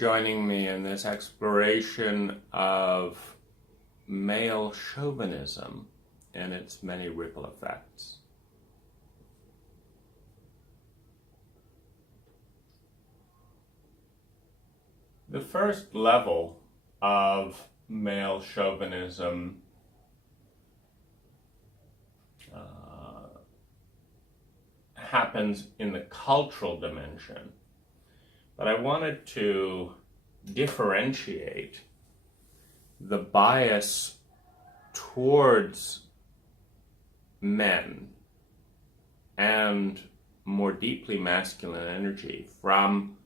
joining me in this exploration of male chauvinism and its many ripple effects. The first level of male chauvinism happens in the cultural dimension. But I wanted to differentiate the bias towards men and more deeply masculine energy from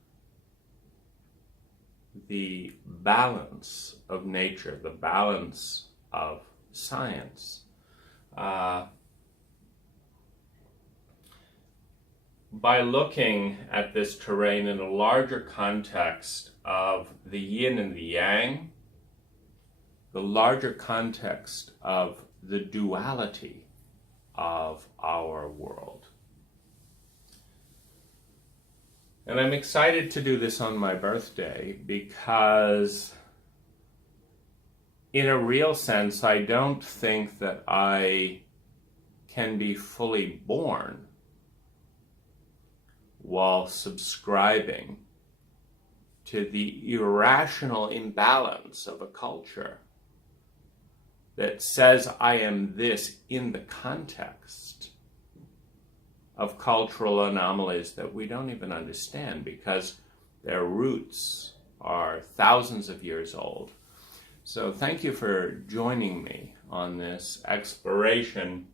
the balance of nature, the balance of science. By looking at this terrain in a larger context of the yin and the yang, the larger context of the duality of our world. And I'm excited to do this on my birthday because, in a real sense, I don't think that I can be fully born while subscribing to the irrational imbalance of a culture that says I am this in the context of cultural anomalies that we don't even understand because their roots are thousands of years old. So thank you for joining me on this exploration.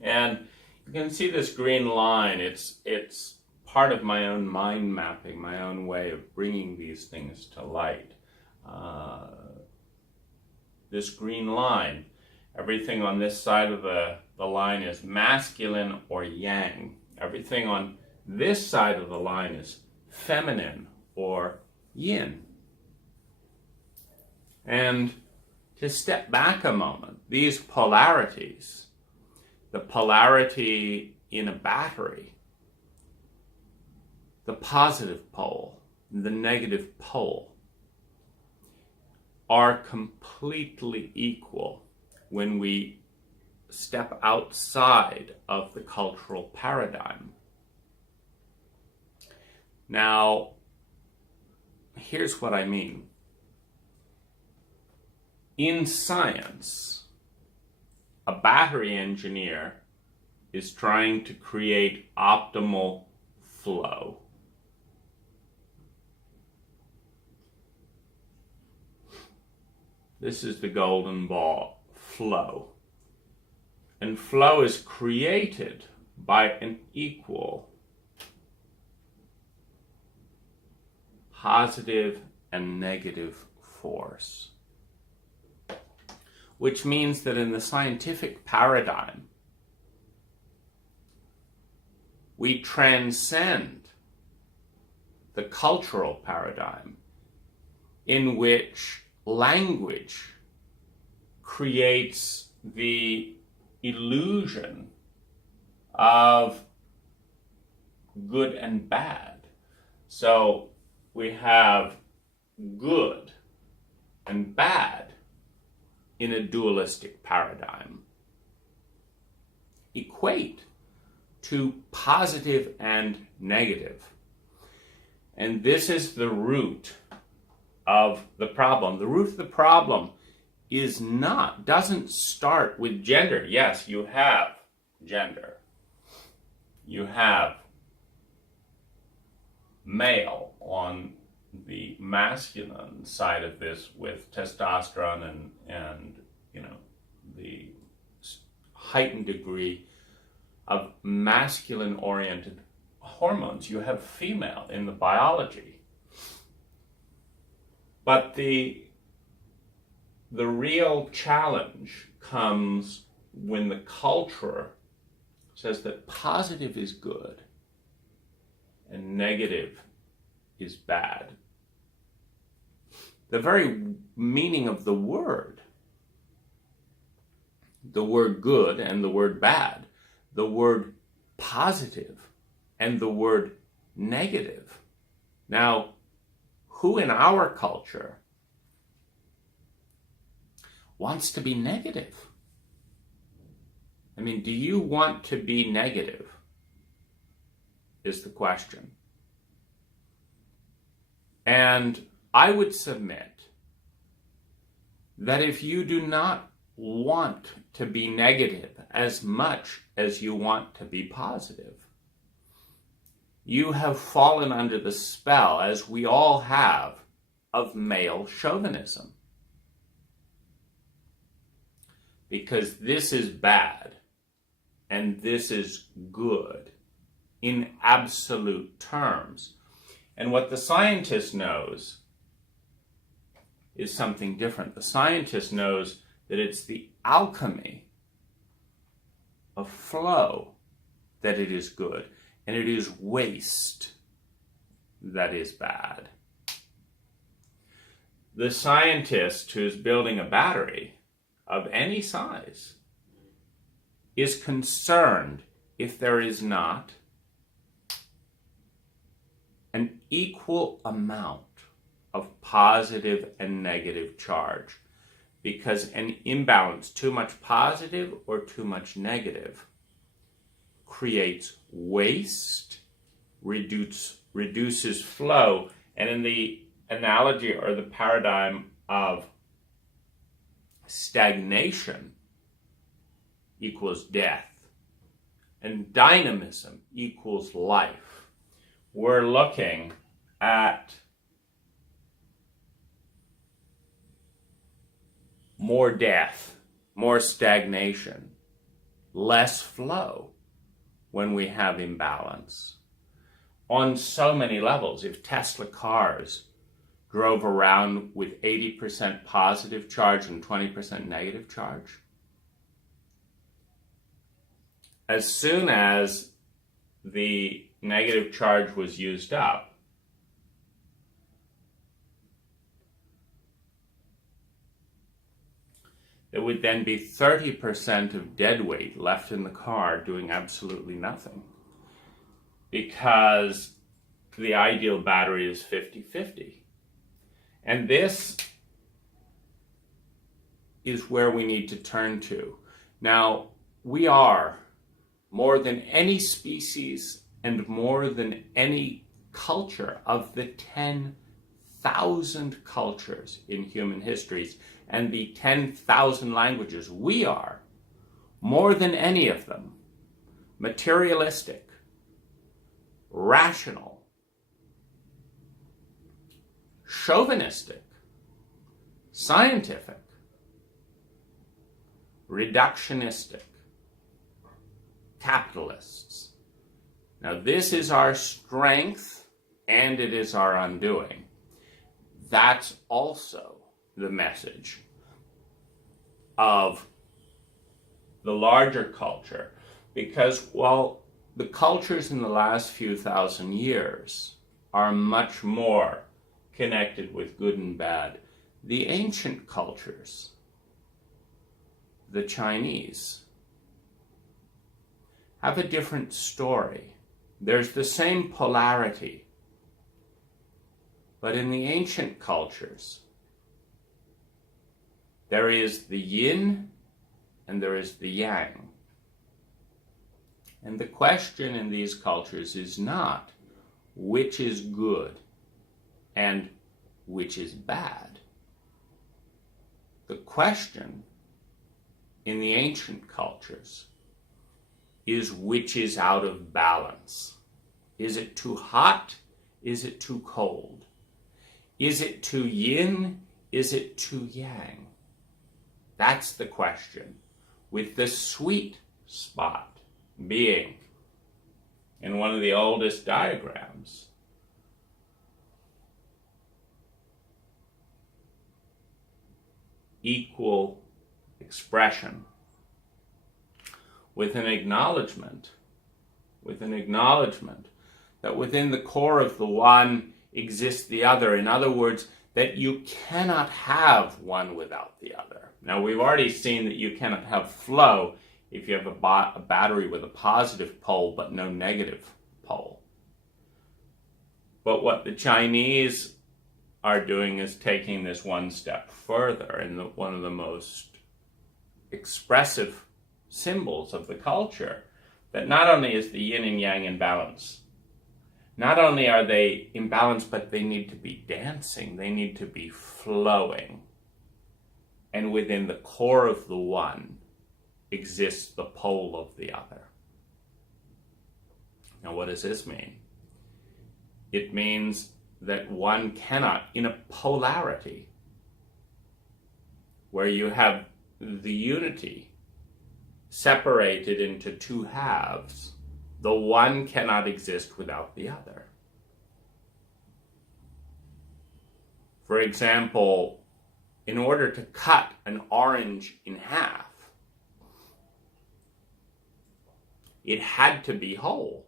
And you can see this green line. It's part of my own mind mapping, my own way of bringing these things to light. This green line, everything on this side of the line is masculine or yang. Everything on this side of the line is feminine or yin. And to step back a moment, these polarities, the polarity in a battery, the positive pole, the negative pole, are completely equal when we step outside of the cultural paradigm. Now, here's what I mean. In science, a battery engineer is trying to create optimal flow. This is the golden ball, flow. And flow is created by an equal positive and negative force. Which means that in the scientific paradigm, we transcend the cultural paradigm in which language creates the illusion of good and bad. So we have good and bad in a dualistic paradigm. Equate to positive and negative. And this is the root of the problem. The root of the problem doesn't start with gender. Yes, you have gender. You have male on the masculine side of this with testosterone and the heightened degree of masculine oriented hormones. You have female in the biology. But the real challenge comes when the culture says that positive is good and negative is bad. The very meaning of the word good and the word bad, the word positive and the word negative. Now, who in our culture wants to be negative? I mean, do you want to be negative? Is the question. And I would submit that if you do not want to be negative as much as you want to be positive, you have fallen under the spell, as we all have, of male chauvinism. Because this is bad and this is good in absolute terms. And what the scientist knows is something different. The scientist knows that it's the alchemy of flow that it is good, and it is waste that is bad. The scientist who is building a battery of any size is concerned if there is not an equal amount of positive and negative charge, because an imbalance, too much positive or too much negative, creates waste, reduces flow, and in the analogy or the paradigm of stagnation equals death, and dynamism equals life. We're looking at more death, more stagnation, less flow when we have imbalance. On so many levels, if Tesla cars drove around with 80% positive charge and 20% negative charge, as soon as the negative charge was used up, there would then be 30% of dead weight left in the car doing absolutely nothing, because the ideal battery is 50-50. And this is where we need to turn to. Now, we are, more than any species and more than any culture of the 10,000 cultures in human histories and the 10,000 languages, we are, more than any of them, materialistic, rational, chauvinistic, scientific, reductionistic, capitalists. Now, this is our strength and it is our undoing. That's also the message of the larger culture, because while the cultures in the last few thousand years are much more connected with good and bad, the ancient cultures, the Chinese, have a different story. There's the same polarity, but in the ancient cultures, there is the yin and there is the yang. And the question in these cultures is not which is good and which is bad. The question in the ancient cultures is which is out of balance. Is it too hot? Is it too cold? Is it too yin? Is it too yang? That's the question, with the sweet spot being, in one of the oldest diagrams, equal expression, with an acknowledgement that within the core of the one exists the other. In other words, that you cannot have one without the other. Now, we've already seen that you cannot have flow if you have a battery with a positive pole but no negative pole. But what the Chinese are doing is taking this one step further, and one of the most expressive symbols of the culture, that not only is the yin and yang in balance, not only are they in balance, but they need to be dancing, they need to be flowing. And within the core of the one exists the pole of the other. Now, what does this mean? It means that one cannot, in a polarity, where you have the unity separated into two halves, the one cannot exist without the other. For example, in order to cut an orange in half, it had to be whole,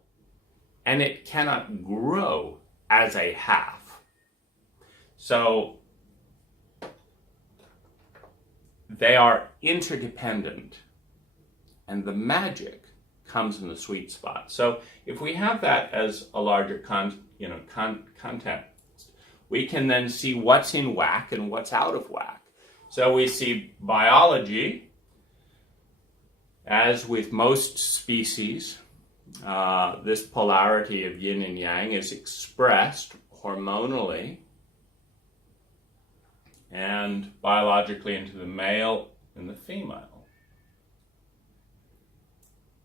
and it cannot grow as a half. So they are interdependent, and the magic comes in the sweet spot. So if we have that as a larger content, we can then see what's in whack and what's out of whack. So we see biology, as with most species, this polarity of yin and yang is expressed hormonally and biologically into the male and the female.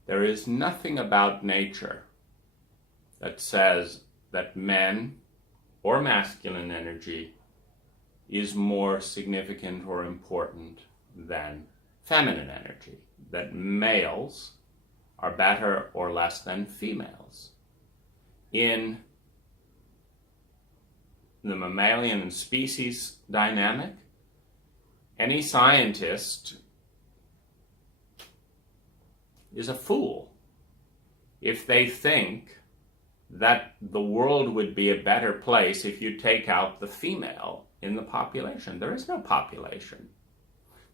There is nothing about nature that says that men or masculine energy is more significant or important than feminine energy, that males are better or less than females. In the mammalian species dynamic, any scientist is a fool if they think that the world would be a better place if you take out the female in the population. There is no population.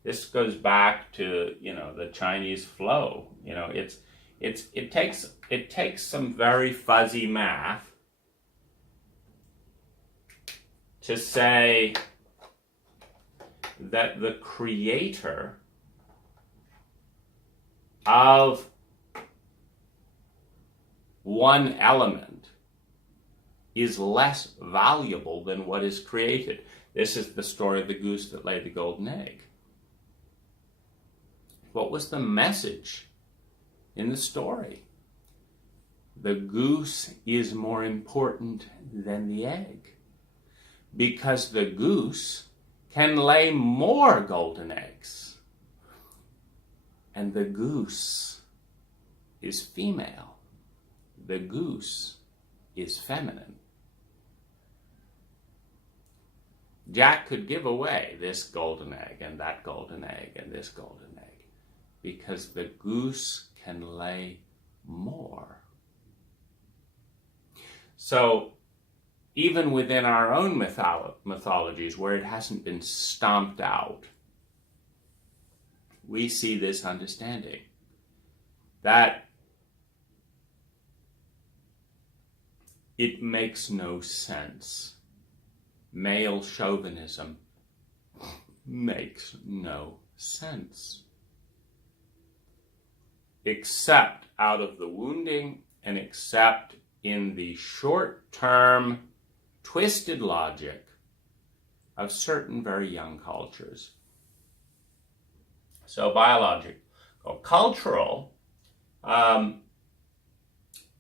This goes back to, the Chinese flow. It takes some very fuzzy math to say that the creator of one element is less valuable than what is created. This is the story of the goose that laid the golden egg. What was the message in the story? The goose is more important than the egg, because the goose can lay more golden eggs. And the goose is female. The goose is feminine. Jack could give away this golden egg and that golden egg and this golden egg, because the goose can lay more. So even within our own mythologies, where it hasn't been stomped out, we see this understanding that it makes no sense. Male chauvinism makes no sense, except out of the wounding and except in the short-term twisted logic of certain very young cultures. So biological. Cultural,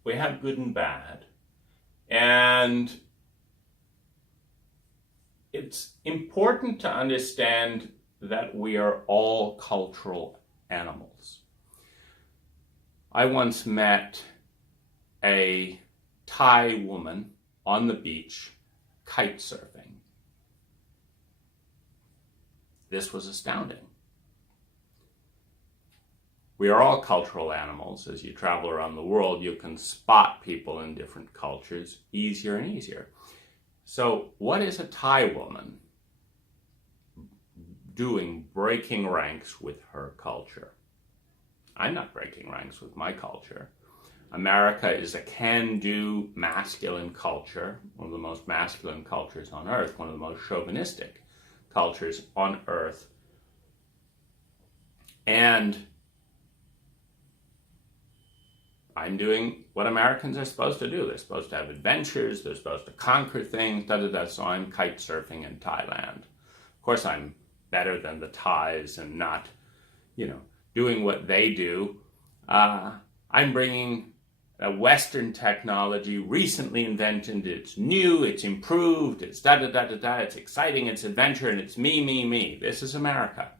we have good and bad. And it's important to understand that we are all cultural animals. I once met a Thai woman on the beach kite surfing. This was astounding. We are all cultural animals. As you travel around the world, you can spot people in different cultures easier and easier. So what is a Thai woman doing breaking ranks with her culture? I'm not breaking ranks with my culture. America is a can-do masculine culture, one of the most masculine cultures on earth, one of the most chauvinistic cultures on earth. And I'm doing what Americans are supposed to do. They're supposed to have adventures, they're supposed to conquer things, so I'm kite surfing in Thailand. Of course, I'm better than the Thais and not, doing what they do. I'm bringing a Western technology, recently invented, it's new, it's improved, it's it's exciting, it's adventure, and it's me. This is America.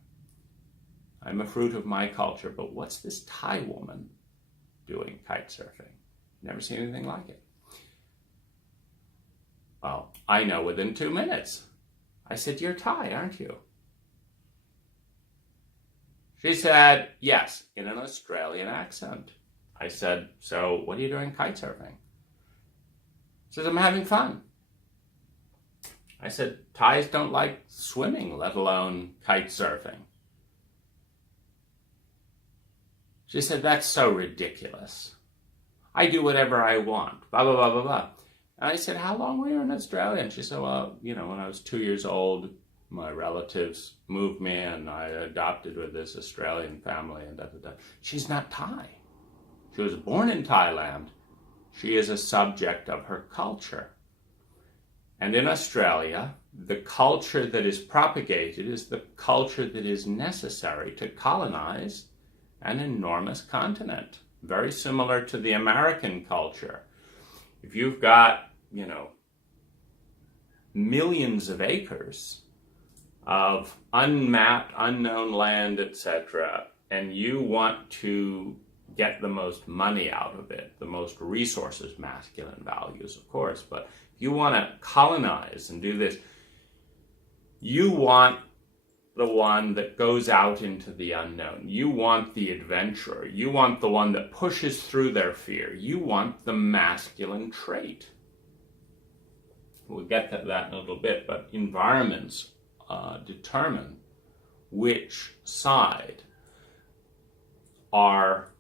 I'm a fruit of my culture, but what's this Thai woman doing kite surfing? Never seen anything like it. Well, I know within 2 minutes. I said, "You're Thai, aren't you?" She said, "Yes," in an Australian accent. I said, "So what are you doing kite surfing?" She says, "I'm having fun." I said, "Thais don't like swimming, let alone kite surfing." She said, "That's so ridiculous. I do whatever I want, blah, blah, blah, blah, blah." And I said, "How long were you in Australia?" And she said, "Well, when I was 2 years old, my relatives moved me and I adopted with this Australian family and She's not Thai. She was born in Thailand. She is a subject of her culture. And in Australia, the culture that is propagated is the culture that is necessary to colonize an enormous continent, very similar to the American culture. If you've got, millions of acres of unmapped, unknown land, etc., and you want to get the most money out of it, the most resources, masculine values, of course, but if you want to colonize and do this, you want the one that goes out into the unknown. You want the adventurer. You want the one that pushes through their fear. You want the masculine trait. We'll get to that in a little bit, but environments determine which side. Our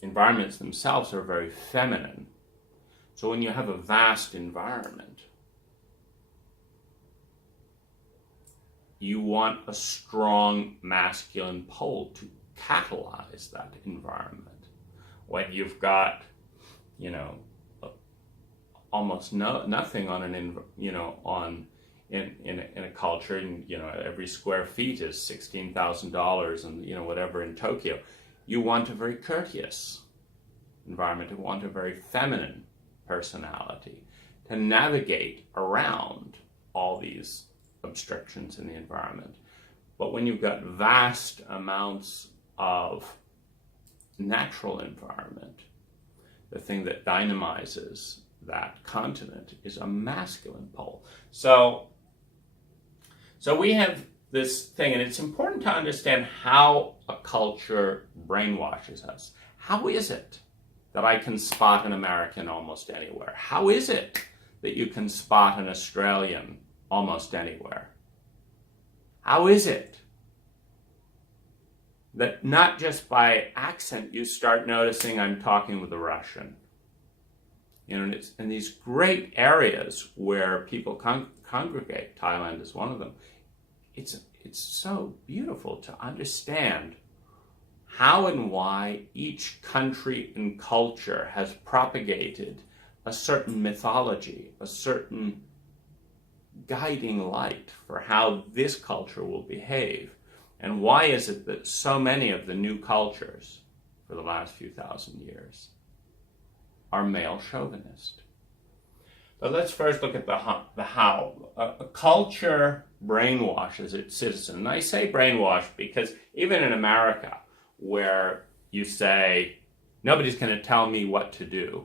environments themselves are very feminine. So when you have a vast environment, you want a strong masculine pole to catalyze that environment. When you've got, almost nothing on in a culture, and every square feet is $16,000, and whatever in Tokyo, you want a very courteous environment. You want a very feminine personality to navigate around all these obstructions in the environment. But when you've got vast amounts of natural environment, the thing that dynamizes that continent is a masculine pole. So we have this thing, and it's important to understand how a culture brainwashes us. How is it that I can spot an American almost anywhere? How is it that you can spot an Australian almost anywhere? How is it that not just by accent you start noticing I'm talking with a Russian? And it's in these great areas where people congregate. Thailand is one of them. It's so beautiful to understand how and why each country and culture has propagated a certain mythology, a certain guiding light for how this culture will behave. And why is it that so many of the new cultures for the last few thousand years are male chauvinist? But let's first look at the how. A culture brainwashes its citizen. And I say brainwash because even in America, where you say, nobody's going to tell me what to do.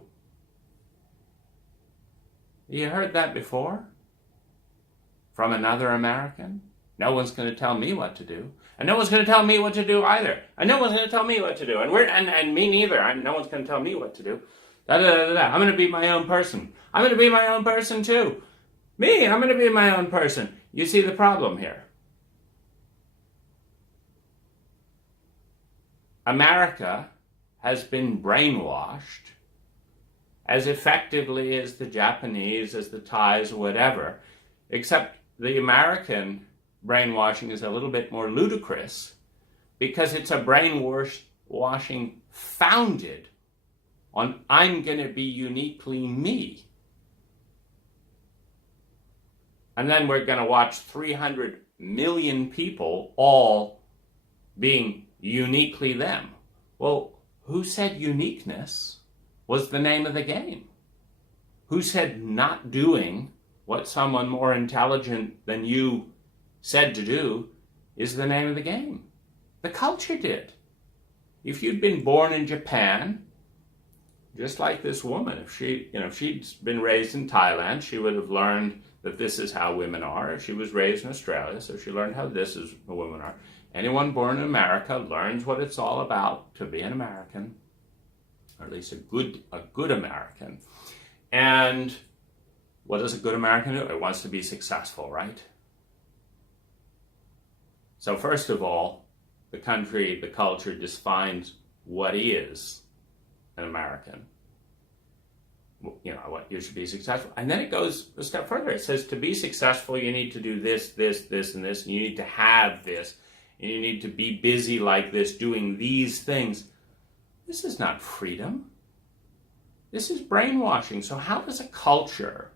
You heard that before? From another American? No one's going to tell me what to do. And no one's going to tell me what to do either. And no one's going to tell me what to do. And me neither. No one's going to tell me what to do. I'm going to be my own person. I'm going to be my own person too. I'm going to be my own person. You see the problem here. America has been brainwashed as effectively as the Japanese, as the Thais, whatever, except the American brainwashing is a little bit more ludicrous because it's a brainwashing founded on I'm going to be uniquely me. And then we're going to watch 300 million people all being uniquely them. Well, who said uniqueness was the name of the game? Who said not doing what someone more intelligent than you said to do is the name of the game? The culture did. If you'd been born in Japan, just like this woman, if she'd been raised in Thailand, she would have learned that this is how women are. If she was raised in Australia, so she learned how this is how women are. Anyone born in America learns what it's all about to be an American, or at least a good American. And what does a good American do? It wants to be successful, right? So first of all, the country, the culture defines what is an American. What you should be successful. And then it goes a step further. It says to be successful, you need to do this, this, this, and this, and you need to have this, and you need to be busy like this, doing these things. This is not freedom. This is brainwashing. So how does a culture,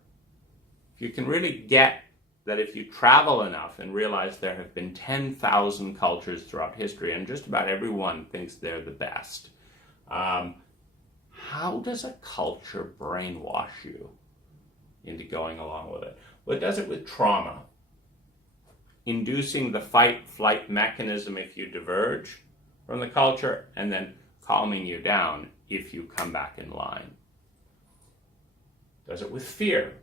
if you can really get that if you travel enough and realize there have been 10,000 cultures throughout history, and just about everyone thinks they're the best, how does a culture brainwash you into going along with it? Well, it does it with trauma, inducing the fight-flight mechanism if you diverge from the culture, and then calming you down if you come back in line. Does it with fear.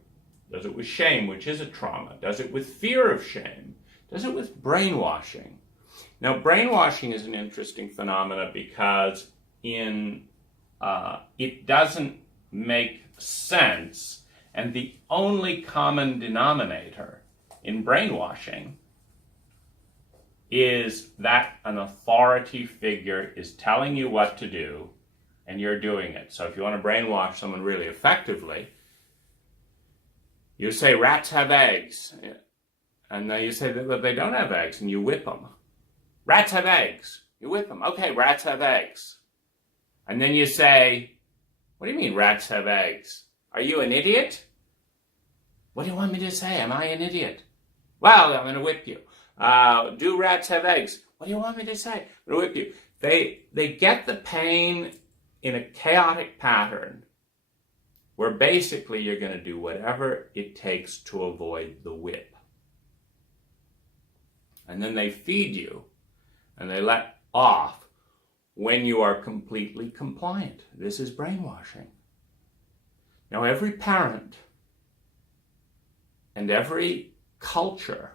Does it with shame, which is a trauma. Does it with fear of shame. Does it with brainwashing. Now, brainwashing is an interesting phenomenon because it doesn't make sense, and the only common denominator in brainwashing is that an authority figure is telling you what to do and you're doing it. So if you want to brainwash someone really effectively, you say rats have eggs, and then you say that they don't have eggs, and you whip them. Rats have eggs. You whip them. Okay, rats have eggs. And then you say, what do you mean rats have eggs? Are you an idiot? What do you want me to say? Am I an idiot? Well, I'm going to whip you. Do rats have eggs? What do you want me to say? I'm going to whip you. They get the pain in a chaotic pattern where basically you're going to do whatever it takes to avoid the whip. And then they feed you and they let off when you are completely compliant. This is brainwashing. Now, every parent and every culture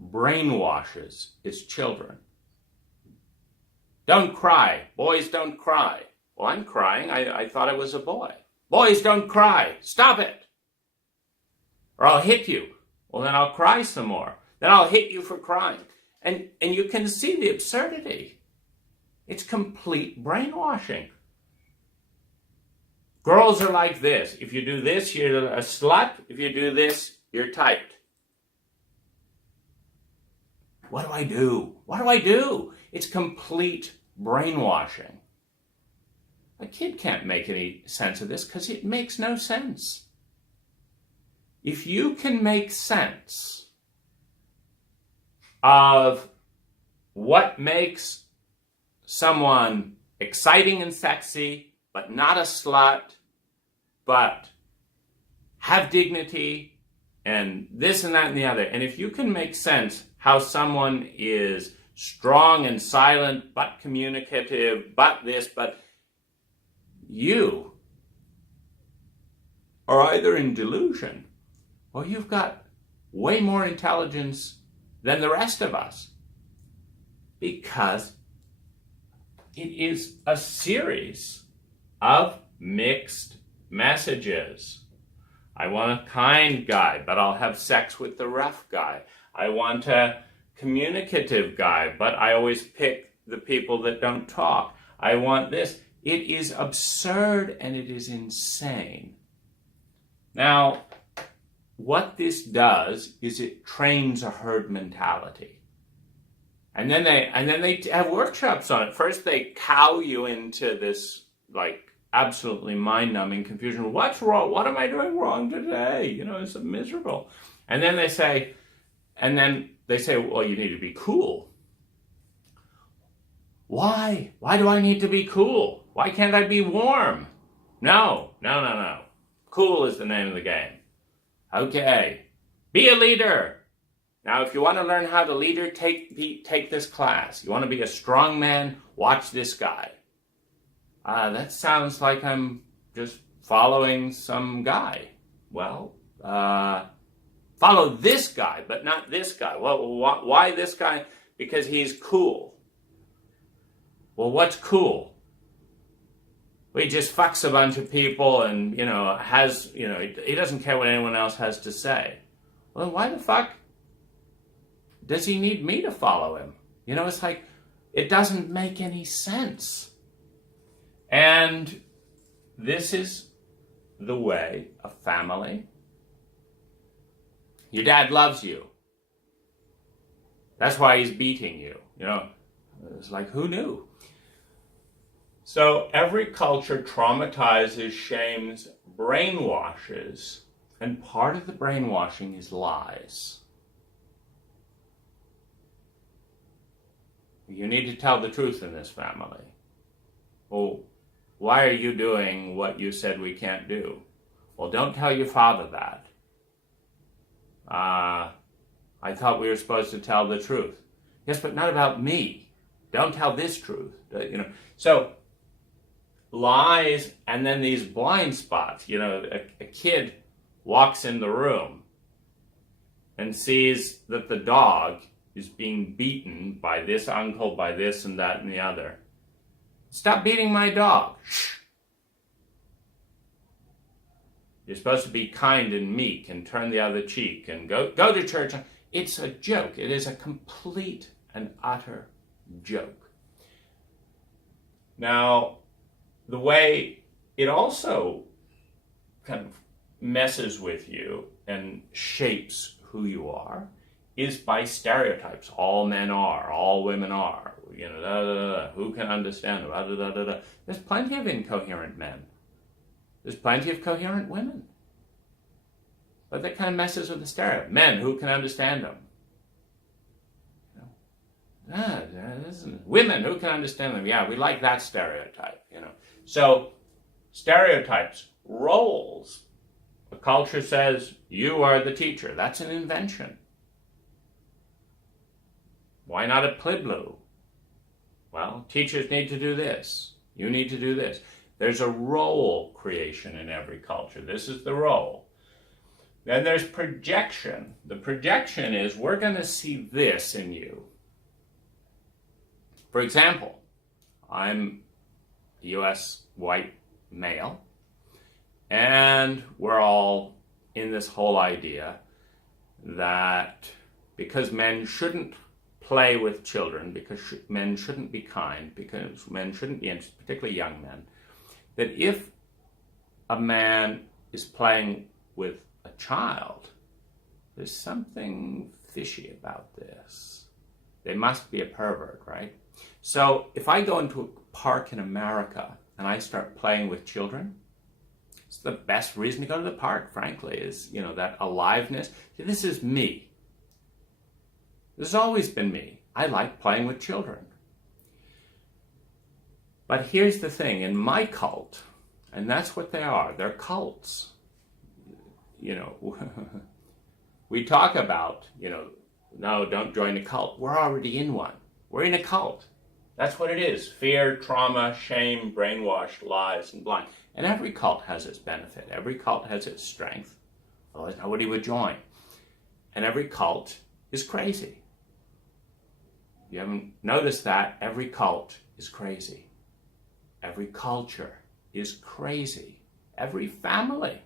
brainwashes its children. Don't cry. Boys don't cry. Well, I'm crying. I thought I was a boy. Boys don't cry. Stop it. Or I'll hit you. Well, then I'll cry some more. Then I'll hit you for crying. And you can see the absurdity. It's complete brainwashing. Girls are like this. If you do this, you're a slut. If you do this, you're typed. What do I do? What do I do? It's complete brainwashing. A kid can't make any sense of this because it makes no sense. If you can make sense of what makes someone exciting and sexy, but not a slut, but have dignity, and this and that and the other, and if you can make sense how someone is strong and silent, but communicative, but this, but you are either in delusion or you've got way more intelligence than the rest of us, because it is a series of mixed messages. I want a kind guy, but I'll have sex with the rough guy. I want a communicative guy, but I always pick the people that don't talk. I want this. It is absurd and it is insane. Now, what this does is it trains a herd mentality. And then they have workshops on it. First they cow you into this like absolutely mind-numbing confusion. What's wrong? What am I doing wrong today? You know, it's miserable. And then they say, well, you need to be cool. Why? Why do I need to be cool? Why can't I be warm? No. Cool is the name of the game. Okay. Be a leader. Now, if you want to learn how to leader, take this class. You want to be a strong man, watch this guy. That sounds like I'm just following some guy. Well, follow this guy, but not this guy. Well, why this guy? Because he's cool. Well, what's cool? Well, he just fucks a bunch of people and, he doesn't care what anyone else has to say. Well, why the fuck does he need me to follow him? It's like, it doesn't make any sense. And this is the way a family. Your dad loves you. That's why he's beating you. It's like, who knew? So every culture traumatizes, shames, brainwashes, and part of the brainwashing is lies. You need to tell the truth in this family. Oh, why are you doing what you said we can't do? Well, don't tell your father that. I thought we were supposed to tell the truth. Yes, but not about me. Don't tell this truth. So lies, and then these blind spots. A kid walks in the room and sees that the dog is being beaten by this uncle, by this and that and the other. Stop beating my dog. Shh. You're supposed to be kind and meek and turn the other cheek and go to church. It's a joke. It is a complete and utter joke. Now, the way it also kind of messes with you and shapes who you are is by stereotypes. All men are, all women are, who can understand them, There's plenty of incoherent men. There's plenty of coherent women. But that kind of messes with the stereotype. Men, who can understand them? Women, who can understand them? Yeah, we like that stereotype, So, stereotypes, roles. A culture says, you are the teacher. That's an invention. Why not a pliblu? Well, teachers need to do this. You need to do this. There's a role creation in every culture. This is the role. Then there's projection. The projection is, we're going to see this in you. For example, I'm a U.S. white male, and we're all in this whole idea that because men shouldn't play with children, because men shouldn't be kind, because men shouldn't be interested, particularly young men, that if a man is playing with a child, there's something fishy about this. They must be a pervert, right? So if I go into a park in America and I start playing with children, it's the best reason to go to the park, frankly, is, that aliveness. See, this is me. This has always been me. I like playing with children. But here's the thing, in my cult, and that's what they are, they're cults. We talk about, no, don't join a cult. We're already in one. We're in a cult. That's what it is. Fear, trauma, shame, brainwashed, lies, and blind. And every cult has its benefit. Every cult has its strength. Otherwise, nobody would join. And every cult is crazy. If you haven't noticed that, every cult is crazy. Every culture is crazy. Every family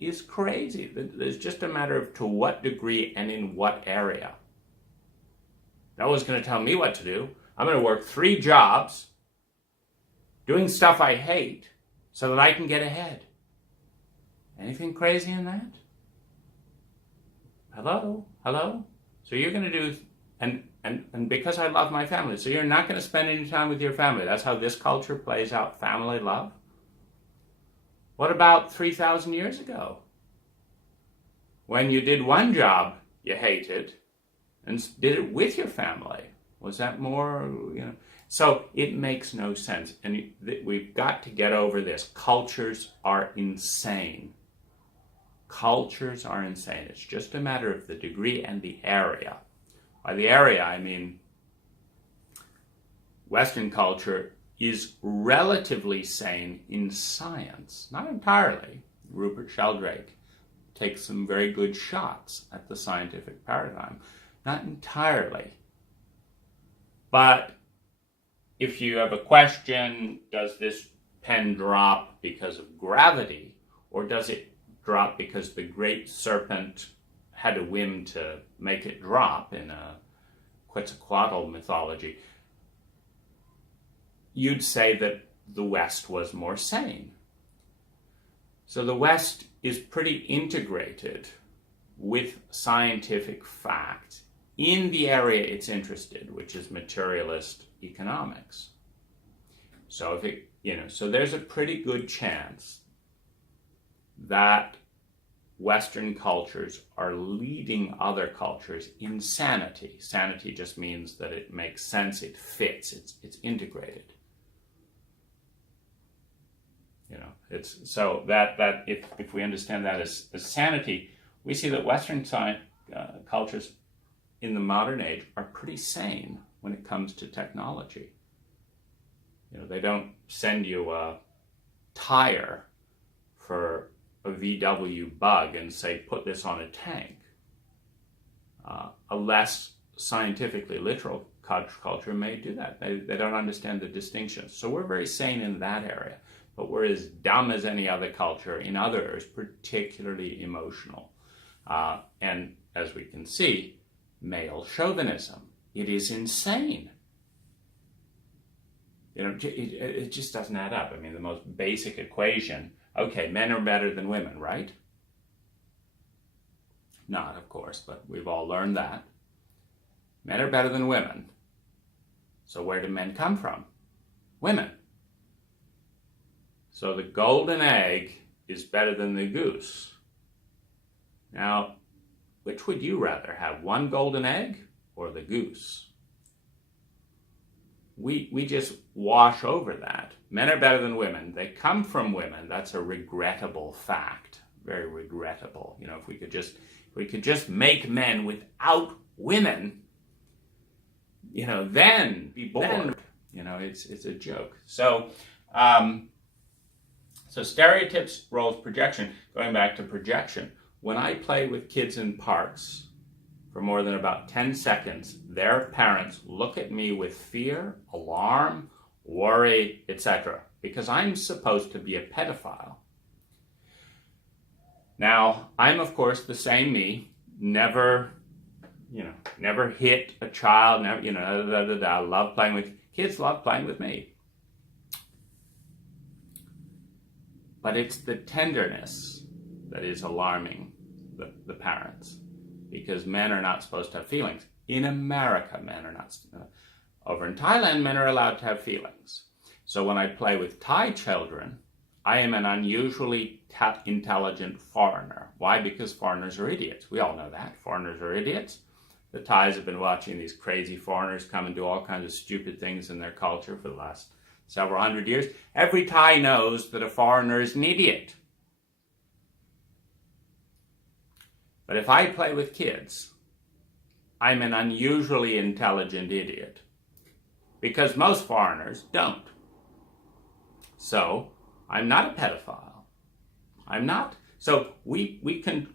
is crazy. There's just a matter of to what degree and in what area. No one's going to tell me what to do. I'm going to work 3 jobs doing stuff I hate so that I can get ahead. Anything crazy in that? Hello? So you're going to do, and because I love my family, so you're not going to spend any time with your family. That's how this culture plays out family love. What about 3,000 years ago? When you did one job you hated and did it with your family? Was that more, So it makes no sense. And we've got to get over this. Cultures are insane. Cultures are insane. It's just a matter of the degree and the area. By the area, I mean Western culture is relatively sane in science. Not entirely. Rupert Sheldrake takes some very good shots at the scientific paradigm. Not entirely. But if you have a question, does this pen drop because of gravity, or does it drop because the great serpent had a whim to make it drop in a Quetzalcoatl mythology, you'd say that the West was more sane. So the West is pretty integrated with scientific fact in the area it's interested, which is materialist economics. So so there's a pretty good chance that Western cultures are leading other cultures in sanity. Sanity just means that it makes sense, it fits, it's integrated. It's so that if we understand that as sanity, we see that Western cultures in the modern age are pretty sane when it comes to technology. They don't send you a tire for a VW Bug and say, put this on a tank. A less scientifically literal culture may do that. They don't understand the distinctions. So we're very sane in that area, but we're as dumb as any other culture in others, particularly emotional. And as we can see, male chauvinism. It is insane. It just doesn't add up. I mean, the most basic equation, okay, men are better than women, right? Not, of course, but we've all learned that. Men are better than women. So where do men come from? Women. So the golden egg is better than the goose. Now, which would you rather have, one golden egg or the goose? We just wash over that. Men are better than women. They come from women. That's a regrettable fact. Very regrettable. If we could just make men without women, then be bored. It's a joke. So stereotypes, roles, projection. Going back to projection. When I play with kids in parks for more than about 10 seconds, their parents look at me with fear, alarm, worry, etc. because I'm supposed to be a pedophile. Now, I'm of course the same me, never hit a child, I love playing with kids, love playing with me. But it's the tenderness that is alarming the parents, because men are not supposed to have feelings. In America, men are not. Over in Thailand, men are allowed to have feelings. So when I play with Thai children, I am an unusually intelligent foreigner. Why? Because foreigners are idiots. We all know that. Foreigners are idiots. The Thais have been watching these crazy foreigners come and do all kinds of stupid things in their culture for the last several hundred years. Every Thai knows that a foreigner is an idiot. But if I play with kids, I'm an unusually intelligent idiot, because most foreigners don't. So I'm not a pedophile. I'm not. So we can,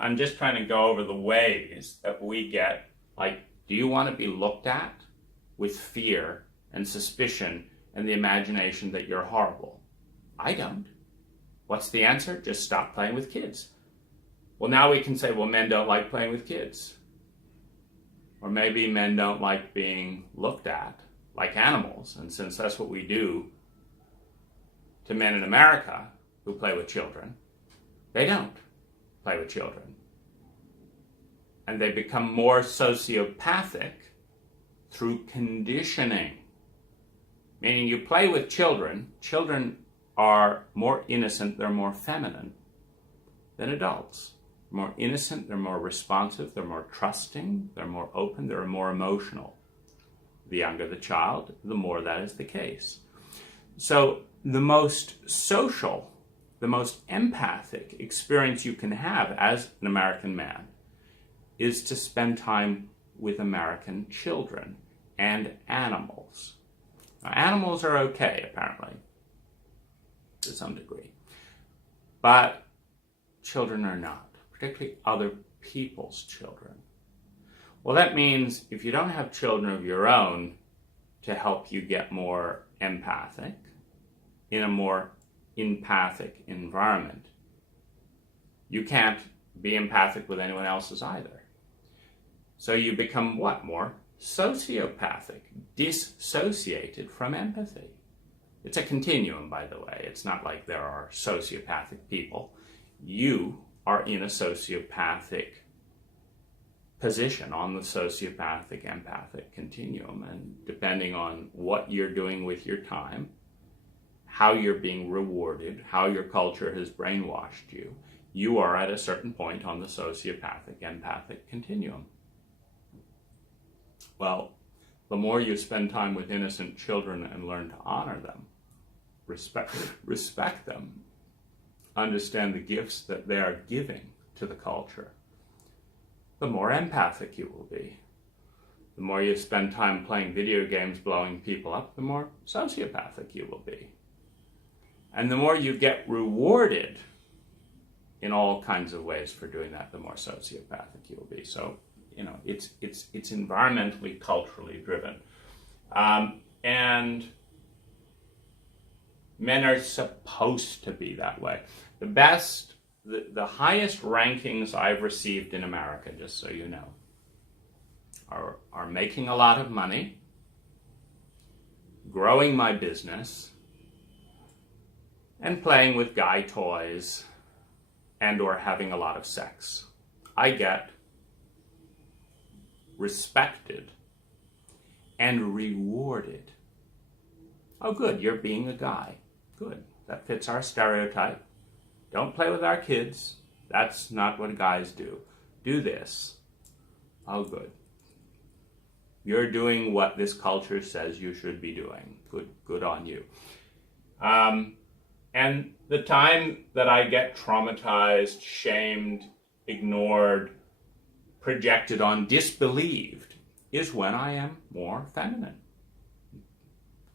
I'm just trying to go over the ways that we get, do you want to be looked at with fear and suspicion and the imagination that you're horrible? I don't. What's the answer? Just stop playing with kids. Well, now we can say, well, men don't like playing with kids. Or maybe men don't like being looked at like animals. And since that's what we do to men in America who play with children. They don't play with children. And they become more sociopathic through conditioning. Meaning you play with children, children are more innocent, they're more feminine than adults. They're more innocent, they're more responsive, they're more trusting, they're more open, they're more emotional. The younger the child, the more that is the case. So the most social, the most empathic experience you can have as an American man is to spend time with American children and animals. Now, animals are okay, apparently, to some degree. But children are not, particularly other people's children. Well, that means if you don't have children of your own to help you get more empathic in a more empathic environment, you can't be empathic with anyone else's either. So you become what? More sociopathic, dissociated from empathy. It's a continuum, by the way. It's not like there are sociopathic people. You are in a sociopathic position on the sociopathic empathic continuum, and depending on what you're doing with your time, how you're being rewarded, how your culture has brainwashed you, you are at a certain point on the sociopathic empathic continuum. Well, the more you spend time with innocent children and learn to honor them, respect them, understand the gifts that they are giving to the culture, the more empathic you will be. The more you spend time playing video games blowing people up, the more sociopathic you will be. And the more you get rewarded in all kinds of ways for doing that, the more sociopathic you will be. So, it's environmentally, culturally driven. And men are supposed to be that way. The highest rankings I've received in America, just so you know, are making a lot of money, growing my business, and playing with guy toys, and or having a lot of sex. I get respected and rewarded. Oh, good, you're being a guy. Good, that fits our stereotype. Don't play with our kids. That's not what guys do. Do this. Oh, good. You're doing what this culture says you should be doing. Good on you. And the time that I get traumatized, shamed, ignored, projected on, disbelieved, is when I am more feminine.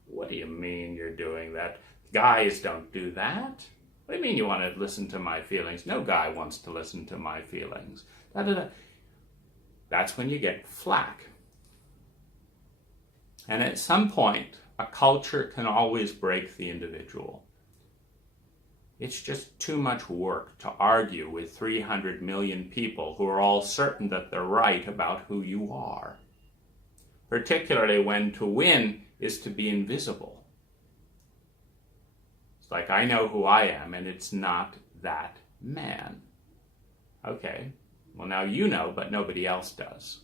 What do you mean you're doing that? Guys don't do that. What do you mean you want to listen to my feelings? No guy wants to listen to my feelings. That's when you get flack. And at some point, a culture can always break the individual. It's just too much work to argue with 300 million people who are all certain that they're right about who you are. Particularly when to win is to be invisible. It's like, I know who I am, and it's not that man. Okay, well now you know, but nobody else does.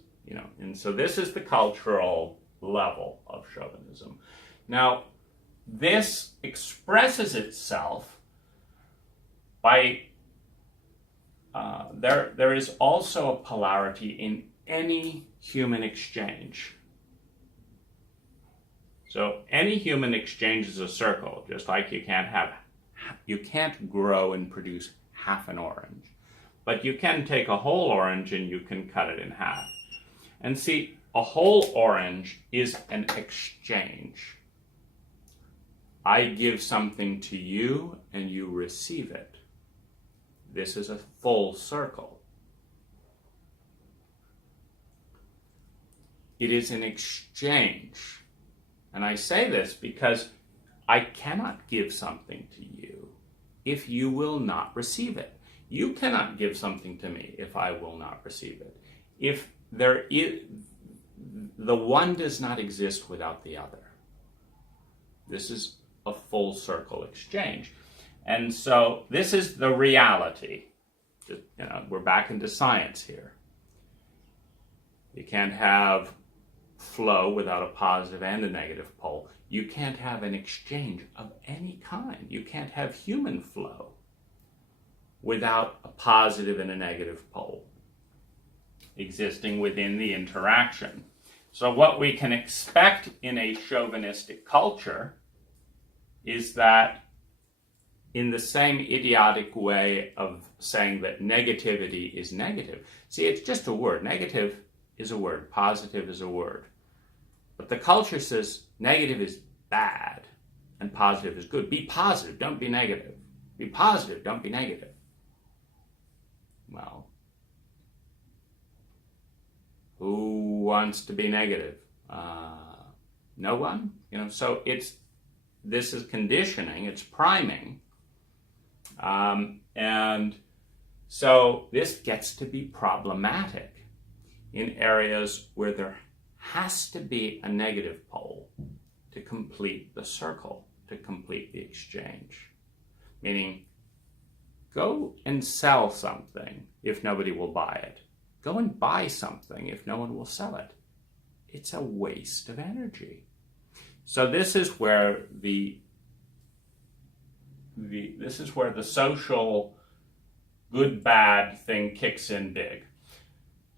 And so this is the cultural level of chauvinism. Now, this expresses itself by there is also a polarity in any human exchange. So any human exchange is a circle, just like you can't grow and produce half an orange, but you can take a whole orange and you can cut it in half. And see, a whole orange is an exchange. I give something to you and you receive it. This is a full circle. It is an exchange. And I say this because I cannot give something to you if you will not receive it. You cannot give something to me if I will not receive it. If there is, the one does not exist without the other. This is a full circle exchange. And so this is the reality. We're back into science here. You can't have flow without a positive and a negative pole. You can't have an exchange of any kind. You can't have human flow without a positive and a negative pole existing within the interaction. So what we can expect in a chauvinistic culture is that in the same idiotic way of saying that negativity is negative. See, it's just a word. Negative is a word. Positive is a word. But the culture says negative is bad and positive is good. Be positive, don't be negative. Be positive, don't be negative. Well, who wants to be negative? No one. So this is conditioning, it's priming. And so this gets to be problematic in areas where there has to be a negative pole to complete the circle, to complete the exchange. Meaning, go and sell something if nobody will buy it. Go and buy something if no one will sell it. It's a waste of energy. So this is where the social good-bad thing kicks in big.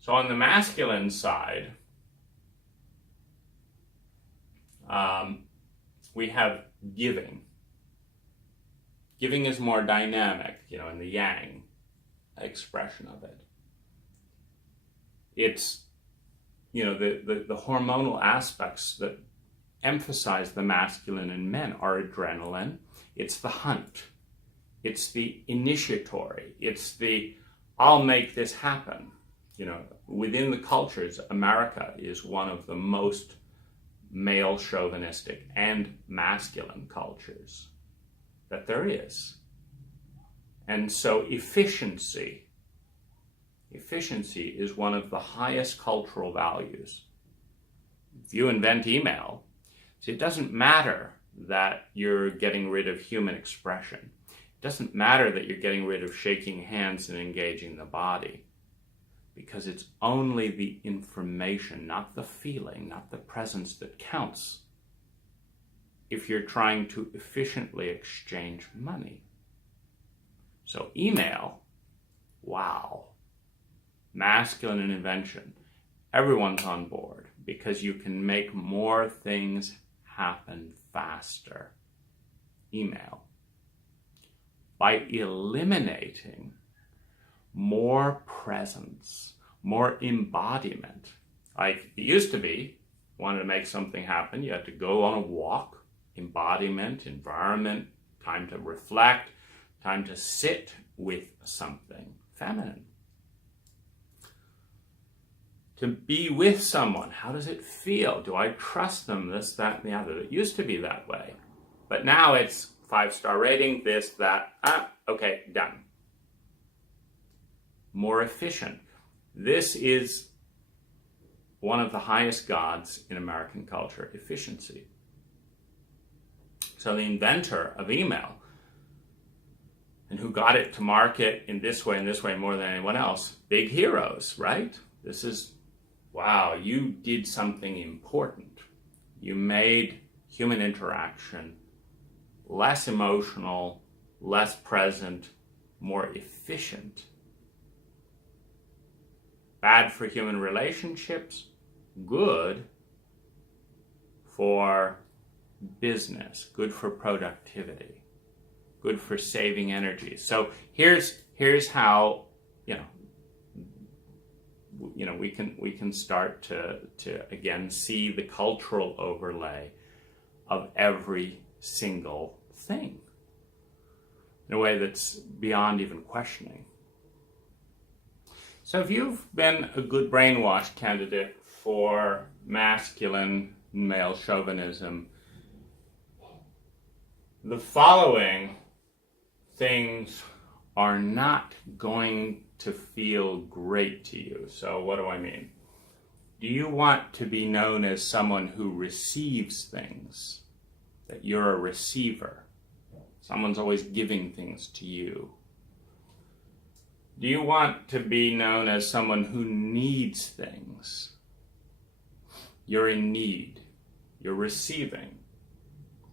So on the masculine side, we have giving. Giving is more dynamic, in the yang expression of it. It's, the hormonal aspects that emphasize the masculine in men are adrenaline. It's the hunt. It's the initiatory. It's the, I'll make this happen. Within the cultures, America is one of the most male chauvinistic and masculine cultures that there is. And so efficiency is one of the highest cultural values. If you invent email, see, it doesn't matter that you're getting rid of human expression. It doesn't matter that you're getting rid of shaking hands and engaging the body, because it's only the information, not the feeling, not the presence that counts if you're trying to efficiently exchange money. So email, wow, masculine invention. Everyone's on board because you can make more things happen faster. Email. By eliminating more presence, more embodiment. Like it used to be, wanted to make something happen, you had to go on a walk, embodiment, environment, time to reflect, time to sit with something feminine. To be with someone, how does it feel? Do I trust them? This, that, and the other. It used to be that way. But now it's 5-star rating, this, that, okay, done. More efficient. This is one of the highest gods in American culture, efficiency. So the inventor of email, and who got it to market in this way and this way more than anyone else, big heroes, right? This is, wow, you did something important. You made human interaction less emotional, less present, more efficient. Bad for human relationships, good for business, good for productivity, good for saving energy. So here's how we can start to again see the cultural overlay of every single thing in a way that's beyond even questioning. So if you've been a good brainwash candidate for masculine male chauvinism, the following things are not going to feel great to you. So what do I mean? Do you want to be known as someone who receives things that you're a receiver. Someone's always giving things to you. Do you want to be known as someone who needs things? You're in need. You're receiving.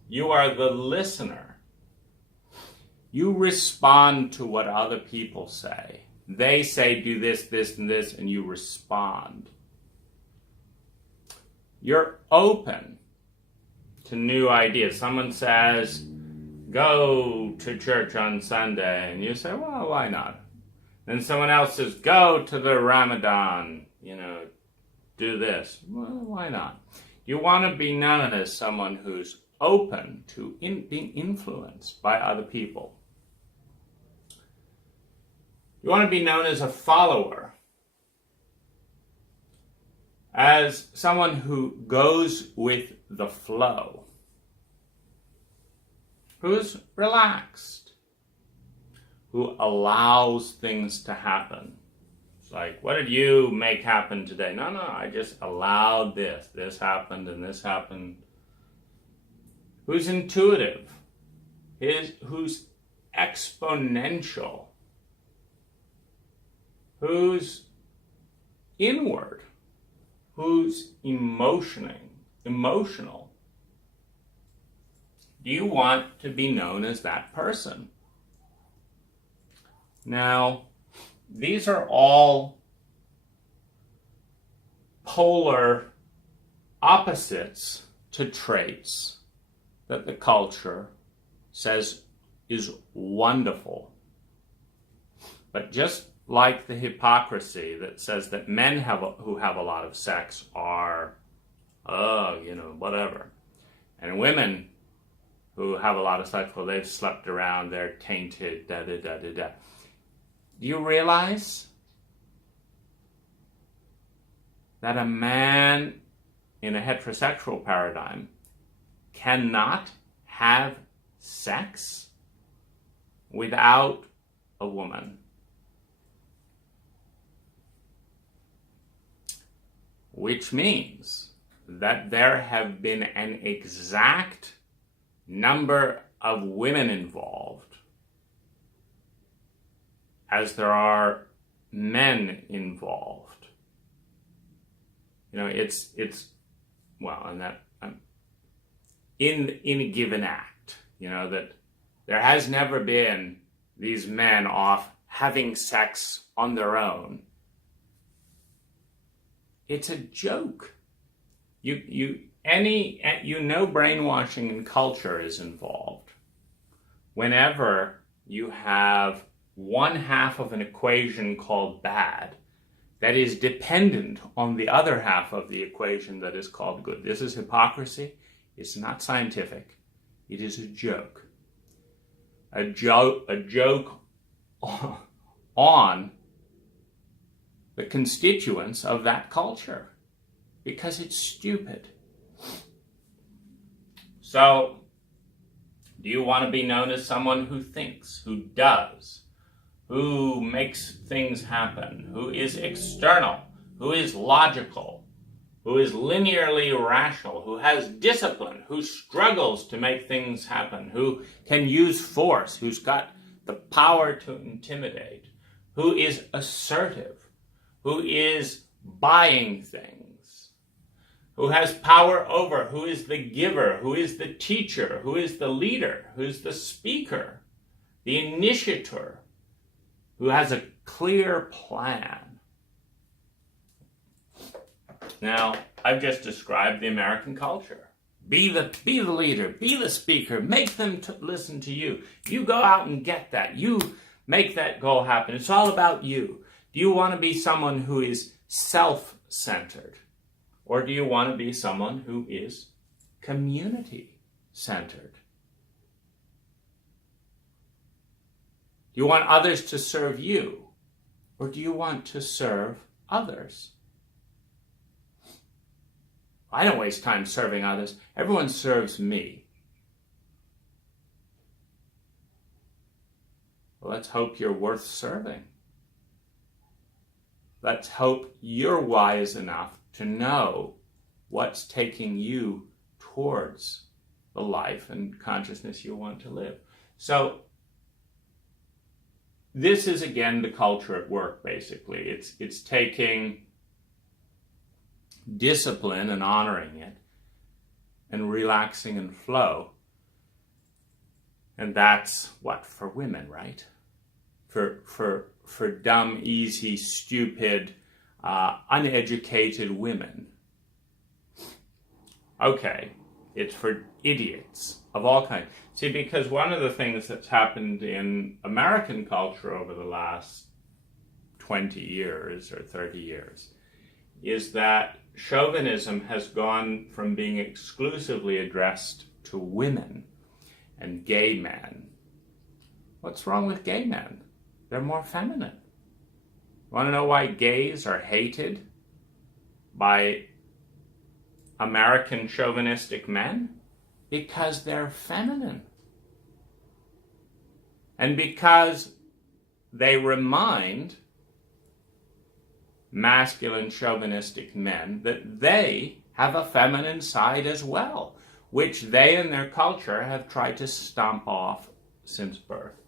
You are the listener. You respond to what other people say. They say do this, this, and this, and you respond. You're open to new ideas. Someone says, go to church on Sunday, and you say, well, why not? Then someone else says, go to the Ramadan, do this. Well, why not? You want to be known as someone who's open to being influenced by other people. You want to be known as a follower, as someone who goes with the flow, who's relaxed, who allows things to happen. It's like, what did you make happen today? No, I just allowed this. This happened and this happened. Who's intuitive, who's exponential, who's inward, who's emotional. Do you want to be known as that person? Now, these are all polar opposites to traits that the culture says is wonderful. But just like the hypocrisy that says that men who have a lot of sex are, whatever. And women who have a lot of sex, well, they've slept around, they're tainted, da-da-da-da-da. Do you realize that a man in a heterosexual paradigm cannot have sex without a woman? Which means that there have been an exact number of women involved as there are men involved. It's and that in a given act, that there has never been these men off having sex on their own. It's a joke. Brainwashing and culture is involved. Whenever you have one half of an equation called bad that is dependent on the other half of the equation that is called good. This is hypocrisy. It's not scientific. It is a joke. A joke on the constituents of that culture, because it's stupid. So, do you want to be known as someone who thinks, who does, who makes things happen, who is external, who is logical, who is linearly rational, who has discipline, who struggles to make things happen, who can use force, who's got the power to intimidate, who is assertive, who is buying things, who has power over, who is the giver, who is the teacher, who is the leader, who is the speaker, the initiator, who has a clear plan. Now, I've just described the American culture. Be the leader, be the speaker, make them listen to you. You go out and get that. You make that goal happen. It's all about you. Do you want to be someone who is self-centered? Or do you want to be someone who is community-centered? Do you want others to serve you? Or do you want to serve others? I don't waste time serving others. Everyone serves me. Well, let's hope you're worth serving. Let's hope you're wise enough to know what's taking you towards the life and consciousness you want to live. So this is, again, the culture at work, basically. It's taking discipline and honoring it and relaxing in flow. And that's what for women, right? For dumb, easy, stupid, uneducated women. Okay, it's for idiots of all kinds. See, because one of the things that's happened in American culture over the last 20 years or 30 years is that chauvinism has gone from being exclusively addressed to women and gay men. What's wrong with gay men? They're more feminine. Want to know why gays are hated by American chauvinistic men? Because they're feminine. And because they remind masculine chauvinistic men that they have a feminine side as well, which they in their culture have tried to stomp off since birth.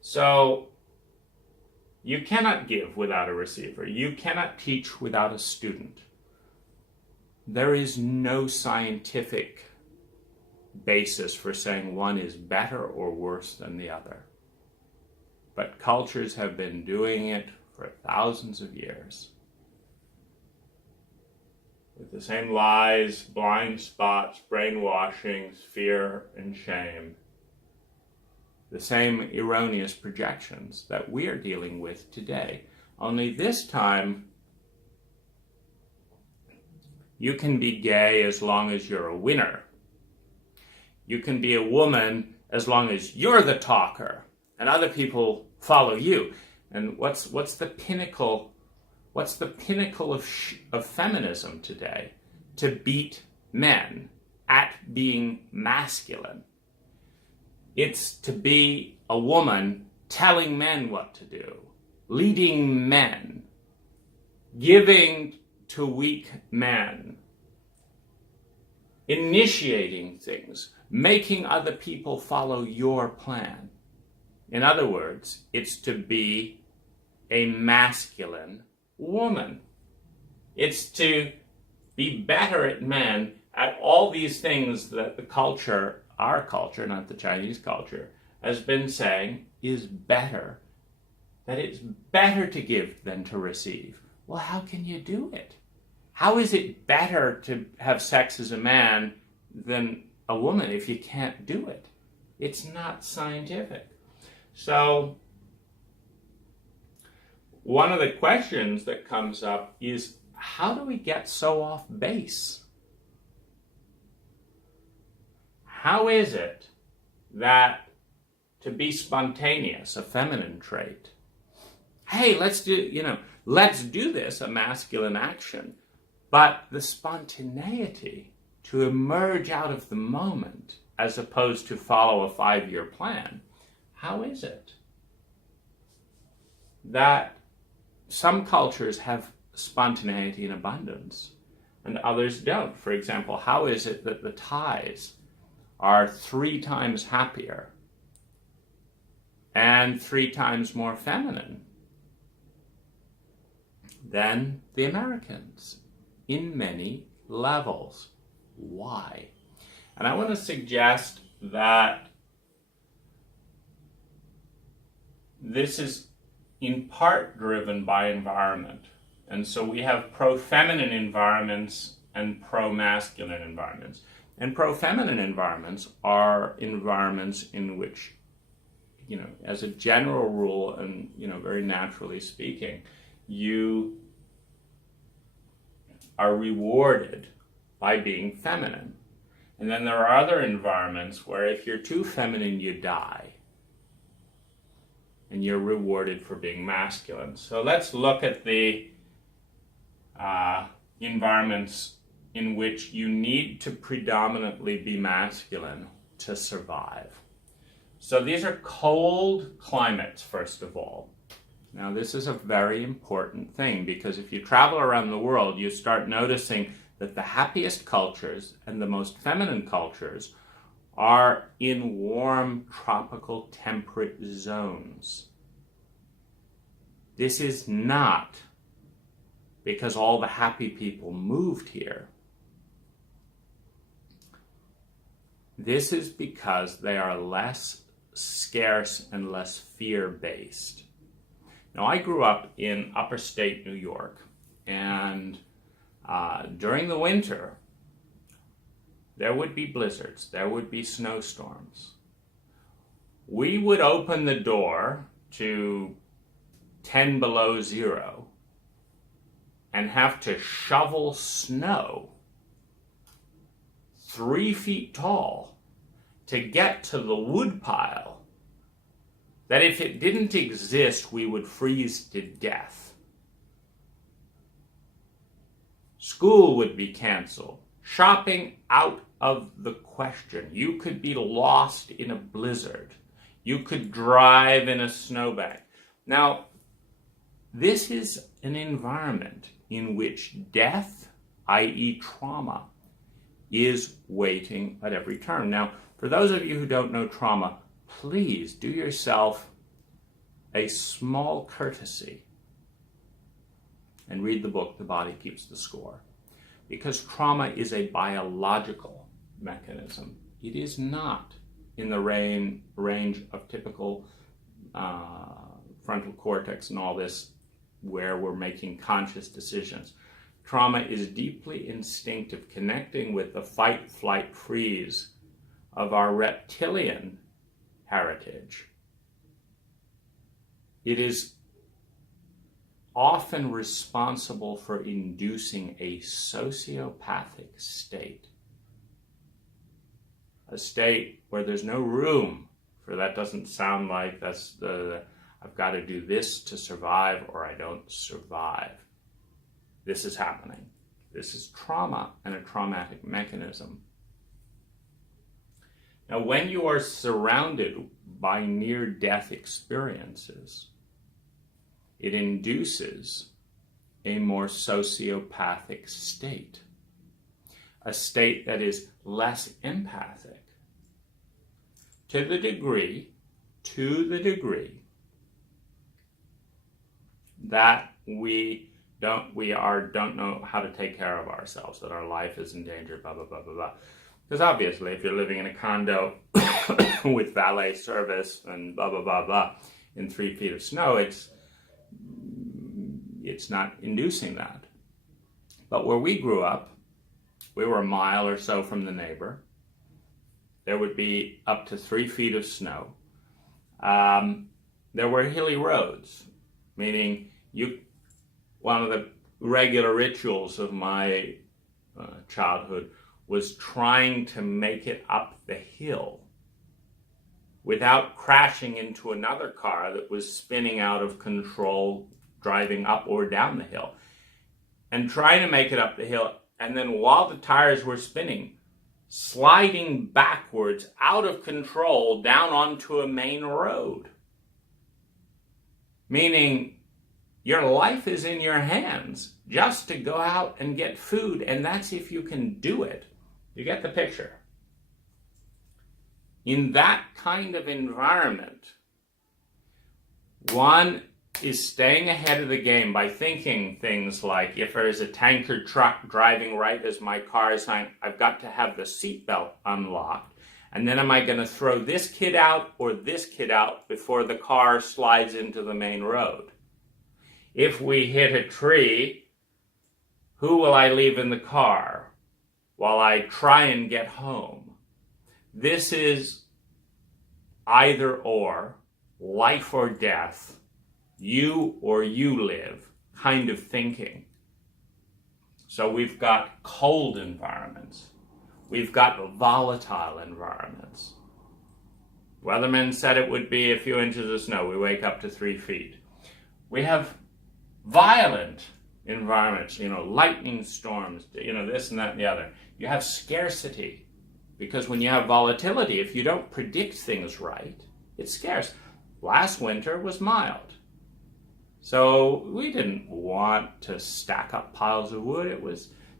So you cannot give without a receiver. You cannot teach without a student. There is no scientific basis for saying one is better or worse than the other. But cultures have been doing it for thousands of years, with the same lies, blind spots, brainwashings, fear and shame, the same erroneous projections that we are dealing with today. Only this time, you can be gay as long as you're a winner. You can be a woman as long as you're the talker and other people follow you. And what's the pinnacle? What's the pinnacle of feminism today? To beat men at being masculine. It's to be a woman telling men what to do, leading men, giving to weak men, initiating things, making other people follow your plan. In other words, it's to be a masculine woman. It's to be better at men at all these things that the culture, our culture, not the Chinese culture, has been saying is better, that it's better to give than to receive. Well, how can you do it? How is it better to have sex as a man than a woman if you can't do it? It's not scientific. So one of the questions that comes up is, how do we get so off base? How is it that to be spontaneous, a feminine trait, hey, let's do this, a masculine action, but the spontaneity to emerge out of the moment as opposed to follow a 5-year plan, how is it that some cultures have spontaneity in abundance and others don't? For example, how is it that the Thais are 3 times happier and 3 times more feminine than the Americans in many levels? Why? And I want to suggest that this is in part driven by environment. And so we have pro-feminine environments and pro-masculine environments. And pro-feminine environments are environments in which, as a general rule and, very naturally speaking, you are rewarded by being feminine. And then there are other environments where if you're too feminine, you die. And you're rewarded for being masculine. So let's look at the environments in which you need to predominantly be masculine to survive. So these are cold climates, first of all. Now this is a very important thing, because if you travel around the world, you start noticing that the happiest cultures and the most feminine cultures are in warm, tropical, temperate zones. This is not because all the happy people moved here. This is because they are less scarce and less fear-based. Now, I grew up in upper state New York, and during the winter, there would be blizzards, there would be snowstorms. We would open the door to 10 below zero and have to shovel snow 3 feet tall to get to the wood pile that if it didn't exist, we would freeze to death. School would be canceled. Shopping out of the question. You could be lost in a blizzard. You could drive in a snowbank. Now, this is an environment in which death, i.e. trauma, is waiting at every turn. Now, for those of you who don't know trauma, please do yourself a small courtesy and read the book, The Body Keeps the Score. Because trauma is a biological mechanism. It is not in the range of typical frontal cortex and all this where we're making conscious decisions. Trauma is deeply instinctive, connecting with the fight, flight, freeze of our reptilian heritage. It is often responsible for inducing a sociopathic state. A state where there's no room for that. Doesn't sound like that's I've got to do this to survive or I don't survive. This is happening. This is trauma and a traumatic mechanism. Now, when you are surrounded by near-death experiences, it induces a more sociopathic state, a state that is less empathic, to the degree that we don't know how to take care of ourselves, that our life is in danger, blah, blah, blah, blah, blah. Because obviously, if you're living in a condo with valet service and blah, blah, blah, blah, in 3 feet of snow, it's not inducing that. But where we grew up, we were a mile or so from the neighbor. There would be up to 3 feet of snow. There were hilly roads, meaning one of the regular rituals of my childhood was trying to make it up the hill without crashing into another car that was spinning out of control, driving up or down the hill, and trying to make it up the hill, and then while the tires were spinning, sliding backwards out of control down onto a main road. Meaning, your life is in your hands just to go out and get food, and that's if you can do it. You get the picture. In that kind of environment, one is staying ahead of the game by thinking things like, if there is a tanker truck driving right as my car is on, I've got to have the seatbelt unlocked. And then am I going to throw this kid out or this kid out before the car slides into the main road? If we hit a tree, who will I leave in the car while I try and get home? This is either or, life or death, you or you live kind of thinking. So we've got cold environments. We've got volatile environments. Weathermen said it would be a few inches of snow. We wake up to 3 feet. We have violent environments, lightning storms, this and that and the other. You have scarcity, because when you have volatility, if you don't predict things right, it's scarce. Last winter was mild. So we didn't want to stack up piles of wood.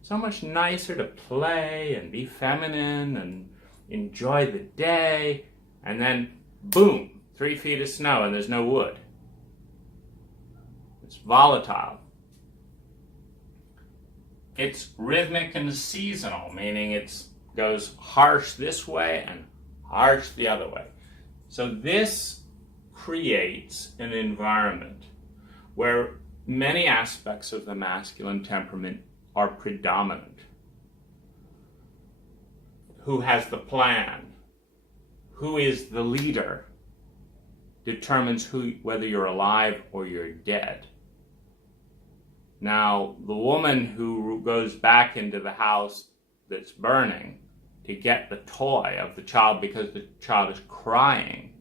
So much nicer to play and be feminine and enjoy the day. And then, boom, 3 feet of snow and there's no wood. It's volatile. It's rhythmic and seasonal, meaning it goes harsh this way and harsh the other way. So this creates an environment where many aspects of the masculine temperament are predominant. Who has the plan? Who is the leader? Determines whether you're alive or you're dead. Now, the woman who goes back into the house that's burning to get the toy of the child because the child is crying,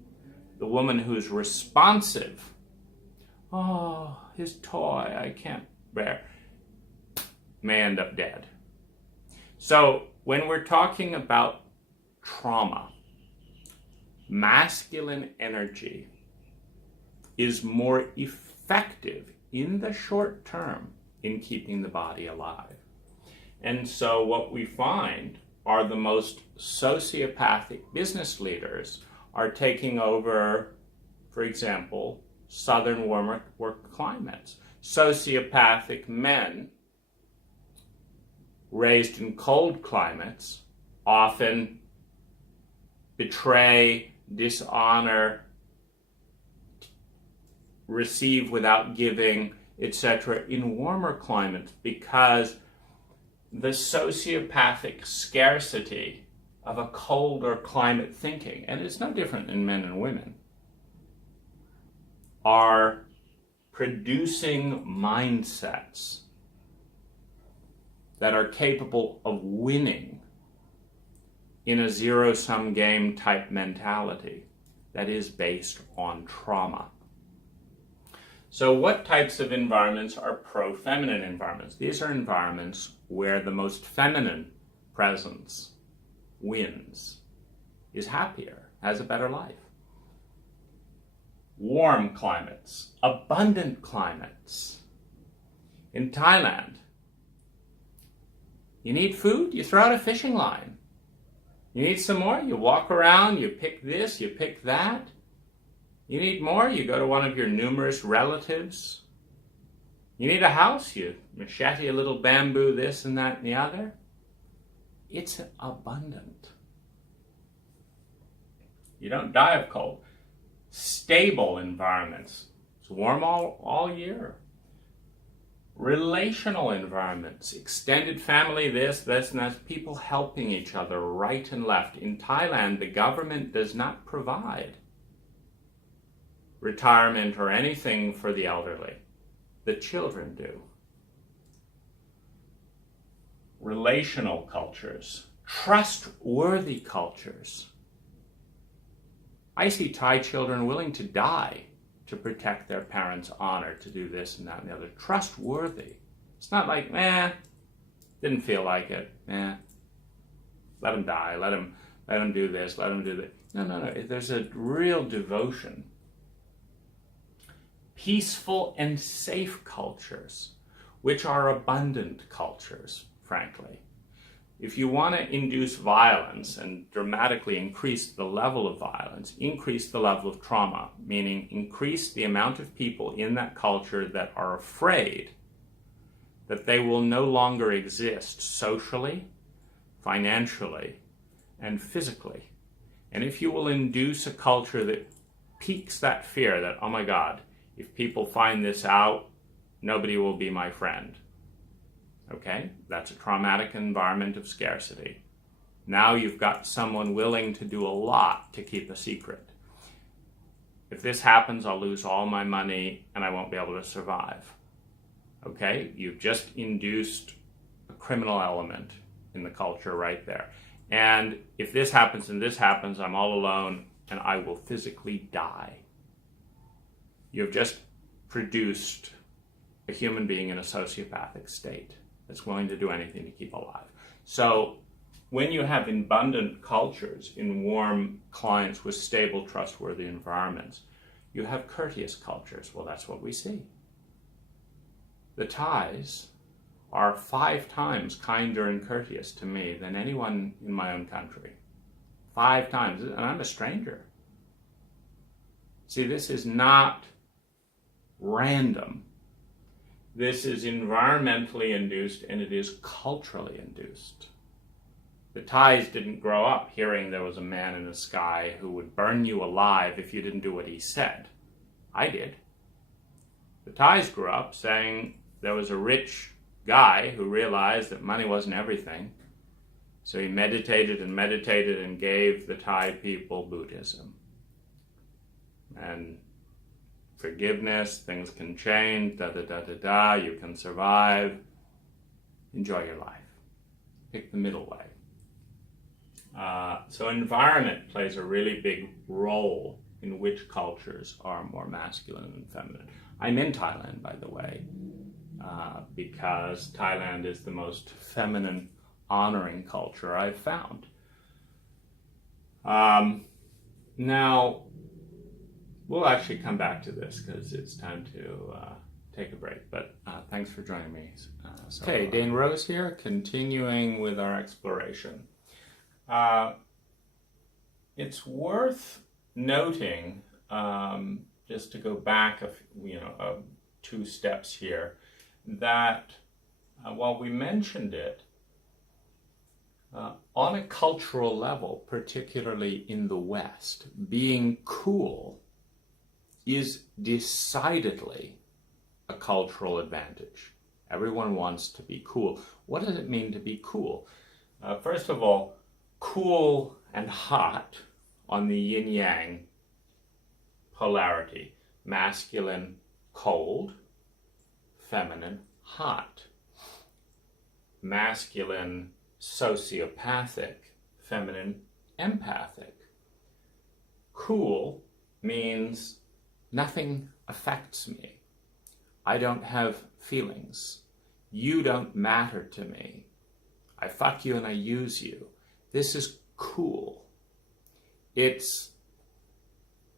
the woman who's responsive, oh, his toy, I can't bear, may end up dead. So when we're talking about trauma, masculine energy is more effective in the short term in keeping the body alive. And so what we find are the most sociopathic business leaders are taking over, for example, southern warmer climates. Sociopathic men raised in cold climates often betray, dishonor, receive without giving, etc. in warmer climates because the sociopathic scarcity of a colder climate thinking, and it's no different in men and women, are producing mindsets that are capable of winning in a zero-sum game type mentality that is based on trauma. So what types of environments are pro-feminine environments? These are environments where the most feminine presence wins, is happier, has a better life. Warm climates, abundant climates. In Thailand, you need food, you throw out a fishing line. You need some more, you walk around, you pick this, you pick that. You need more, you go to one of your numerous relatives. You need a house, you machete a little bamboo, this and that and the other. It's abundant. You don't die of cold. Stable environments. It's warm all year. Relational environments. Extended family, this, and that. People helping each other right and left. In Thailand, the government does not provide retirement or anything for the elderly. The children do. Relational cultures. Trustworthy cultures. I see Thai children willing to die to protect their parents' honor, to do this and that and the other. Trustworthy. It's not like, didn't feel like it. Let him die. Let him do this. Let him do that. No. There's a real devotion. Peaceful and safe cultures, which are abundant cultures, frankly. If you want to induce violence and dramatically increase the level of violence, increase the level of trauma, meaning increase the amount of people in that culture that are afraid that they will no longer exist socially, financially, and physically. And if you will induce a culture that piques that fear that, oh my God, if people find this out, nobody will be my friend. Okay, that's a traumatic environment of scarcity. Now you've got someone willing to do a lot to keep a secret. If this happens, I'll lose all my money and I won't be able to survive. Okay, you've just induced a criminal element in the culture right there. And if this happens and this happens, I'm all alone and I will physically die. You've just produced a human being in a sociopathic state that's willing to do anything to keep alive. So when you have abundant cultures in warm climates with stable, trustworthy environments, you have courteous cultures. Well, that's what we see. The Thais are 5 times kinder and courteous to me than anyone in my own country. 5 times, and I'm a stranger. See, this is not random. This is environmentally induced, and it is culturally induced. The Thais didn't grow up hearing there was a man in the sky who would burn you alive if you didn't do what he said. I did. The Thais grew up saying there was a rich guy who realized that money wasn't everything. So he meditated and gave the Thai people Buddhism. And forgiveness, things can change, you can survive. Enjoy your life. Pick the middle way. So environment plays a really big role in which cultures are more masculine and feminine. I'm in Thailand, by the way, because Thailand is the most feminine honoring culture I've found. Now, we'll actually come back to this because it's time to take a break, but thanks for joining me. Okay, Dane Rose here, continuing with our exploration. It's worth noting, just to go back 2 steps here, that while we mentioned it, on a cultural level, particularly in the West, being cool is decidedly a cultural advantage. Everyone wants to be cool. What does it mean to be cool? First of all, cool and hot on the yin-yang polarity. Masculine, cold. Feminine, hot. Masculine, sociopathic. Feminine, empathic. Cool means nothing affects me. I don't have feelings. You don't matter to me. I fuck you and I use you. This is cool. It's,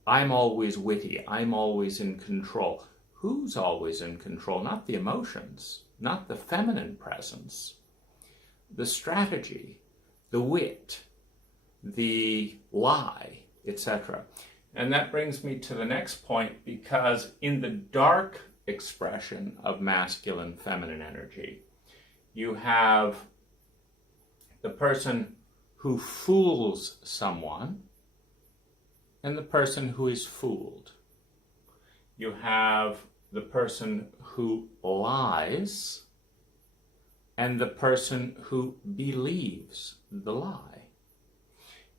I'm always witty. I'm always in control. Who's always in control? Not the emotions, not the feminine presence. The strategy, the wit, the lie, etc. And that brings me to the next point, because in the dark expression of masculine feminine energy, you have the person who fools someone and the person who is fooled. You have the person who lies and the person who believes the lie.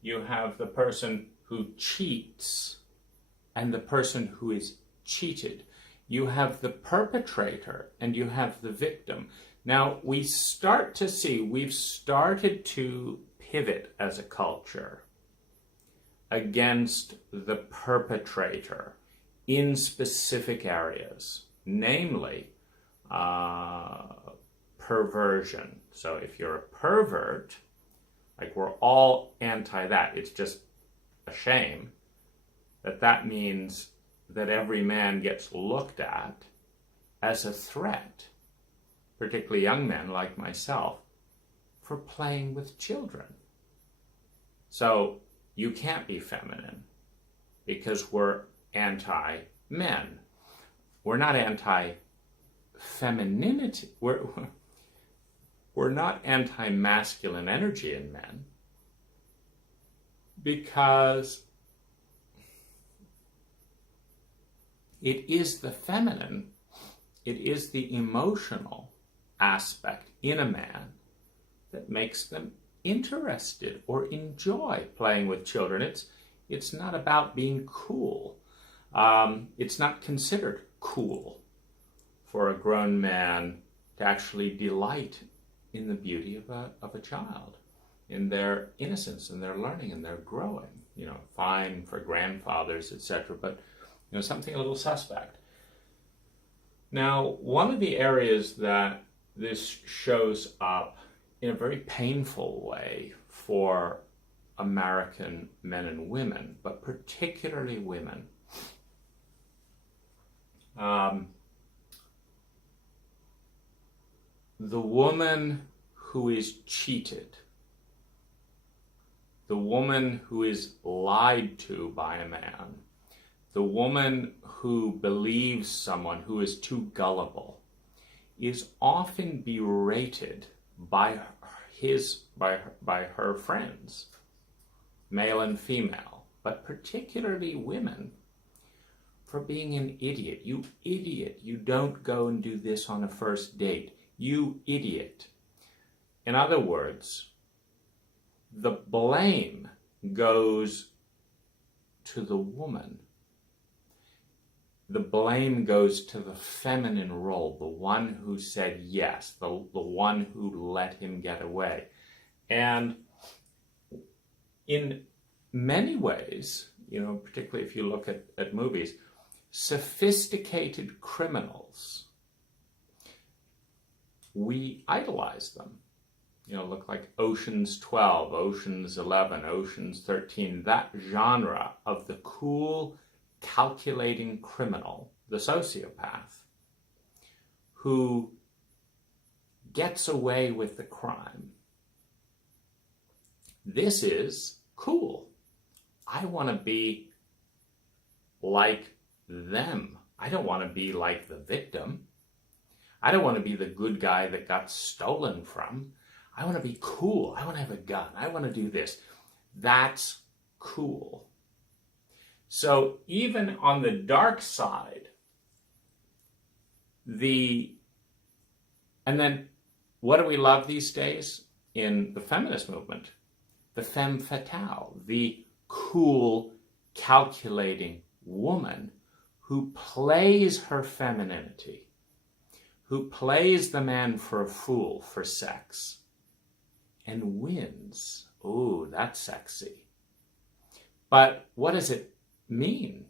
You have the person who cheats and the person who is cheated. You have the perpetrator and you have the victim. Now we start to see, we've started to pivot as a culture against the perpetrator in specific areas, namely perversion. So if you're a pervert, like we're all anti that. It's just a shame that that means that every man gets looked at as a threat, particularly young men like myself, for playing with children. So you can't be feminine because we're anti-men. We're not anti-femininity. We're not anti-masculine energy in men because it is the feminine, it is the emotional aspect in a man that makes them interested or enjoy playing with children. It's not about being cool. It's not considered cool for a grown man to actually delight in the beauty of a child, in their innocence and their learning and their growing. You know, fine for grandfathers, etc., but you know, something a little suspect. Now, one of the areas that this shows up in a very painful way for American men and women, but particularly women, the woman who is cheated, the woman who is lied to by a man, the woman who believes someone who is too gullible, is often berated by her friends, male and female, but particularly women, for being an idiot. You idiot, you don't go and do this on a first date. You idiot. In other words, the blame goes to the woman. The blame goes to the feminine role, the one who said yes, the one who let him get away. And in many ways, particularly if you look at movies, sophisticated criminals, we idolize them. Look like Ocean's 12, Ocean's 11, Ocean's 13, that genre of the cool, calculating criminal, the sociopath, who gets away with the crime. This is cool. I want to be like them. I don't want to be like the victim. I don't want to be the good guy that got stolen from. I want to be cool. I want to have a gun. I want to do this. That's cool. So even on the dark side, and then what do we love these days in the feminist movement? The femme fatale, the cool, calculating woman who plays her femininity, who plays the man for a fool for sex, and wins. Ooh, that's sexy. But what does it mean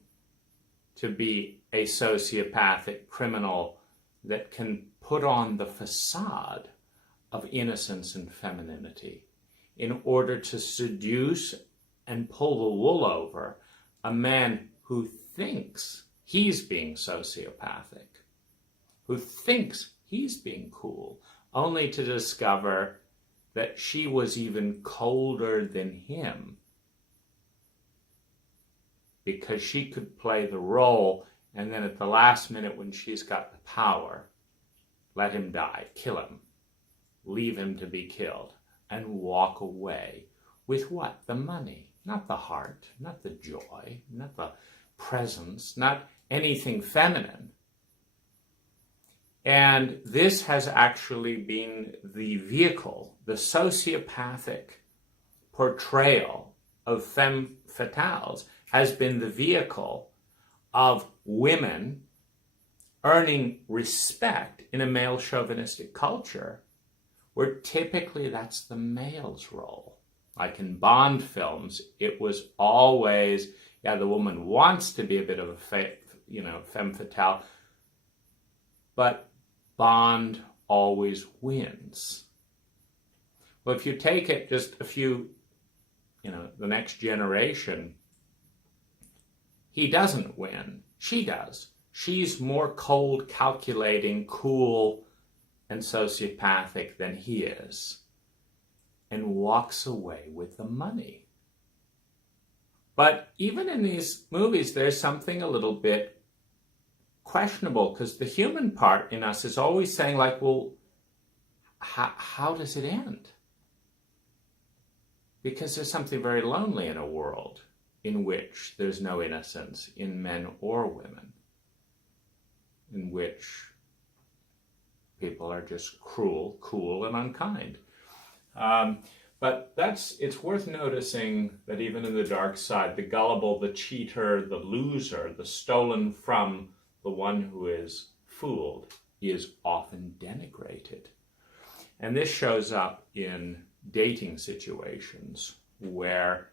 to be a sociopathic criminal that can put on the facade of innocence and femininity in order to seduce and pull the wool over a man who thinks he's being sociopathic, who thinks he's being cool, only to discover that she was even colder than him because she could play the role, and then at the last minute when she's got the power, let him die, kill him, leave him to be killed, and walk away with what? The money, not the heart, not the joy, not the presence, not anything feminine. And this has actually been the vehicle, the sociopathic portrayal of femme fatales has been the vehicle of women earning respect in a male chauvinistic culture where typically that's the male's role. Like in Bond films, it was always, the woman wants to be a bit of a femme fatale, but Bond always wins. Well, if you take it just a few, the next generation, he doesn't win. She does. She's more cold, calculating, cool, and sociopathic than he is, and walks away with the money. But even in these movies, there's something a little bit questionable, because the human part in us is always saying, like, well, how does it end? Because there's something very lonely in a world in which there's no innocence in men or women, in which people are just cruel, cool, and unkind. But it's worth noticing that even in the dark side, the gullible, the cheater, the loser, the stolen from, the one who is fooled, is often denigrated. And this shows up in dating situations where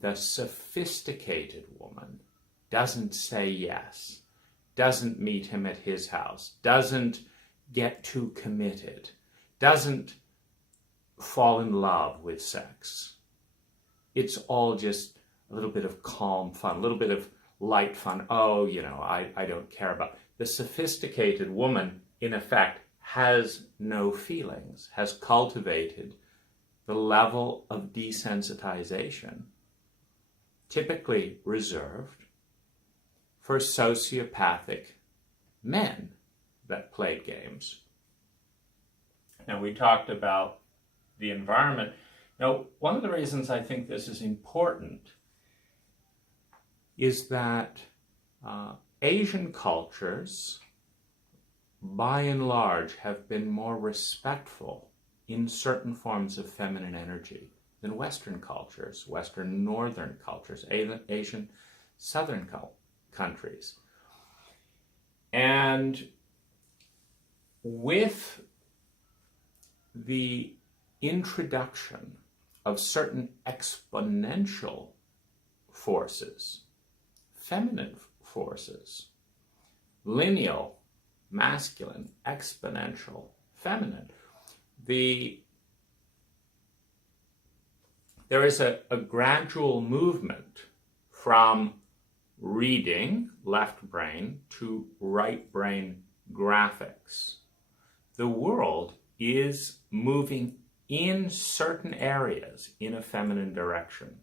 the sophisticated woman doesn't say yes, doesn't meet him at his house, doesn't get too committed, doesn't fall in love with sex. It's all just a little bit of calm fun, a little bit of light fun. Oh, I don't care about. The sophisticated woman, in effect, has no feelings, has cultivated the level of desensitization typically reserved for sociopathic men that played games. Now, we talked about the environment. Now, one of the reasons I think this is important is that Asian cultures, by and large, have been more respectful in certain forms of feminine energy than Western cultures, Western northern cultures, Asian southern countries. And with the introduction of certain exponential forces, feminine forces, lineal, masculine, exponential, feminine, there is a gradual movement from reading, left brain, to right brain graphics. The world is moving in certain areas in a feminine direction.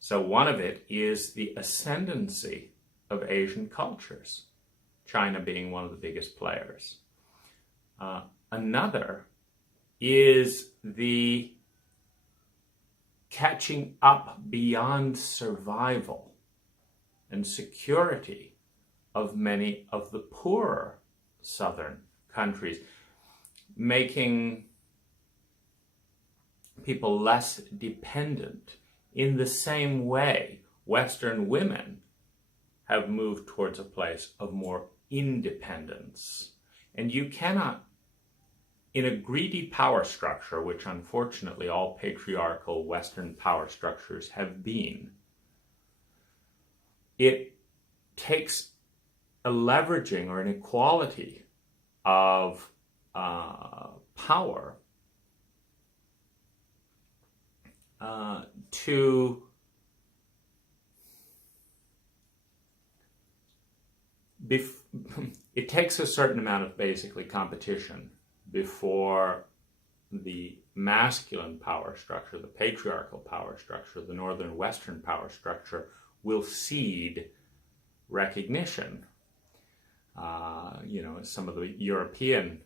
So one of it is the ascendancy of Asian cultures, China being one of the biggest players. Another is the catching up beyond survival and security of many of the poorer southern countries, making people less dependent. In the same way, Western women have moved towards a place of more independence. And you cannot, in a greedy power structure, which unfortunately all patriarchal Western power structures have been, it takes a leveraging or an equality of power it takes a certain amount of basically competition before the masculine power structure, the patriarchal power structure, the northern Western power structure will cede recognition. Some of the European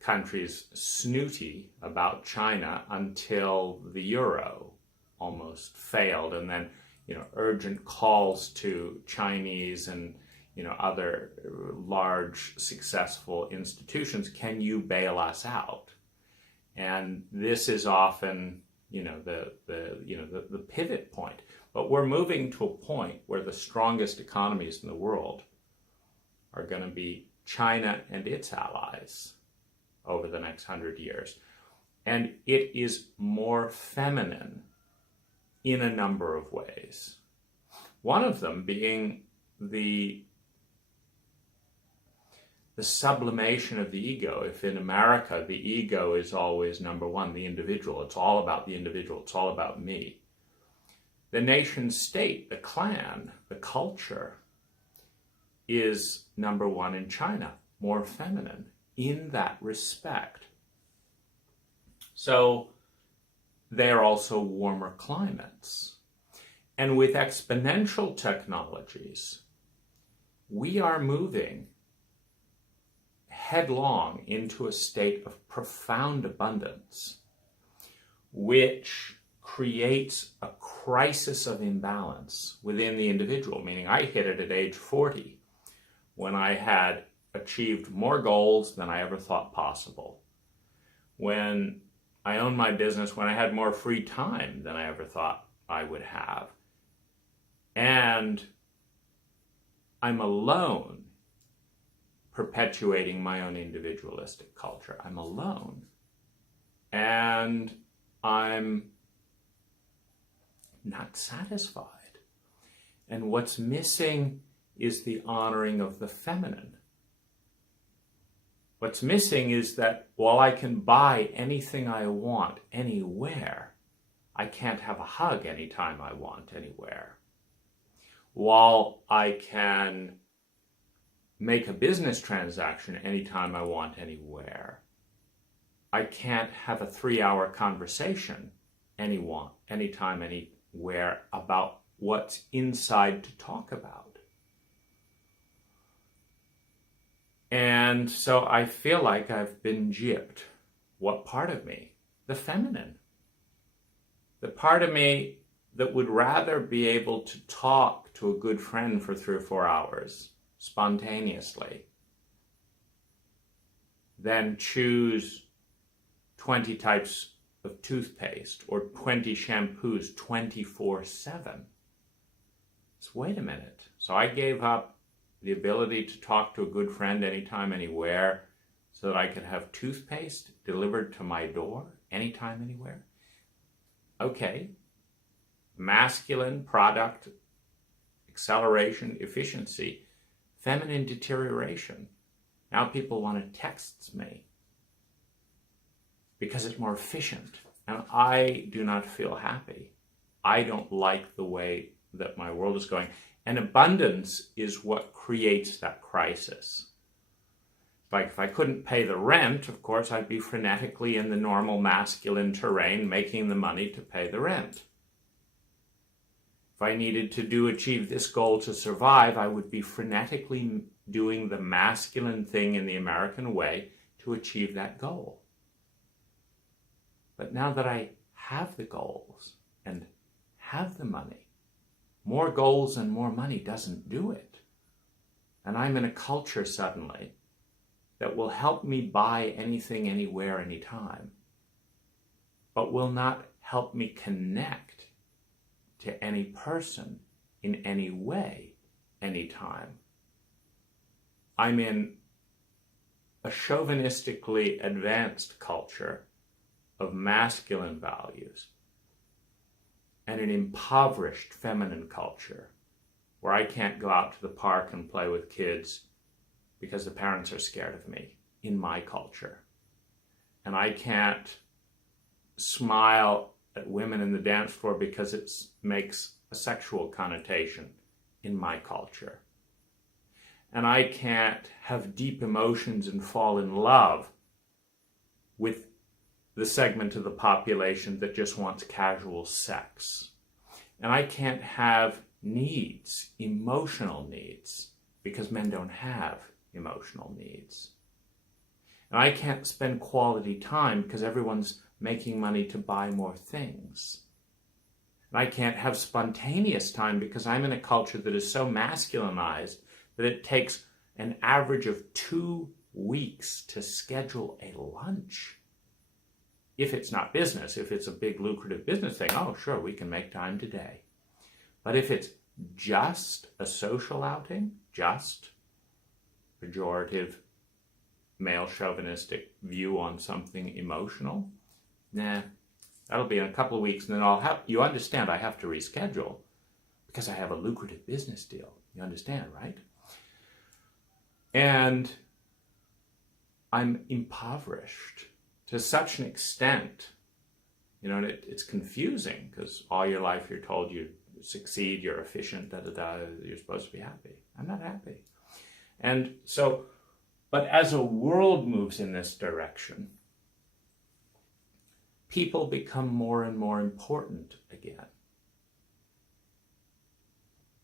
countries snooty about China until the euro almost failed, and then urgent calls to Chinese and other large successful institutions, can you bail us out? And this is often the pivot point. But we're moving to a point where the strongest economies in the world are going to be China and its allies over the next 100 years. And it is more feminine in a number of ways. One of them being the sublimation of the ego. If in America the ego is always number one, the individual, it's all about the individual, it's all about me. The nation state, the clan, the culture is number one in China, more feminine in that respect. So they're also warmer climates. And with exponential technologies, we are moving headlong into a state of profound abundance, which creates a crisis of imbalance within the individual, meaning I hit it at age 40 when I had achieved more goals than I ever thought possible. When I owned my business, when I had more free time than I ever thought I would have. And I'm alone perpetuating my own individualistic culture. I'm alone. And I'm not satisfied. And what's missing is the honoring of the feminine. What's missing is that while I can buy anything I want anywhere, I can't have a hug anytime I want anywhere. While I can make a business transaction anytime I want, anywhere. I can't have a 3-hour conversation anytime, anywhere about what's inside to talk about. And so I feel like I've been gypped. What part of me? The feminine. The part of me that would rather be able to talk to a good friend for 3 or 4 hours spontaneously than choose 20 types of toothpaste or 20 shampoos 24/7. So wait a minute. So I gave up the ability to talk to a good friend anytime, anywhere, so that I could have toothpaste delivered to my door anytime, anywhere. Okay. Masculine product acceleration, efficiency, feminine deterioration. Now people want to text me because it's more efficient, and I do not feel happy. I don't like the way that my world is going, and abundance is what creates that crisis. Like if I couldn't pay the rent, of course, I'd be frenetically in the normal masculine terrain making the money to pay the rent. If I needed to achieve this goal to survive, I would be frenetically doing the masculine thing in the American way to achieve that goal. But now that I have the goals and have the money, more goals and more money doesn't do it. And I'm in a culture suddenly that will help me buy anything, anywhere, anytime, but will not help me connect to any person in any way, anytime. I'm in a chauvinistically advanced culture of masculine values and an impoverished feminine culture where I can't go out to the park and play with kids because the parents are scared of me in my culture. And I can't smile at women in the dance floor because it makes a sexual connotation in my culture. And I can't have deep emotions and fall in love with the segment of the population that just wants casual sex. And I can't have needs, emotional needs, because men don't have emotional needs. And I can't spend quality time because everyone's making money to buy more things. And I can't have spontaneous time because I'm in a culture that is so masculinized that it takes an average of 2 weeks to schedule a lunch. If it's not business, if it's a big lucrative business thing, oh sure, we can make time today. But if it's just a social outing, just pejorative male chauvinistic view on something emotional, nah, that'll be in a couple of weeks, and then you understand I have to reschedule because I have a lucrative business deal. You understand, right? And I'm impoverished to such an extent, and it's confusing because all your life you're told you succeed, you're efficient, you're supposed to be happy. I'm not happy. And so, but as a world moves in this direction, people become more and more important again.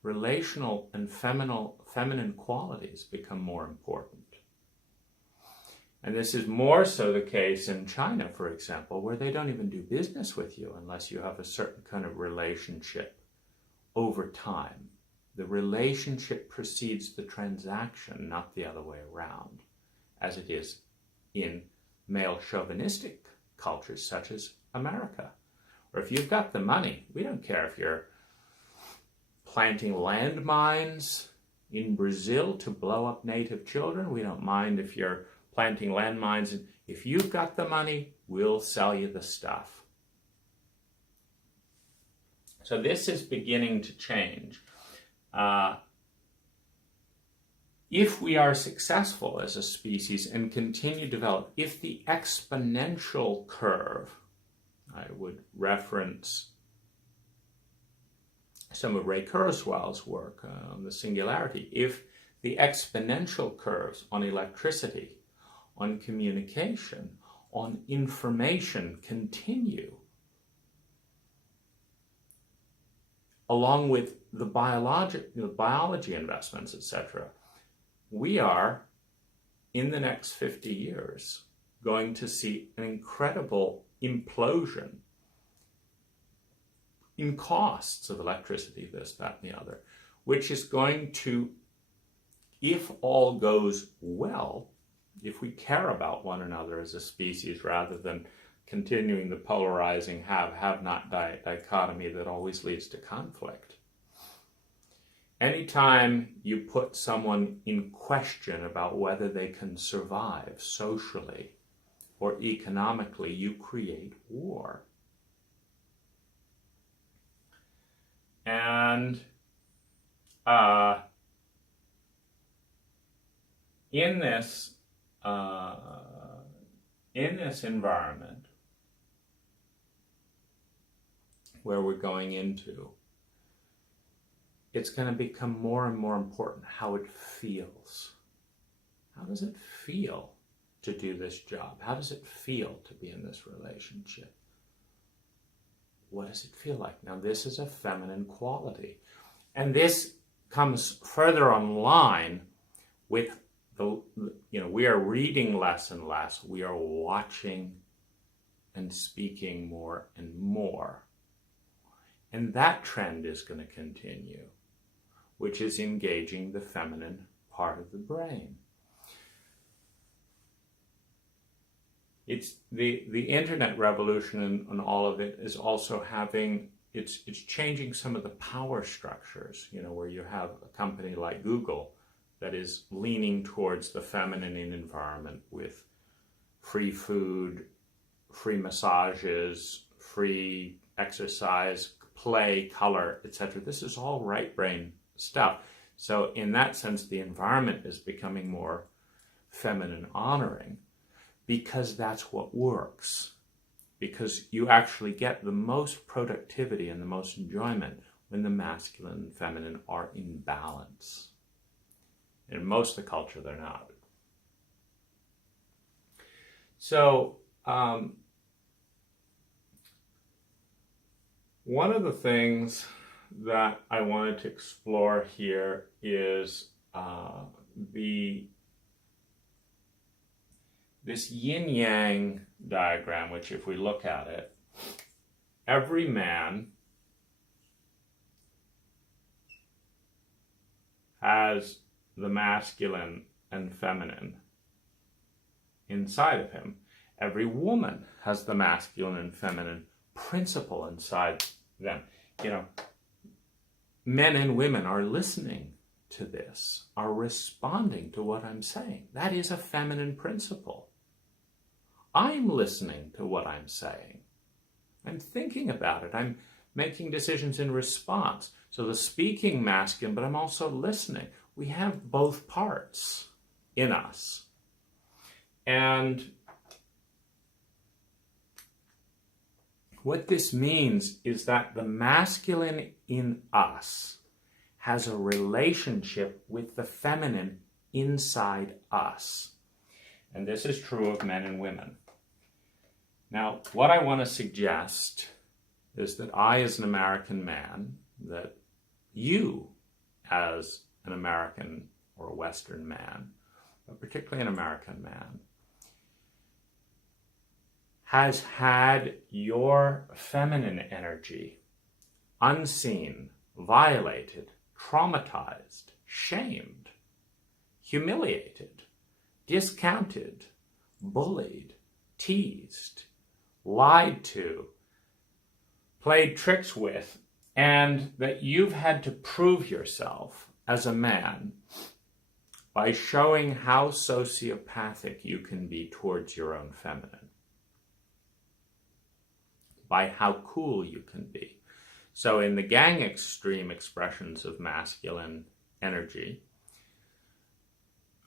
Relational and feminine qualities become more important. And this is more so the case in China, for example, where they don't even do business with you unless you have a certain kind of relationship over time. The relationship precedes the transaction, not the other way around, as it is in male chauvinistic cultures such as America. Or if you've got the money, we don't care if you're planting landmines in Brazil to blow up native children. We don't mind if you're planting landmines. If you've got the money, we'll sell you the stuff. So this is beginning to change. If we are successful as a species and continue to develop, if the exponential curve, I would reference some of Ray Kurzweil's work on the singularity, if the exponential curves on electricity, on communication, on information continue, along with the biology investments, etc. We are, in the next 50 years, going to see an incredible implosion in costs of electricity, this, that, and the other, which is going to, if all goes well, if we care about one another as a species rather than continuing the polarizing have-not dichotomy that always leads to conflict. Anytime you put someone in question about whether they can survive socially or economically, you create war. And in this environment where we're going into, it's going to become more and more important how it feels. How does it feel to do this job? How does it feel to be in this relationship? What does it feel like? Now, this is a feminine quality. And this comes further online with we are reading less and less. We are watching and speaking more and more. And that trend is going to continue, which is engaging the feminine part of the brain. It's the internet revolution and all of it is also having, it's changing some of the power structures, where you have a company like Google that is leaning towards the feminine environment with free food, free massages, free exercise, play, color, etc. This is all right brain stuff. So in that sense, the environment is becoming more feminine honoring because that's what works. Because you actually get the most productivity and the most enjoyment when the masculine and feminine are in balance. In most of the culture, they're not. So, one of the things that I wanted to explore here is this yin-yang diagram, which if we look at it, every man has the masculine and feminine inside of him. Every woman has the masculine and feminine principle inside them. Men and women are listening to this, are responding to what I'm saying. That is a feminine principle. I'm listening to what I'm saying. I'm thinking about it. I'm making decisions in response. So the speaking masculine, but I'm also listening. We have both parts in us. And what this means is that the masculine in us has a relationship with the feminine inside us. And this is true of men and women. Now, what I want to suggest is that I, as an American man, that you, as an American or a Western man, but particularly an American man, has had your feminine energy unseen, violated, traumatized, shamed, humiliated, discounted, bullied, teased, lied to, played tricks with, and that you've had to prove yourself as a man by showing how sociopathic you can be towards your own feminine, by how cool you can be. So in the gang extreme expressions of masculine energy,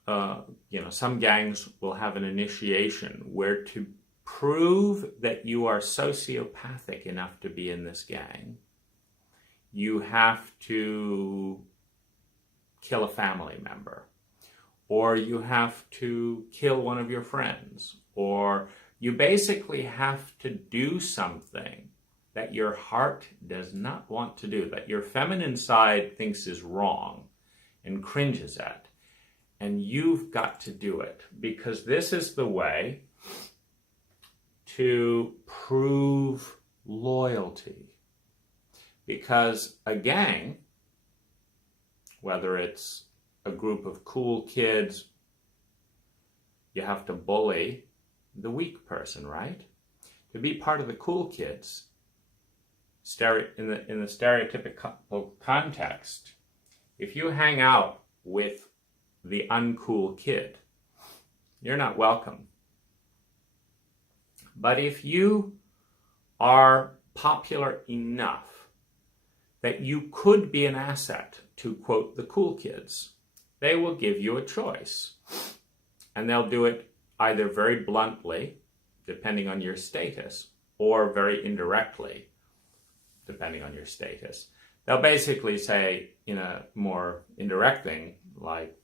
some gangs will have an initiation where to prove that you are sociopathic enough to be in this gang, you have to kill a family member, or you have to kill one of your friends, or you basically have to do something that your heart does not want to do, that your feminine side thinks is wrong and cringes at. And you've got to do it, because this is the way to prove loyalty. Because a gang, whether it's a group of cool kids, you have to bully the weak person, right? To be part of the cool kids, in the stereotypical context, if you hang out with the uncool kid, you're not welcome. But if you are popular enough that you could be an asset to, quote, the cool kids, they will give you a choice. And they'll do it either very bluntly, depending on your status, or very indirectly, depending on your status. They'll basically say, in a more indirect thing, like,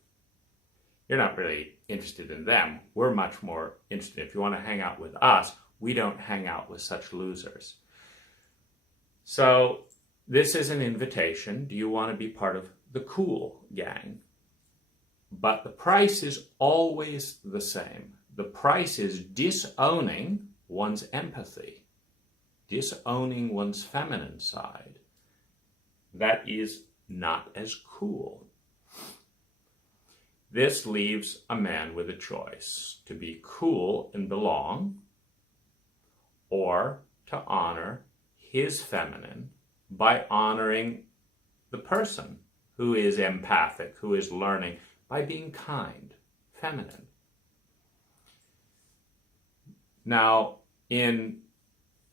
you're not really interested in them. We're much more interested. If you want to hang out with us, we don't hang out with such losers. So this is an invitation. Do you want to be part of the cool gang? But the price is always the same. The price is disowning one's empathy, disowning one's feminine side. That is not as cool. This leaves a man with a choice: to be cool and belong, or to honor his feminine by honoring the person who is empathic, who is learning, by being kind, feminine. Now, in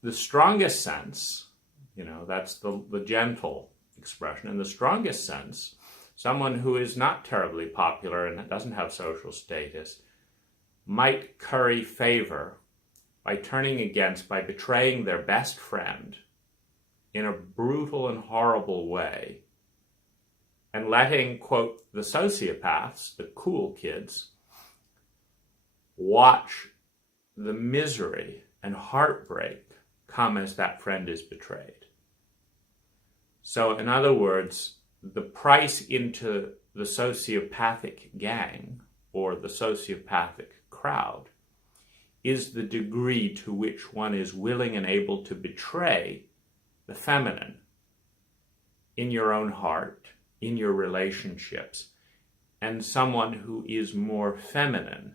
the strongest sense, that's the gentle expression. In the strongest sense, someone who is not terribly popular and doesn't have social status might curry favor by by betraying their best friend in a brutal and horrible way, and letting, quote, the sociopaths, the cool kids, watch the misery and heartbreak come as that friend is betrayed. So, in other words, the price into the sociopathic gang or the sociopathic crowd is the degree to which one is willing and able to betray the feminine in your own heart, in your relationships, and someone who is more feminine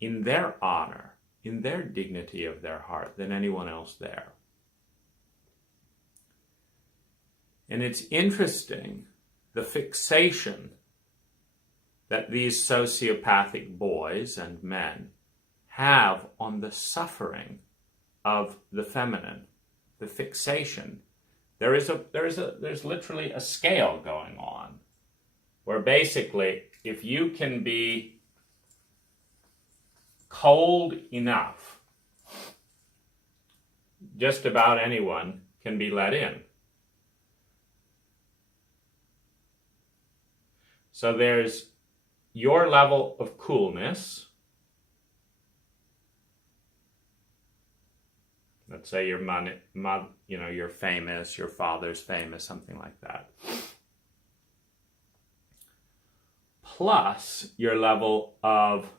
in their honor, in their dignity of their heart than anyone else there. And it's interesting, the fixation that these sociopathic boys and men have on the suffering of the feminine, the fixation. There's literally a scale going on where basically if you can be cold enough, just about anyone can be let in. So there's your level of coolness. Let's say you're you're famous, your father's famous, something like that. Plus your level of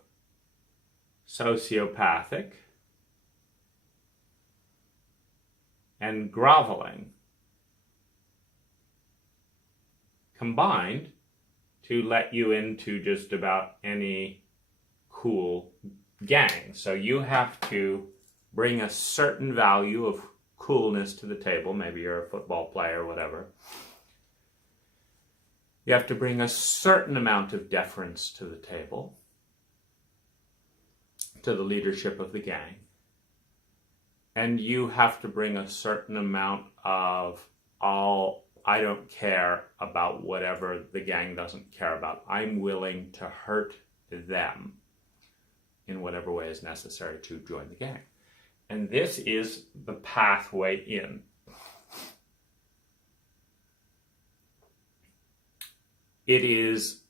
sociopathic and groveling combined to let you into just about any cool gang. So you have to bring a certain value of coolness to the table. Maybe you're a football player or whatever. You have to bring a certain amount of deference to the table, to the leadership of the gang. And you have to bring a certain amount of I don't care about whatever the gang doesn't care about. I'm willing to hurt them in whatever way is necessary to join the gang. And this is the pathway in. it is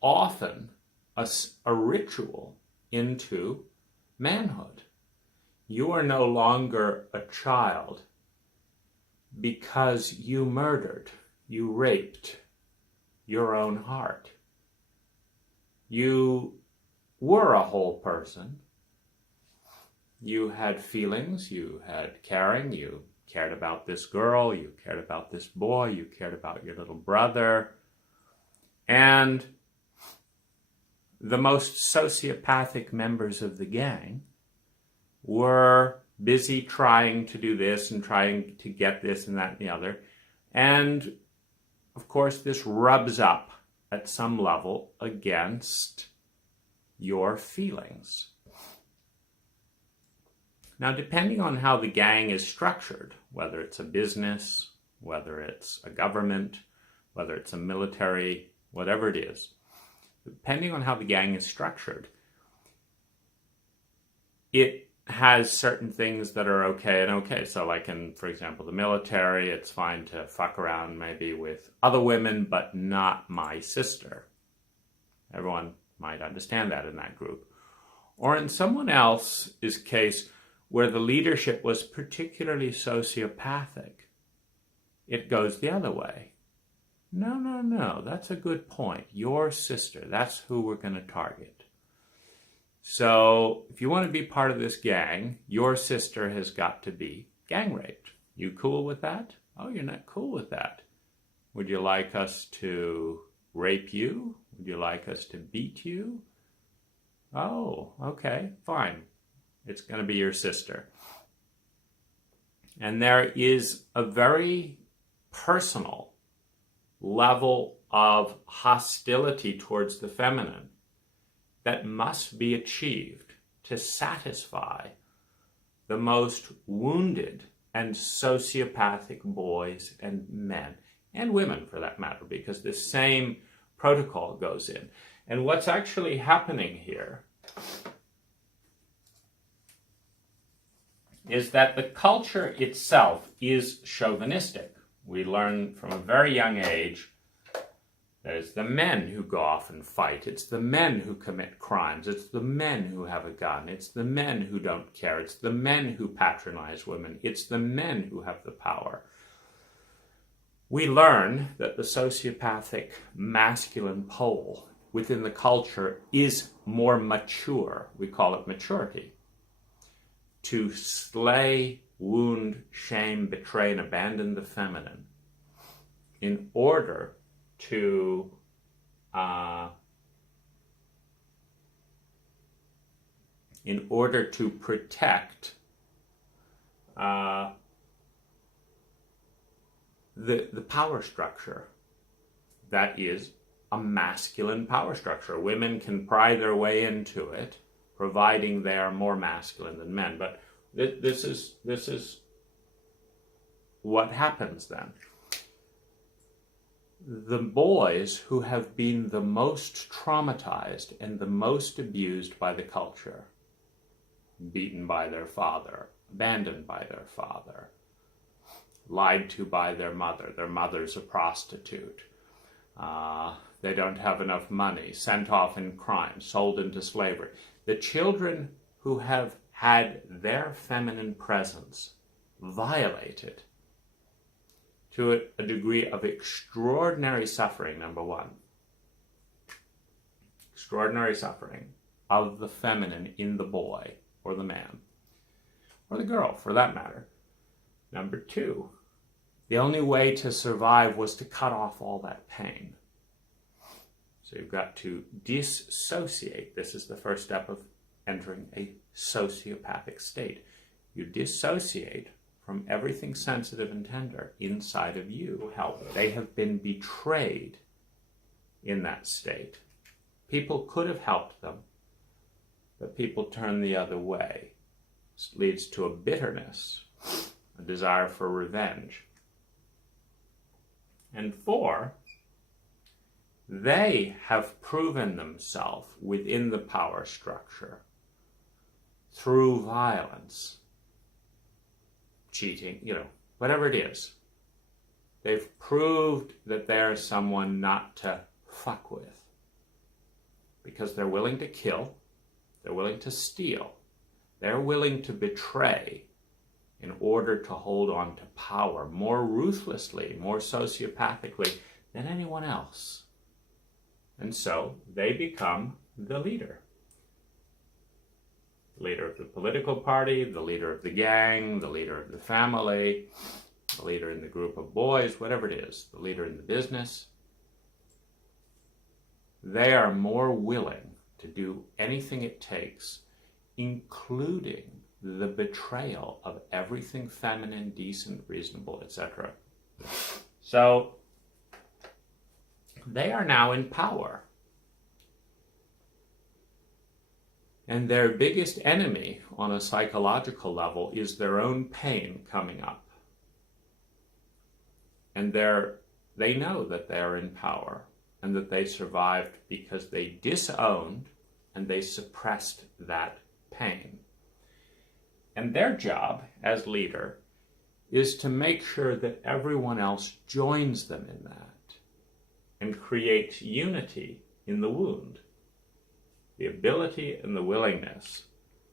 often a ritual into manhood. You are no longer a child because you murdered, you raped your own heart. You were a whole person. You had feelings, you had caring, you cared about this girl, you cared about this boy, you cared about your little brother. And the most sociopathic members of the gang were busy trying to do this and trying to get this and that and the other. And of course, this rubs up at some level against your feelings. Now, depending on how the gang is structured, whether it's a business, whether it's a government, whether it's a military, whatever it is, depending on how the gang is structured, it has certain things that are okay and okay. So like in, for example, the military, it's fine to fuck around maybe with other women, but not my sister. Everyone might understand that in that group. Or in someone else's case, where the leadership was particularly sociopathic, it goes the other way. No, that's a good point. Your sister, that's who we're going to target. So if you want to be part of this gang, your sister has got to be gang raped. You cool with that? Oh, you're not cool with that. Would you like us to rape you? Would you like us to beat you? Oh, okay, fine. It's going to be your sister. And there is a very personal level of hostility towards the feminine that must be achieved to satisfy the most wounded and sociopathic boys and men, and women for that matter, because the same protocol goes in. And what's actually happening here is that the culture itself is chauvinistic. We learn from a very young age that it's the men who go off and fight. It's the men who commit crimes. It's the men who have a gun. It's the men who don't care. It's the men who patronize women. It's the men who have the power. We learn that the sociopathic masculine pole within the culture is more mature. We call it maturity. To slay, wound, shame, betray, and abandon the feminine in order to protect the power structure that is a masculine power structure. Women can pry their way into it, providing they are more masculine than men. But this is what happens then. The boys who have been the most traumatized and the most abused by the culture, beaten by their father, abandoned by their father, lied to by their mother's a prostitute, they don't have enough money, sent off in crime, sold into slavery. The children who have had their feminine presence violated to a degree of extraordinary suffering, number one. Extraordinary suffering of the feminine in the boy or the man, or the girl for that matter. Number two, the only way to survive was to cut off all that pain. So you've got to dissociate. This is the first step of entering a sociopathic state. You dissociate from everything sensitive and tender inside of you. Help. They have been betrayed in that state. People could have helped them, but people turn the other way. This leads to a bitterness, a desire for revenge. And four, they have proven themselves within the power structure through violence, cheating, whatever it is. They've proved that they're someone not to fuck with because they're willing to kill, they're willing to steal, they're willing to betray in order to hold on to power more ruthlessly, more sociopathically than anyone else. And so they become the leader. The leader of the political party, the leader of the gang, the leader of the family, the leader in the group of boys, whatever it is, the leader in the business. They are more willing to do anything it takes, including the betrayal of everything feminine, decent, reasonable, etc. So they are now in power. And their biggest enemy on a psychological level is their own pain coming up. And they know that they are in power and that they survived because they disowned and they suppressed that pain. And their job as leader is to make sure that everyone else joins them in that and creates unity in the wound. The ability and the willingness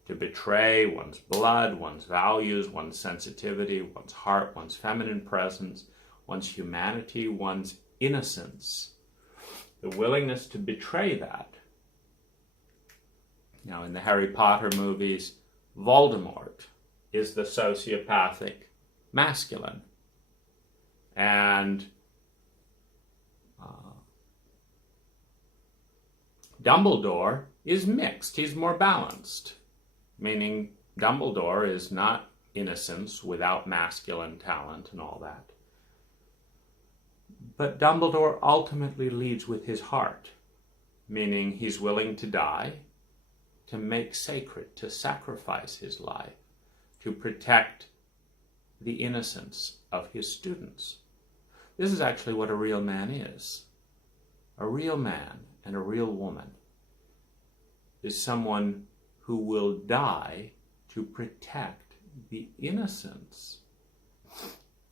to betray one's blood, one's values, one's sensitivity, one's heart, one's feminine presence, one's humanity, one's innocence. The willingness to betray that. Now, in the Harry Potter movies, Voldemort is the sociopathic masculine. And Dumbledore is mixed. He's more balanced, meaning Dumbledore is not innocence without masculine talent and all that. But Dumbledore ultimately leads with his heart, meaning he's willing to die, to make sacred, to sacrifice his life, to protect the innocence of his students. This is actually what a real man is. A real man and a real woman is someone who will die to protect the innocence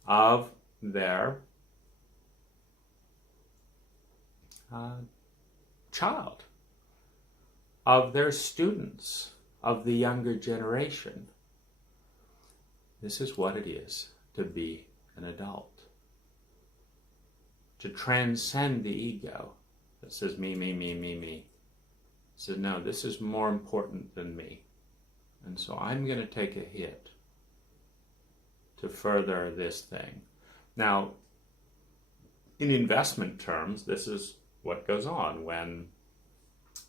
of their child, of their students, of the younger generation. This is what it is to be an adult. To transcend the ego that says me, me, me, me, me. Says, no, this is more important than me. And so I'm going to take a hit to further this thing. Now, in investment terms, this is what goes on when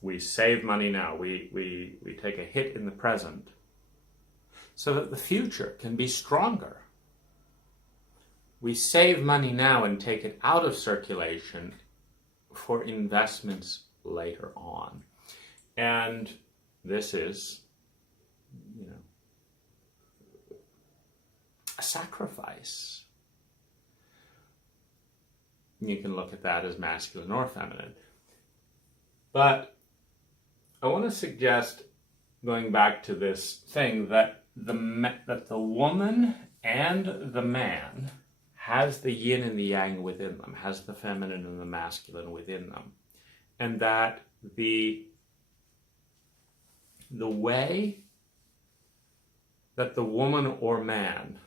we save money now. We take a hit in the present so that the future can be stronger. We save money now and take it out of circulation for investments later on. And this is, a sacrifice. You can look at that as masculine or feminine. But I want to suggest, going back to this thing, that the woman and the man has the yin and the yang within them, has the feminine and the masculine within them. And that the way that the woman or man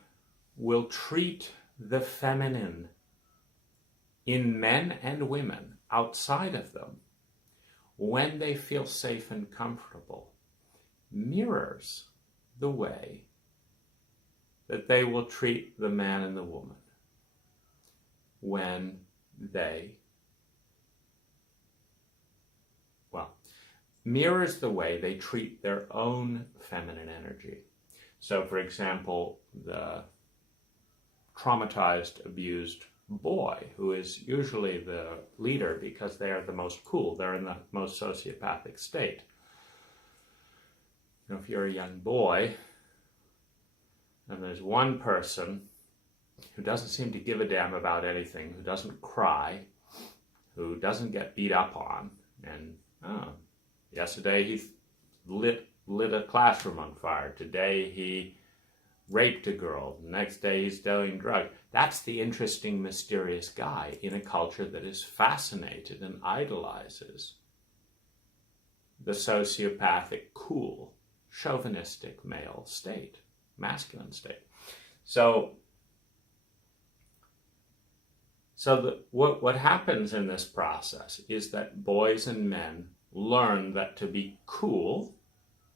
will treat the feminine in men and women outside of them when they feel safe and comfortable mirrors the way that they will treat the man and the woman when they, mirrors the way they treat their own feminine energy. So, for example, the traumatized, abused boy, who is usually the leader because they are the most cool, they're in the most sociopathic state. If you're a young boy and there's one person who doesn't seem to give a damn about anything, who doesn't cry, who doesn't get beat up on, and yesterday he lit a classroom on fire, today he raped a girl, the next day he's selling drugs. That's the interesting, mysterious guy in a culture that is fascinated and idolizes the sociopathic, cool, chauvinistic male state, masculine state. So what happens in this process is that boys and men learn that to be cool,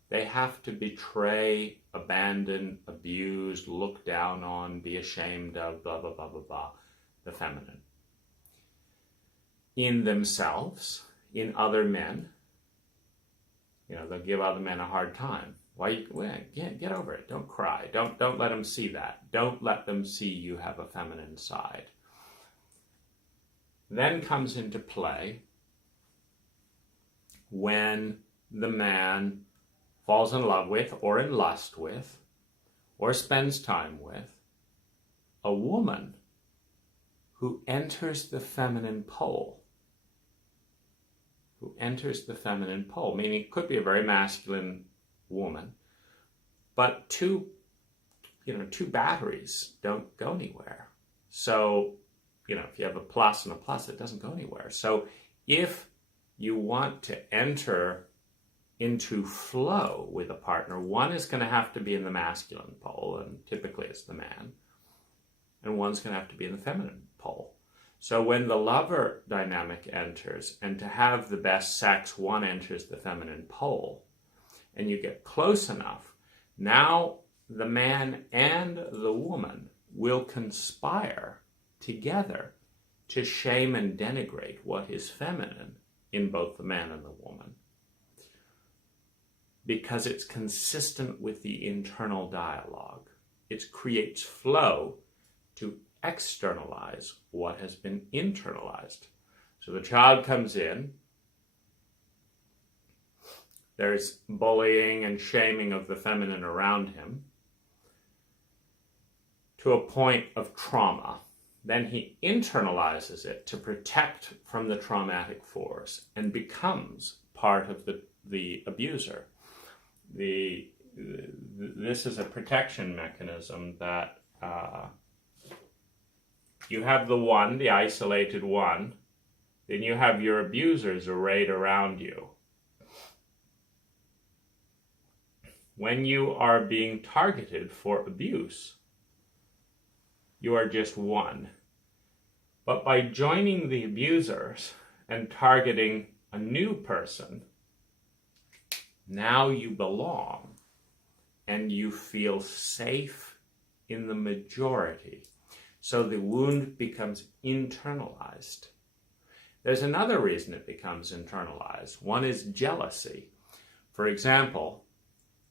they have to betray, abandon, abuse, look down on, be ashamed of, blah, blah, blah, blah, blah, the feminine. In themselves, in other men, they'll give other men a hard time. Get over it. Don't cry. Don't let them see that. Don't let them see you have a feminine side. Then comes into play when the man falls in love with, or in lust with, or spends time with a woman who enters the feminine pole. Meaning it could be a very masculine woman, but two batteries don't go anywhere. So, if you have a plus and a plus, it doesn't go anywhere. So if you want to enter into flow with a partner, one is going to have to be in the masculine pole, and typically it's the man, and one's going to have to be in the feminine pole. So when the lover dynamic enters, and to have the best sex, one enters the feminine pole, and you get close enough, now the man and the woman will conspire together to shame and denigrate what is feminine in both the man and the woman, because it's consistent with the internal dialogue. It creates flow to externalize what has been internalized. So the child comes in, there's bullying and shaming of the feminine around him to a point of trauma. Then he internalizes it to protect from the traumatic force and becomes part of the abuser. This is a protection mechanism that you have the one, the isolated one, then you have your abusers arrayed around you. When you are being targeted for abuse, you are just one. But by joining the abusers and targeting a new person, now you belong and you feel safe in the majority. So the wound becomes internalized. There's another reason it becomes internalized. One is jealousy. For example,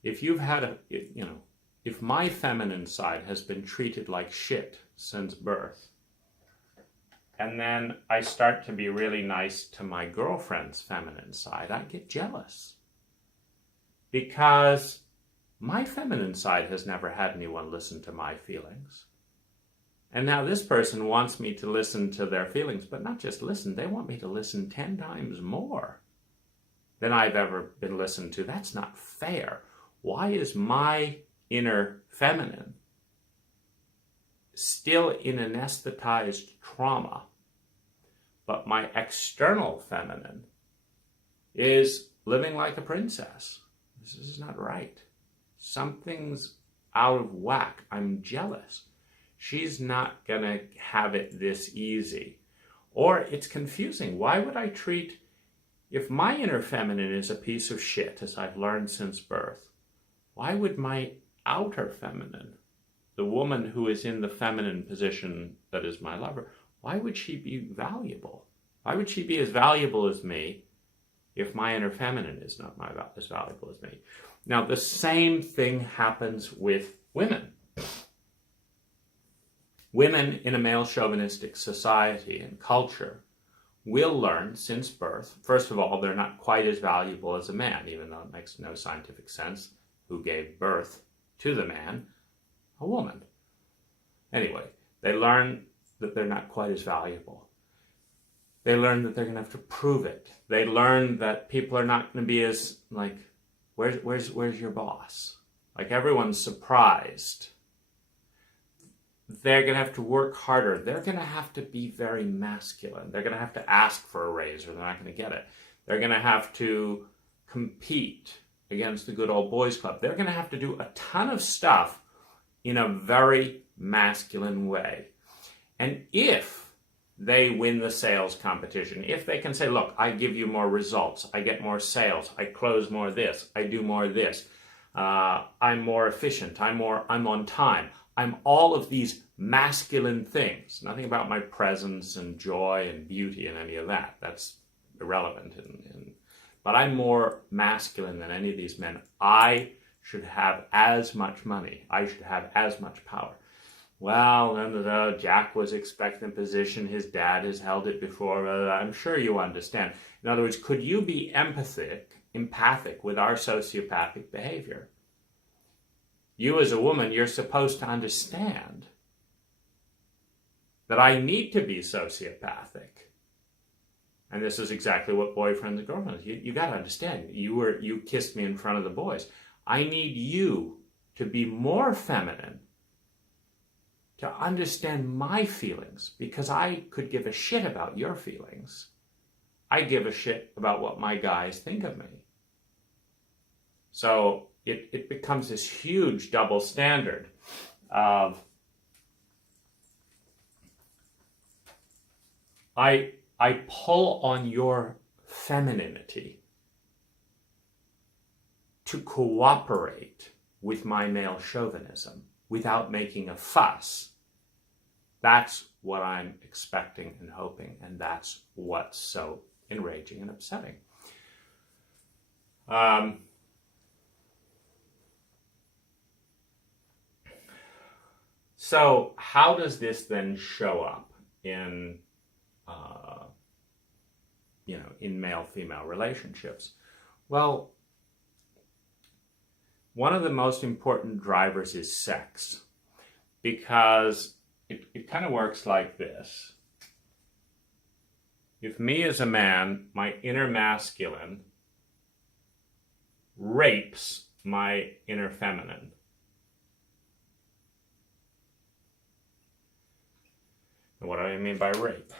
if you've had if my feminine side has been treated like shit since birth, and then I start to be really nice to my girlfriend's feminine side, I get jealous. Because my feminine side has never had anyone listen to my feelings. And now this person wants me to listen to their feelings, but not just listen, they want me to listen 10 times more than I've ever been listened to. That's not fair. Why is my inner feminine still in anesthetized trauma, but my external feminine is living like a princess? This is not right. Something's out of whack. I'm jealous. She's not going to have it this easy. Or it's confusing. Why would I treat, if my inner feminine is a piece of shit, as I've learned since birth, why would my outer feminine, the woman who is in the feminine position that is my lover, why would she be valuable? Why would she be as valuable as me if my inner feminine is not as valuable as me? Now, the same thing happens with women. Women in a male chauvinistic society and culture will learn since birth, first of all, they're not quite as valuable as a man, even though it makes no scientific sense. Who gave birth to the man? A woman. Anyway, they learn that they're not quite as valuable. They learn that they're going to have to prove it. They learn that people are not going to be as, like, where's your boss? Like, everyone's surprised they're going to have to work harder. They're going to have to be very masculine. They're going to have to ask for a raise or they're not going to get it. They're going to have to compete against the good old boys club. They're going to have to do a ton of stuff in a very masculine way. And if they win the sales competition, if they can say, look, I give you more results, I get more sales, I close more this, I do more this, I'm more efficient, I'm on time, I'm all of these masculine things. Nothing about my presence and joy and beauty and any of that. That's irrelevant. But I'm more masculine than any of these men. I should have as much money. I should have as much power. Well, Jack was expecting a position. His dad has held it before. I'm sure you understand. In other words, could you be empathic with our sociopathic behavior? You as a woman, you're supposed to understand that I need to be sociopathic. And this is exactly what boyfriends and girlfriends, you got to understand. You kissed me in front of the boys. I need you to be more feminine, to understand my feelings, because I could give a shit about your feelings. I give a shit about what my guys think of me. So it becomes this huge double standard of I pull on your femininity to cooperate with my male chauvinism without making a fuss. That's what I'm expecting and hoping, and that's what's so enraging and upsetting. So how does this then show up in in male-female relationships? Well, one of the most important drivers is sex, because it kind of works like this. If me as a man, my inner masculine rapes my inner feminine, and what do I mean by rape?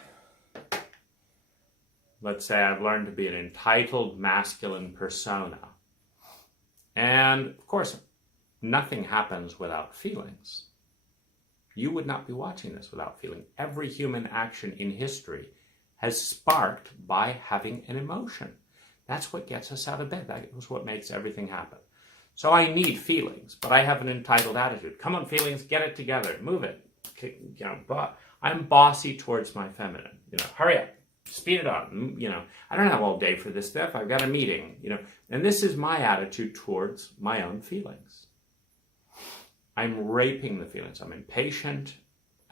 Let's say I've learned to be an entitled masculine persona. And of course, nothing happens without feelings. You would not be watching this without feeling. Every human action in history has sparked by having an emotion. That's what gets us out of bed. That is what makes everything happen. So I need feelings, but I have an entitled attitude. Come on, feelings, get it together, move it. I'm bossy towards my feminine. Hurry up. Speed it up. I don't have all day for this stuff. I've got a meeting, And this is my attitude towards my own feelings. I'm raping the feelings. I'm impatient.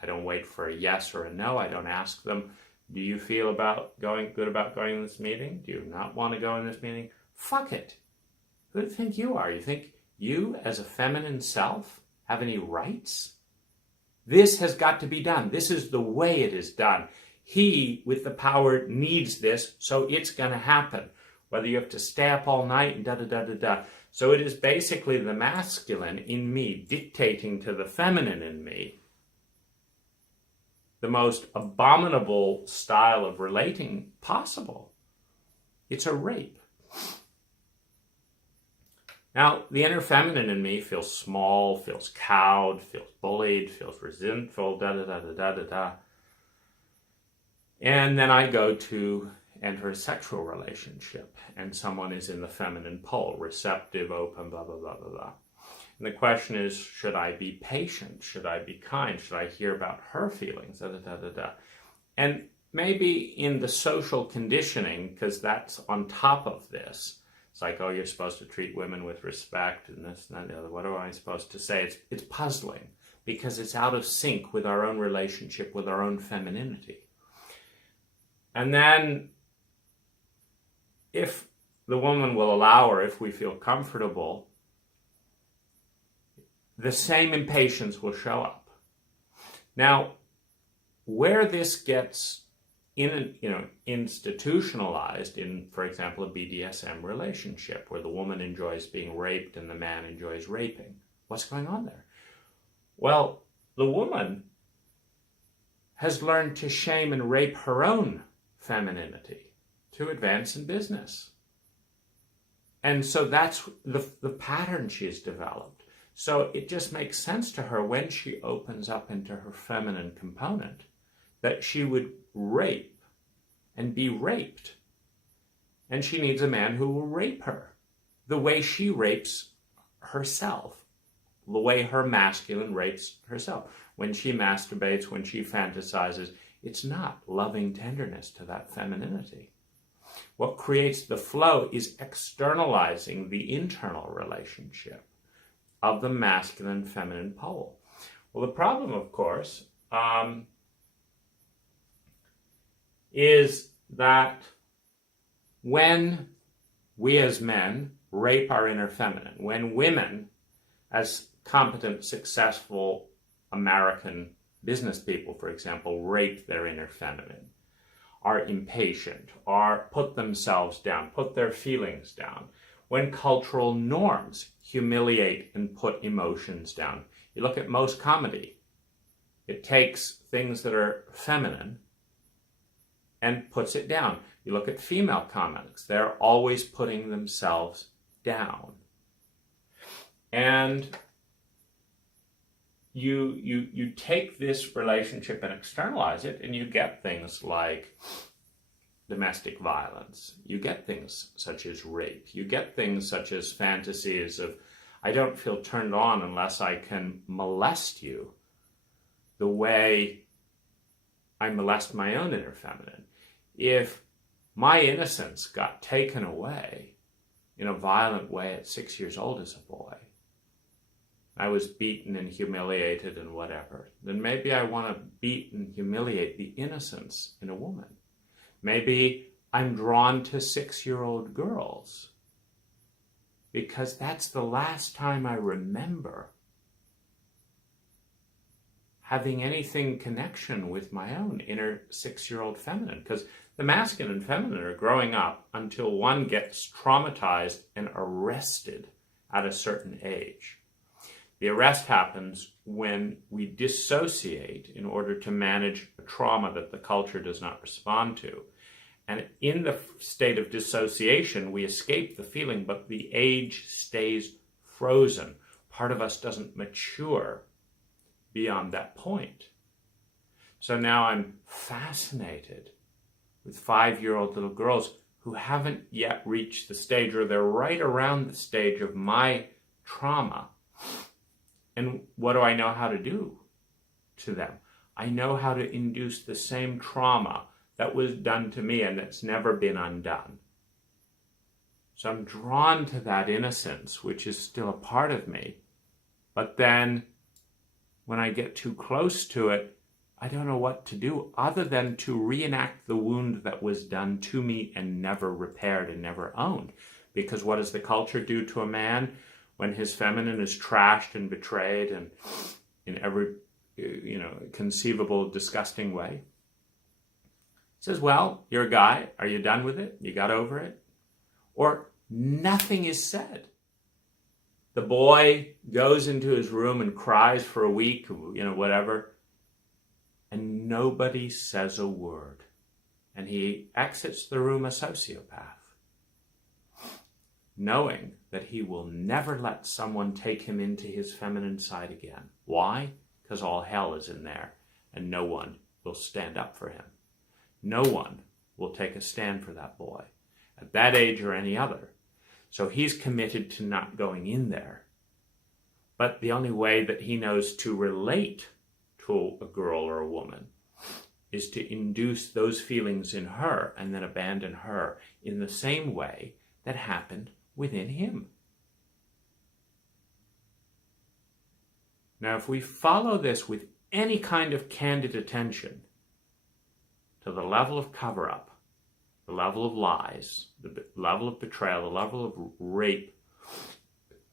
I don't wait for a yes or a no. I don't ask them, do you feel good about going to this meeting? Do you not want to go in this meeting? Fuck it. Who do you think you are? You think you, as a feminine self, have any rights? This has got to be done. This is the way it is done. He, with the power, needs this, so it's going to happen. Whether you have to stay up all night and da-da-da-da-da. So it is basically the masculine in me dictating to the feminine in me the most abominable style of relating possible. It's a rape. Now, the inner feminine in me feels small, feels cowed, feels bullied, feels resentful, da-da-da-da-da-da-da. And then I go to enter a sexual relationship, and someone is in the feminine pole, receptive, open, blah, blah, blah, blah, blah. And the question is, should I be patient? Should I be kind? Should I hear about her feelings? Da, da, da, da, da. And maybe in the social conditioning, because that's on top of this, it's like, oh, you're supposed to treat women with respect and this and that and the other. What am I supposed to say? It's puzzling, because it's out of sync with our own relationship, with our own femininity. And then if the woman will allow, or if we feel comfortable, the same impatience will show up. Now, where this gets institutionalized in, for example, a BDSM relationship where the woman enjoys being raped and the man enjoys raping, what's going on there? Well, the woman has learned to shame and rape her own femininity to advance in business. And so that's the pattern she's developed. So it just makes sense to her when she opens up into her feminine component that she would rape and be raped. And she needs a man who will rape her the way she rapes herself, the way her masculine rapes herself. When she masturbates, when she fantasizes, it's not loving tenderness to that femininity. What creates the flow is externalizing the internal relationship of the masculine-feminine pole. Well, the problem, of course, is that when we as men rape our inner feminine, when women, as competent, successful American business people, for example, rape their inner feminine, are impatient, or put themselves down, put their feelings down, when cultural norms humiliate and put emotions down. You look at most comedy, it takes things that are feminine and puts it down. You look at female comics, they're always putting themselves down. And you take this relationship and externalize it, and you get things like domestic violence. You get things such as rape. You get things such as fantasies of, I don't feel turned on unless I can molest you the way I molest my own inner feminine. If my innocence got taken away in a violent way at 6 years old as a boy, I was beaten and humiliated and whatever, then maybe I want to beat and humiliate the innocence in a woman. Maybe I'm drawn to 6-year-old girls because that's the last time I remember having anything connection with my own inner 6-year-old feminine, because the masculine and feminine are growing up until one gets traumatized and arrested at a certain age. The arrest happens when we dissociate in order to manage a trauma that the culture does not respond to. And in the state of dissociation, we escape the feeling, but the age stays frozen. Part of us doesn't mature beyond that point. So now I'm fascinated with 5-year-old little girls who haven't yet reached the stage, or they're right around the stage of my trauma. And what do I know how to do to them? I know how to induce the same trauma that was done to me and that's never been undone. So I'm drawn to that innocence, which is still a part of me. But then when I get too close to it, I don't know what to do other than to reenact the wound that was done to me and never repaired and never owned. Because what does the culture do to a man when his feminine is trashed and betrayed and in every conceivable disgusting way? It says, well, you're a guy. Are you done with it? You got over it? Or nothing is said. The boy goes into his room and cries for a week, whatever, and nobody says a word. And he exits the room a sociopath, knowing that he will never let someone take him into his feminine side again. Why? Because all hell is in there, and no one will stand up for him. No one will take a stand for that boy, at that age or any other. So he's committed to not going in there. But the only way that he knows to relate to a girl or a woman is to induce those feelings in her and then abandon her in the same way that happened within him. Now, if we follow this with any kind of candid attention to the level of cover-up, the level of lies, the level of betrayal, the level of rape,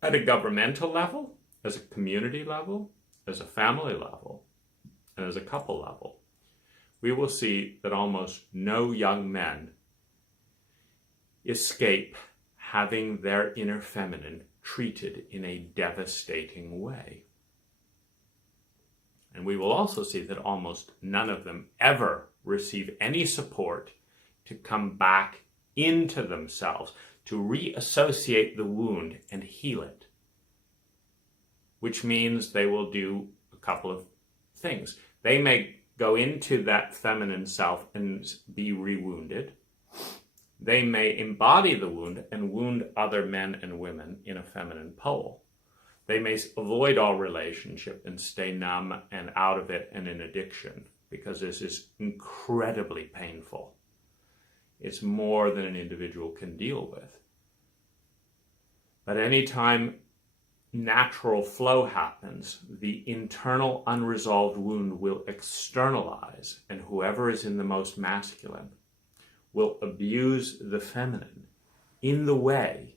at a governmental level, as a community level, as a family level, and as a couple level, we will see that almost no young men escape having their inner feminine treated in a devastating way. And we will also see that almost none of them ever receive any support to come back into themselves, to reassociate the wound and heal it. Which means they will do a couple of things. They may go into that feminine self and be rewounded. They may embody the wound and wound other men and women in a feminine pole. They may avoid all relationship and stay numb and out of it and in addiction, because this is incredibly painful. It's more than an individual can deal with. But anytime natural flow happens, the internal unresolved wound will externalize, and whoever is in the most masculine will abuse the feminine in the way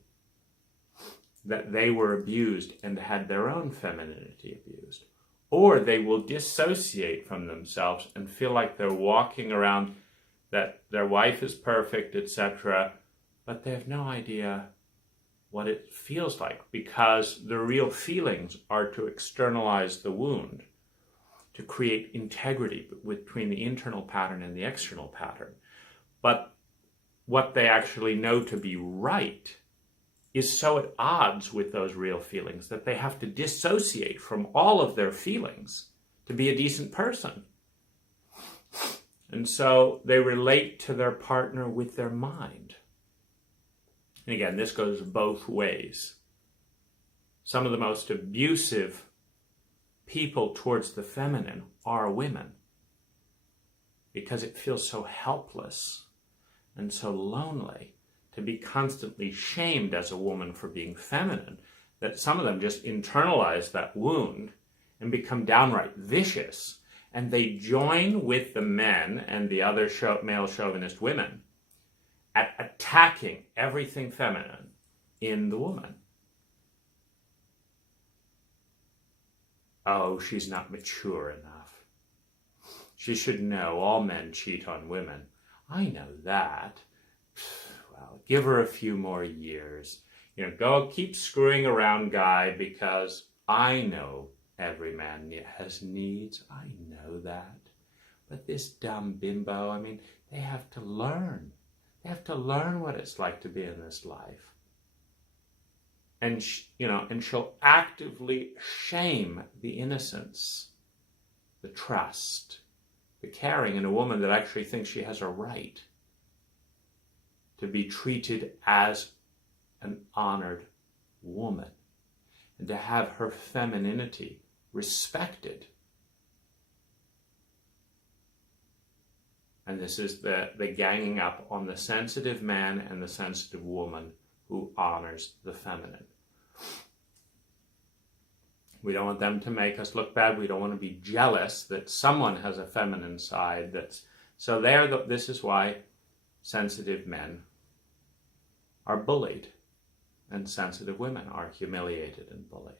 that they were abused and had their own femininity abused. Or they will dissociate from themselves and feel like they're walking around that their wife is perfect, etc., but they have no idea what it feels like, because the real feelings are to externalize the wound, to create integrity between the internal pattern and the external pattern. But what they actually know to be right is so at odds with those real feelings that they have to dissociate from all of their feelings to be a decent person. And so they relate to their partner with their mind. And again, this goes both ways. Some of the most abusive people towards the feminine are women, because it feels so helpless and so lonely to be constantly shamed as a woman for being feminine, that some of them just internalize that wound and become downright vicious. And they join with the men and the other male chauvinist women at attacking everything feminine in the woman. Oh, she's not mature enough. She should know all men cheat on women. I know that. Well, give her a few more years. Go keep screwing around, guy, because I know every man has needs. I know that. But this dumb bimbo, they have to learn. They have to learn what it's like to be in this life. And, and she'll actively shame the innocence, the trust, the caring in a woman that actually thinks she has a right to be treated as an honored woman and to have her femininity respected. And this is the ganging up on the sensitive man and the sensitive woman who honors the feminine. We don't want them to make us look bad. We don't want to be jealous that someone has a feminine side. So this is why sensitive men are bullied and sensitive women are humiliated and bullied.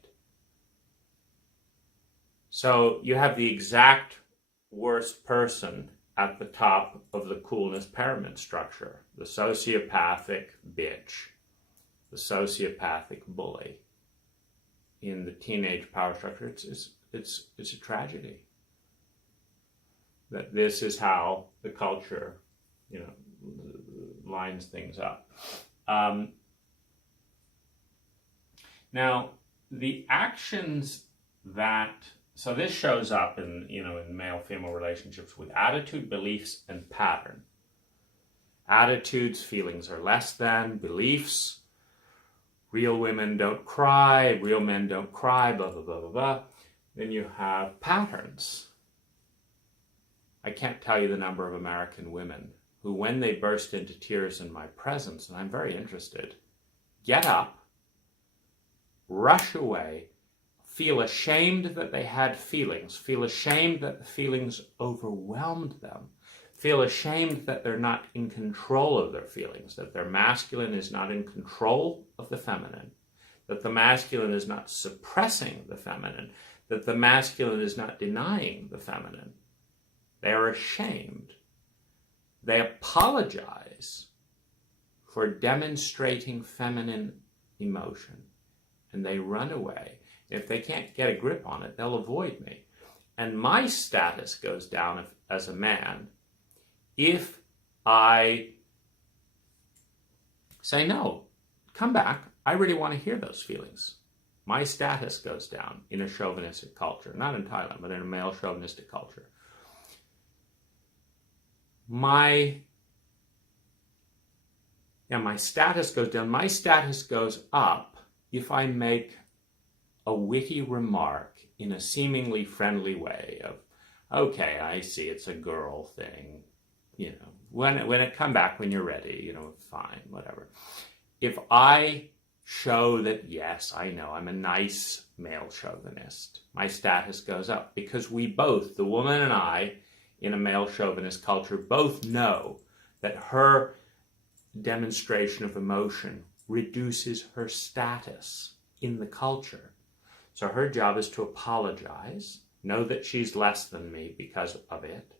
So you have the exact worst person at the top of the coolness pyramid structure, the sociopathic bitch, the sociopathic bully. In the teenage power structure, it's a tragedy that this is how the culture, lines things up. Now, the actions so this shows up in male-female relationships with attitude, beliefs, and pattern. Attitudes, feelings are less than. Beliefs, real women don't cry, real men don't cry, blah, blah, blah, blah, blah. Then you have patterns. I can't tell you the number of American women who, when they burst into tears in my presence, and I'm very interested, get up, rush away, feel ashamed that they had feelings, feel ashamed that the feelings overwhelmed them, feel ashamed that they're not in control of their feelings, that their masculine is not in control of the feminine, that the masculine is not suppressing the feminine, that the masculine is not denying the feminine. They are ashamed. They apologize for demonstrating feminine emotion, and they run away. If they can't get a grip on it, they'll avoid me. and my status goes down as a man if I say, no, come back, I really want to hear those feelings. My status goes down in a chauvinistic culture, not in Thailand, but in a male chauvinistic culture. My status goes down. My status goes up if I make a witty remark in a seemingly friendly way of, okay, I see it's a girl thing, when it come back when you're ready, fine, whatever. If I show that, yes, I know, I'm a nice male chauvinist, my status goes up because we both, the woman and I, in a male chauvinist culture, both know that her demonstration of emotion reduces her status in the culture. So her job is to apologize, know that she's less than me because of it,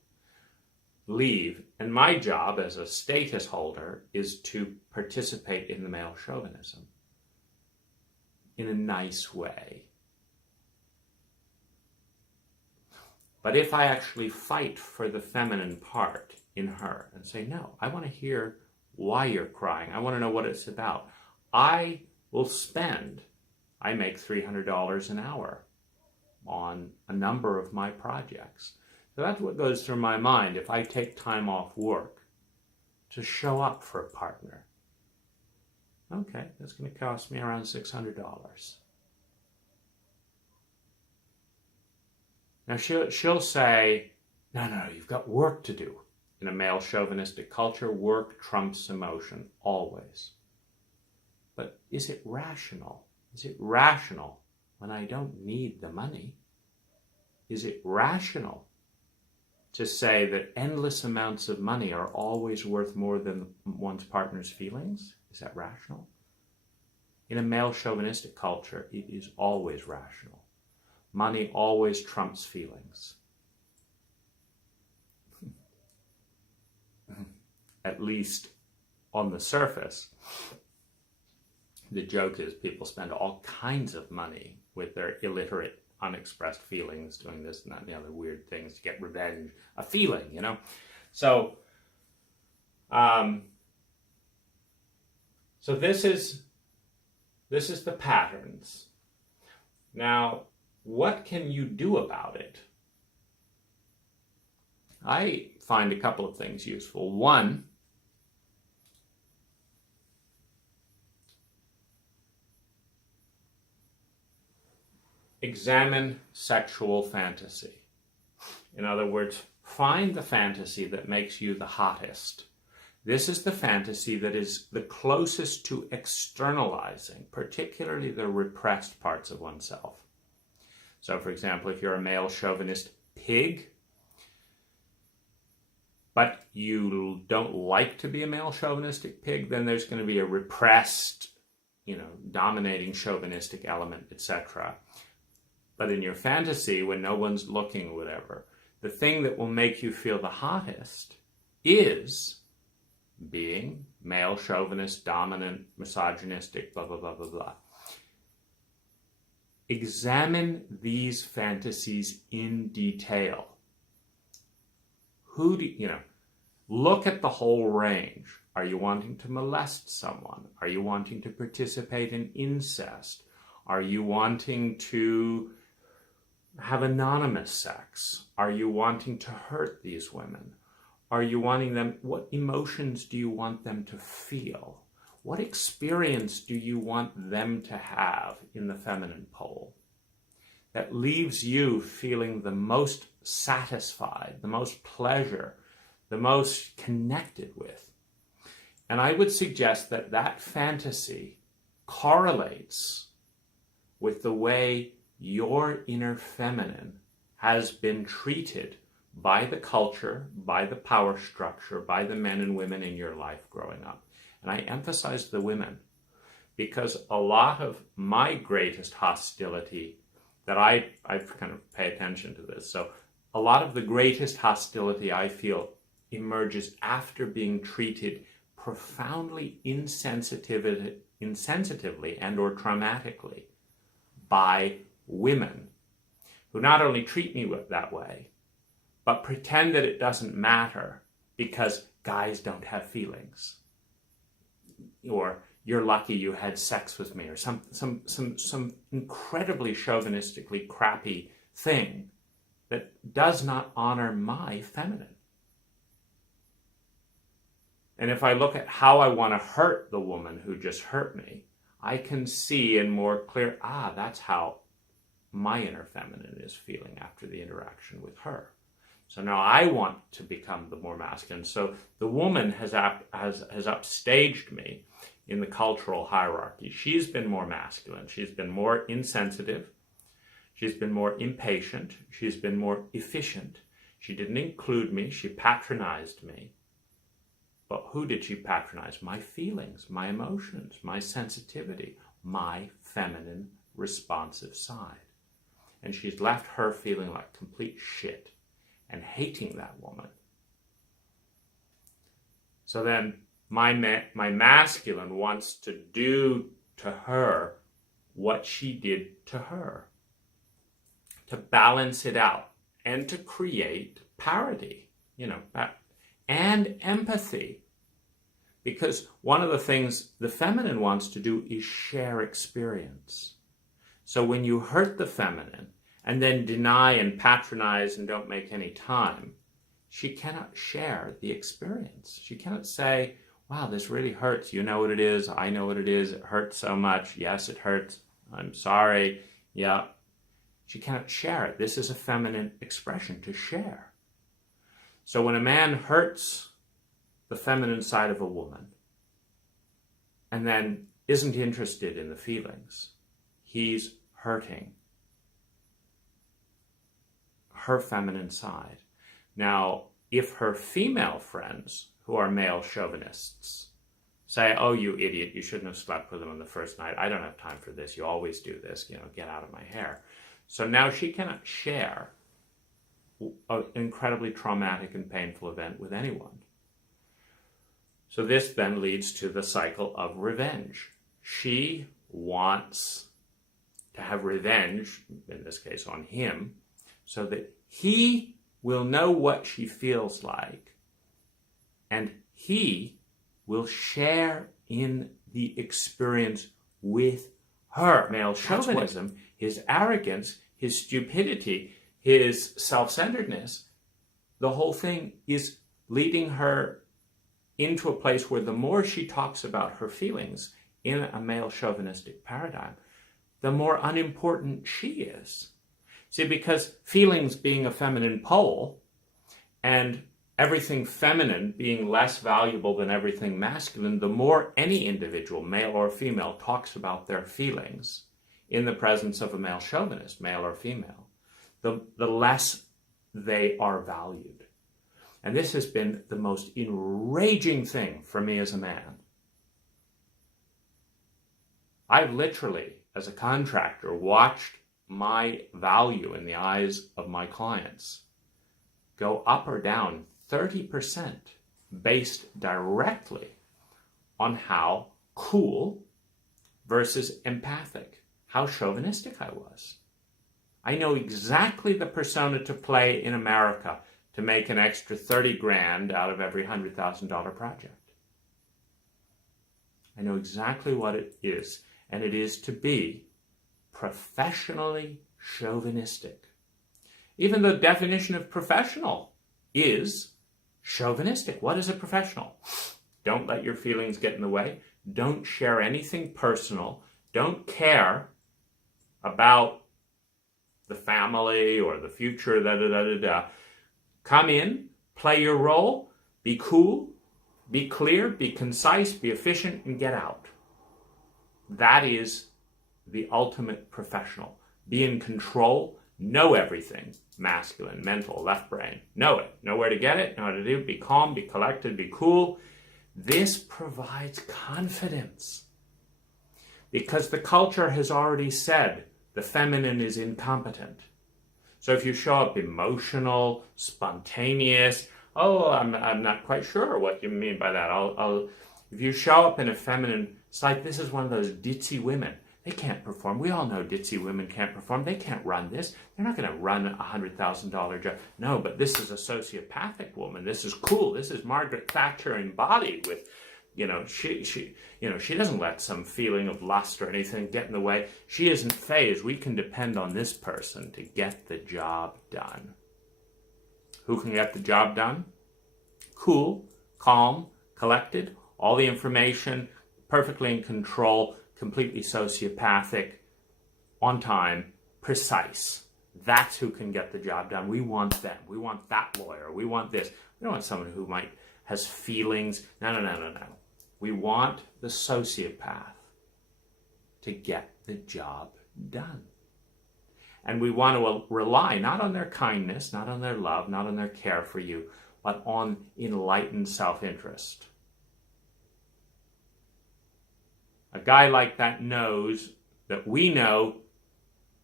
leave, and my job as a status holder is to participate in the male chauvinism in a nice way. But if I actually fight for the feminine part in her and say, no, I want to hear why you're crying, I want to know what it's about, I make $300 an hour on a number of my projects. So that's what goes through my mind if I take time off work to show up for a partner. Okay, that's going to cost me around $600. Now she'll say, no, you've got work to do. In a male chauvinistic culture, work trumps emotion, always. But is it rational? Is it rational when I don't need the money? Is it rational to say that endless amounts of money are always worth more than one's partner's feelings? Is that rational? In a male chauvinistic culture, it is always rational. Money always trumps feelings. At least on the surface. The joke is people spend all kinds of money with their illiterate, unexpressed feelings, doing this and that and the other weird things to get revenge, a feeling, So, so this is the patterns. Now, what can you do about it? I find a couple of things useful. One, examine sexual fantasy. In other words, find the fantasy that makes you the hottest. This is the fantasy that is the closest to externalizing, particularly the repressed parts of oneself. So, for example, if you're a male chauvinist pig, but you don't like to be a male chauvinistic pig, then there's going to be a repressed, dominating chauvinistic element, etc. But in your fantasy, when no one's looking or whatever, the thing that will make you feel the hottest is being male chauvinist, dominant, misogynistic, blah, blah, blah, blah, blah. Examine these fantasies in detail. Look at the whole range. Are you wanting to molest someone? Are you wanting to participate in incest? Are you wanting to have anonymous sex? Are you wanting to hurt these women? Are you wanting them, what emotions do you want them to feel? What experience do you want them to have in the feminine pole that leaves you feeling the most satisfied, the most pleasure, the most connected with? And I would suggest that that fantasy correlates with the way your inner feminine has been treated by the culture, by the power structure, by the men and women in your life growing up. And I emphasize the women because a lot of my greatest hostility that I kind of pay attention to this. So a lot of the greatest hostility I feel emerges after being treated profoundly insensitively and or traumatically by women who not only treat me that way, but pretend that it doesn't matter because guys don't have feelings. Or you're lucky you had sex with me, or some incredibly chauvinistically crappy thing that does not honor my feminine. And if I look at how I want to hurt the woman who just hurt me, I can see in more clear, that's how my inner feminine is feeling after the interaction with her. So now I want to become the more masculine. So the woman has upstaged me in the cultural hierarchy. She's been more masculine. She's been more insensitive. She's been more impatient. She's been more efficient. She didn't include me. She patronized me. But who did she patronize? My feelings, my emotions, my sensitivity, my feminine responsive side. And she's left her feeling like complete shit and hating that woman. So then my masculine wants to do to her what she did to her, to balance it out and to create parity, and empathy. Because one of the things the feminine wants to do is share experience. So when you hurt the feminine and then deny and patronize and don't make any time, she cannot share the experience. She cannot say, wow, this really hurts. You know what it is. I know what it is. It hurts so much. Yes, it hurts. I'm sorry. Yeah. She cannot share it. This is a feminine expression, to share. So when a man hurts the feminine side of a woman and then isn't interested in the feelings, he's hurting her feminine side. Now, if her female friends, who are male chauvinists, say, oh, you idiot, you shouldn't have slept with him on the first night. I don't have time for this. You always do this. Get out of my hair. So now she cannot share an incredibly traumatic and painful event with anyone. So this then leads to the cycle of revenge. She wants to have revenge, in this case on him, so that he will know what she feels like, and he will share in the experience with her. Male chauvinism, his arrogance, his stupidity, his self-centeredness, the whole thing is leading her into a place where the more she talks about her feelings in a male chauvinistic paradigm, the more unimportant she is. See, because feelings being a feminine pole and everything feminine being less valuable than everything masculine, the more any individual, male or female, talks about their feelings in the presence of a male chauvinist, male or female, the less they are valued. And this has been the most enraging thing for me as a man. I've literally, as a contractor, watched my value in the eyes of my clients go up or down 30% based directly on how cool versus empathic, how chauvinistic I was. I know exactly the persona to play in America to make an extra 30 grand out of every $100,000 project. I know exactly what it is, and it is to be professionally chauvinistic. Even the definition of professional is chauvinistic. What is a professional? Don't let your feelings get in the way. Don't share anything personal. Don't care about the family or the future, Come in, play your role, be cool, be clear, be concise, be efficient, and get out. That is the ultimate professional. Be in control, know everything. Masculine, mental, left brain. Know it. Know where to get it, know how to do it. Be calm, be collected, be cool. This provides confidence. Because the culture has already said the feminine is incompetent. So if you show up emotional, spontaneous, I'm not quite sure what you mean by that. If you show up in a feminine, it's like this is one of those ditzy women. They can't perform. We all know ditzy women can't perform. They can't run this. They're not going to run a $100,000 job. No, but this is a sociopathic woman. This is cool. This is Margaret Thatcher embodied with, she doesn't let some feeling of lust or anything get in the way. She isn't phased. We can depend on this person to get the job done. Who can get the job done? Cool, calm, collected, all the information, perfectly in control, completely sociopathic, on time, precise. That's who can get the job done. We want them. We want that lawyer. We want this. We don't want someone who has feelings. No. We want the sociopath to get the job done. And we want to rely not on their kindness, not on their love, not on their care for you, but on enlightened self-interest. A guy like that knows that we know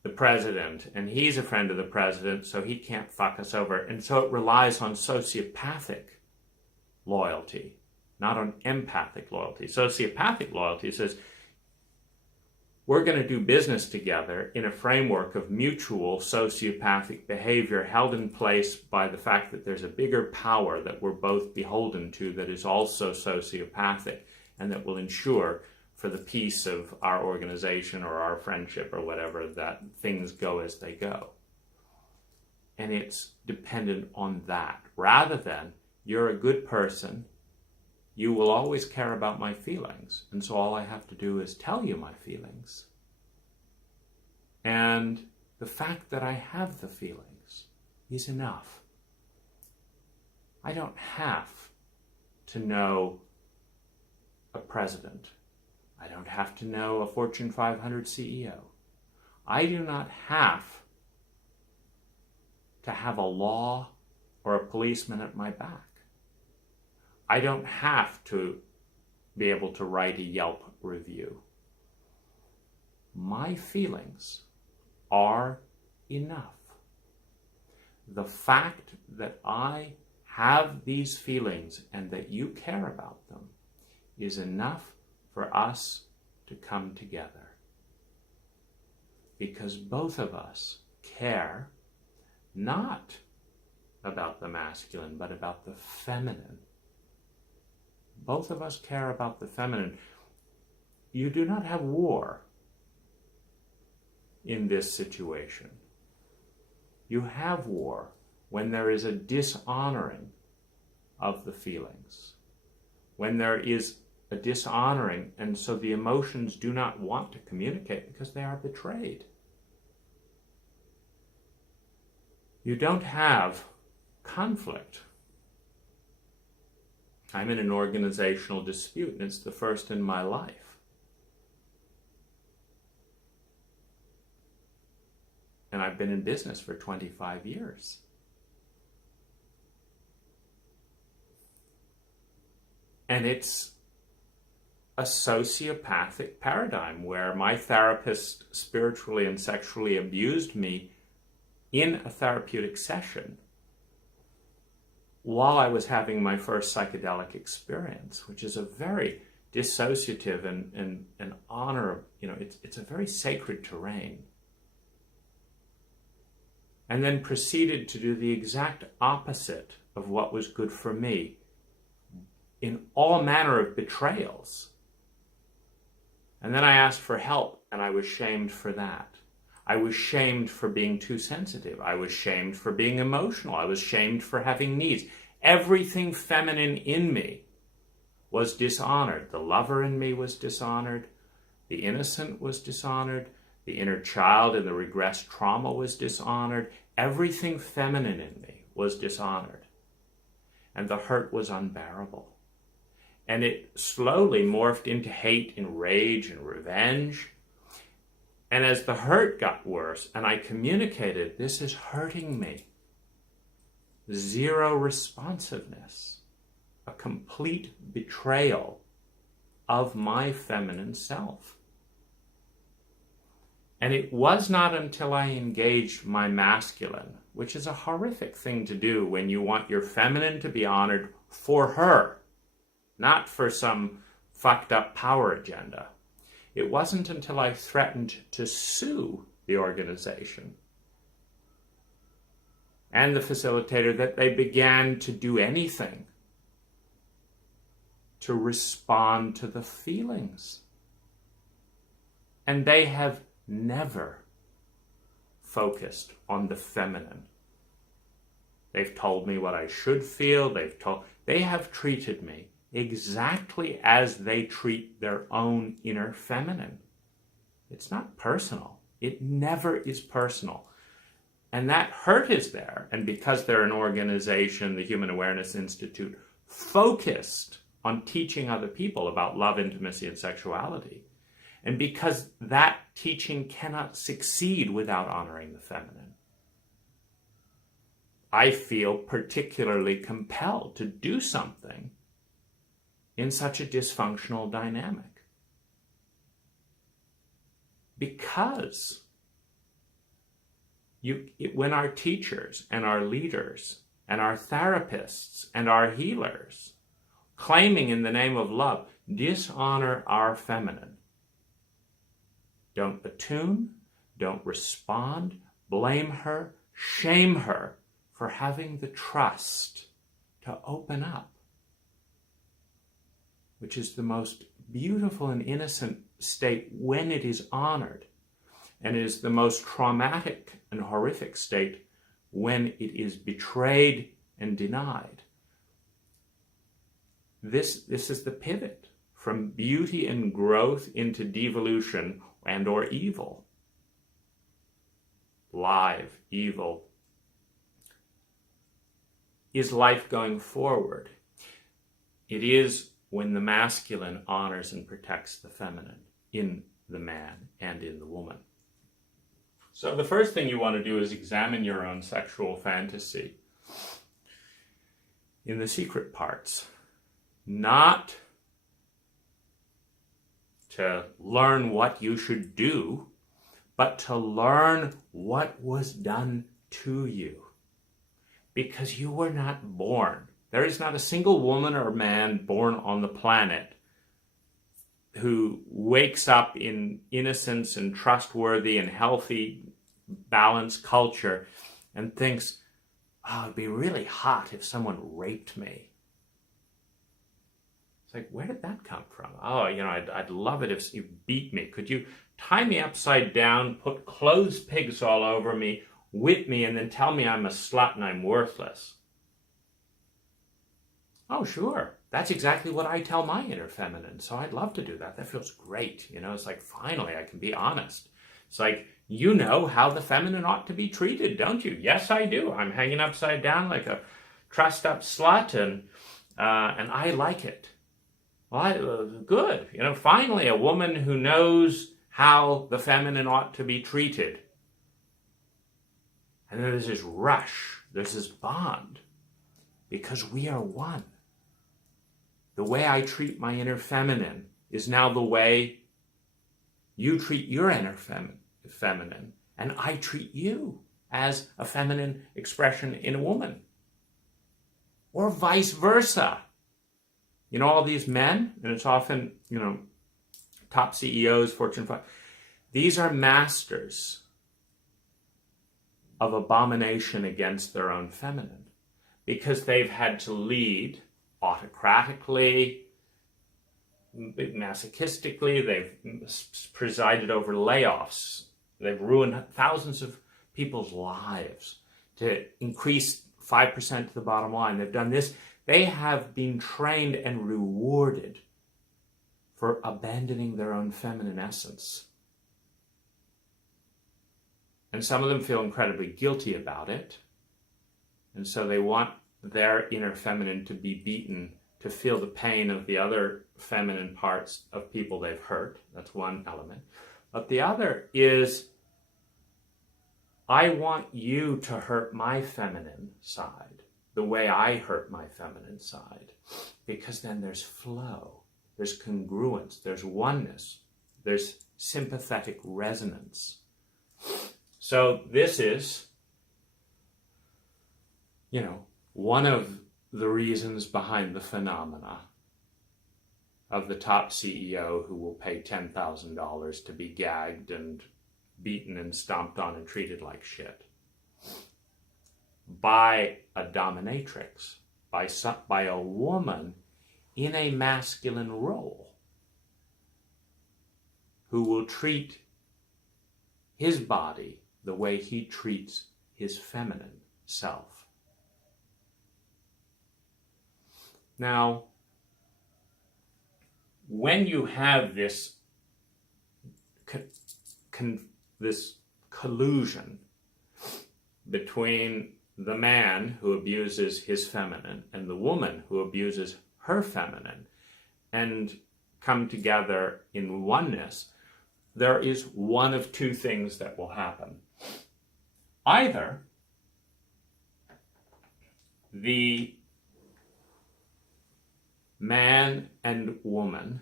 the president, and he's a friend of the president, so he can't fuck us over. And so it relies on sociopathic loyalty, not on empathic loyalty. Sociopathic loyalty says, we're going to do business together in a framework of mutual sociopathic behavior held in place by the fact that there's a bigger power that we're both beholden to that is also sociopathic and that will ensure for the peace of our organization or our friendship or whatever that things go as they go. And it's dependent on that. Rather than, you're a good person, you will always care about my feelings, and so all I have to do is tell you my feelings. And the fact that I have the feelings is enough. I don't have to know a president. I don't have to know a Fortune 500 CEO. I do not have to have a law or a policeman at my back. I don't have to be able to write a Yelp review. My feelings are enough. The fact that I have these feelings and that you care about them is enough for us to come together. Because both of us care not about the masculine, but about the feminine. Both of us care about the feminine. You do not have war in this situation. You have war when there is a dishonoring of the feelings. When there is a dishonoring, and so the emotions do not want to communicate because they are betrayed. You don't have conflict. I'm in an organizational dispute, and it's the first in my life. And I've been in business for 25 years. And it's a sociopathic paradigm where my therapist spiritually and sexually abused me in a therapeutic session while I was having my first psychedelic experience, which is a very dissociative and honor, it's a very sacred terrain. And then proceeded to do the exact opposite of what was good for me in all manner of betrayals. And then I asked for help, and I was shamed for that. I was shamed for being too sensitive. I was shamed for being emotional. I was shamed for having needs. Everything feminine in me was dishonored. The lover in me was dishonored. The innocent was dishonored. The inner child and the regressed trauma was dishonored. Everything feminine in me was dishonored. And the hurt was unbearable. And it slowly morphed into hate and rage and revenge. And as the hurt got worse, and I communicated, this is hurting me. Zero responsiveness. A complete betrayal of my feminine self. And it was not until I engaged my masculine, which is a horrific thing to do when you want your feminine to be honored for her, not for some fucked up power agenda. It wasn't until I threatened to sue the organization and the facilitator that they began to do anything to respond to the feelings. And they have never focused on the feminine. They've told me what I should feel. They have treated me exactly as they treat their own inner feminine. It's not personal. It never is personal. And that hurt is there. And because they're an organization, the Human Awareness Institute, focused on teaching other people about love, intimacy, and sexuality, and because that teaching cannot succeed without honoring the feminine, I feel particularly compelled to do something in such a dysfunctional dynamic. Because when our teachers and our leaders and our therapists and our healers, claiming in the name of love, dishonor our feminine, don't attune, don't respond, blame her, shame her for having the trust to open up, which is the most beautiful and innocent state when it is honored, and is the most traumatic and horrific state when it is betrayed and denied. This is the pivot from beauty and growth into devolution and or evil. Live, evil. Is life going forward? It is when the masculine honors and protects the feminine in the man and in the woman. So the first thing you want to do is examine your own sexual fantasy in the secret parts. Not to learn what you should do, but to learn what was done to you. Because you were not born. There is not a single woman or man born on the planet who wakes up in innocence and trustworthy and healthy, balanced culture and thinks, oh, it'd be really hot if someone raped me. It's like, where did that come from? Oh, I'd love it if you beat me. Could you tie me upside down, put clothes pigs all over me, whip me, and then tell me I'm a slut and I'm worthless? Oh, sure. That's exactly what I tell my inner feminine. So I'd love to do that. That feels great. It's like, finally, I can be honest. It's like, you know how the feminine ought to be treated, don't you? Yes, I do. I'm hanging upside down like a trussed up slut, and I like it. Well, good. Finally, a woman who knows how the feminine ought to be treated. And then there's this rush, there's this bond, because we are one. The way I treat my inner feminine is now the way you treat your inner feminine, and I treat you as a feminine expression in a woman. Or vice versa. All these men, and it's often, top CEOs, Fortune 5, these are masters of abomination against their own feminine because they've had to lead autocratically, masochistically. They've presided over layoffs. They've ruined thousands of people's lives to increase 5% to the bottom line. They've done this. They have been trained and rewarded for abandoning their own feminine essence. And some of them feel incredibly guilty about it. And so they want their inner feminine to be beaten, to feel the pain of the other feminine parts of people they've hurt. That's one element. But the other is, I want you to hurt my feminine side the way I hurt my feminine side. Because then there's flow, there's congruence, there's oneness, there's sympathetic resonance. So this is, one of the reasons behind the phenomena of the top CEO who will pay $10,000 to be gagged and beaten and stomped on and treated like shit by a dominatrix, by a woman in a masculine role who will treat his body the way he treats his feminine self. Now, when you have this this collusion between the man who abuses his feminine and the woman who abuses her feminine and come together in oneness, there is one of two things that will happen. Either the man and woman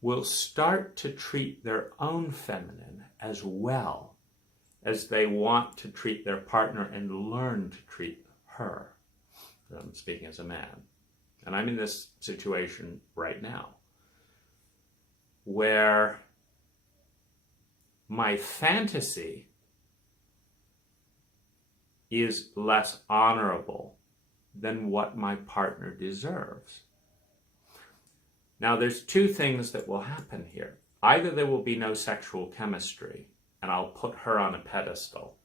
will start to treat their own feminine as well as they want to treat their partner and learn to treat her. I'm speaking as a man. And I'm in this situation right now where my fantasy is less honorable than what my partner deserves. Now, there's two things that will happen here. Either there will be no sexual chemistry, and I'll put her on a pedestal,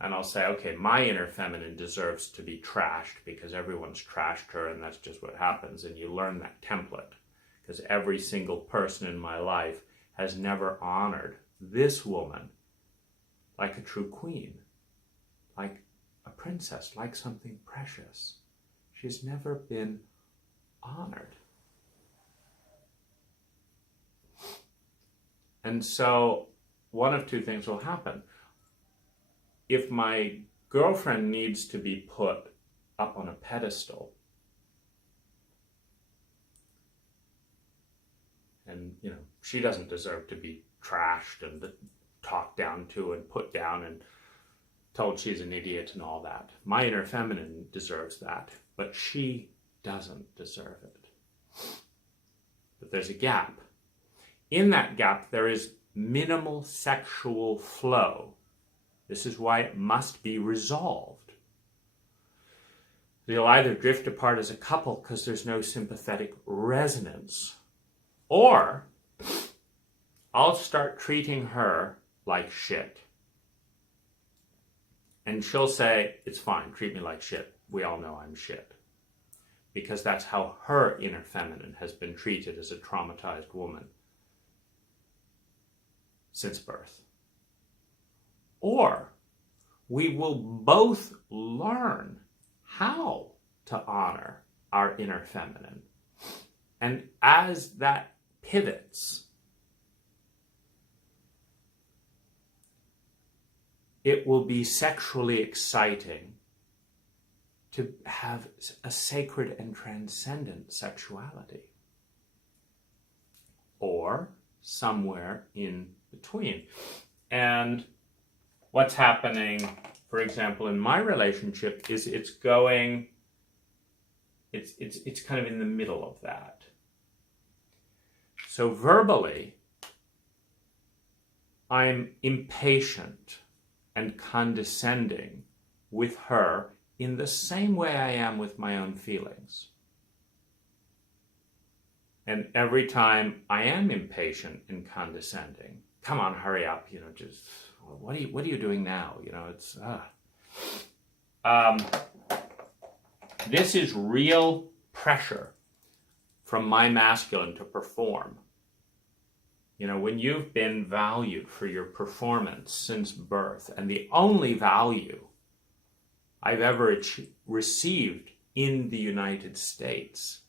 and I'll say, okay, my inner feminine deserves to be trashed because everyone's trashed her, and that's just what happens. And you learn that template because every single person in my life has never honored this woman like a true queen, like a princess, like something precious. She's never been honored. And so one of two things will happen. If my girlfriend needs to be put up on a pedestal, and she doesn't deserve to be trashed and talked down to and put down and told she's an idiot and all that. My inner feminine deserves that, but she doesn't deserve it. But there's a gap. In that gap, there is minimal sexual flow. This is why it must be resolved. You'll either drift apart as a couple because there's no sympathetic resonance, or I'll start treating her like shit. And she'll say, it's fine, treat me like shit. We all know I'm shit. Because that's how her inner feminine has been treated as a traumatized woman since birth. Or we will both learn how to honor our inner feminine. And as that pivots, it will be sexually exciting to have a sacred and transcendent sexuality. Or somewhere in between. And what's happening, for example, in my relationship is it's kind of in the middle of that. So verbally, I'm impatient and condescending with her in the same way I am with my own feelings. And every time I am impatient and condescending, come on, hurry up, just, what are you doing now? This is real pressure from my masculine to perform. When you've been valued for your performance since birth, and the only value I've ever received in the United States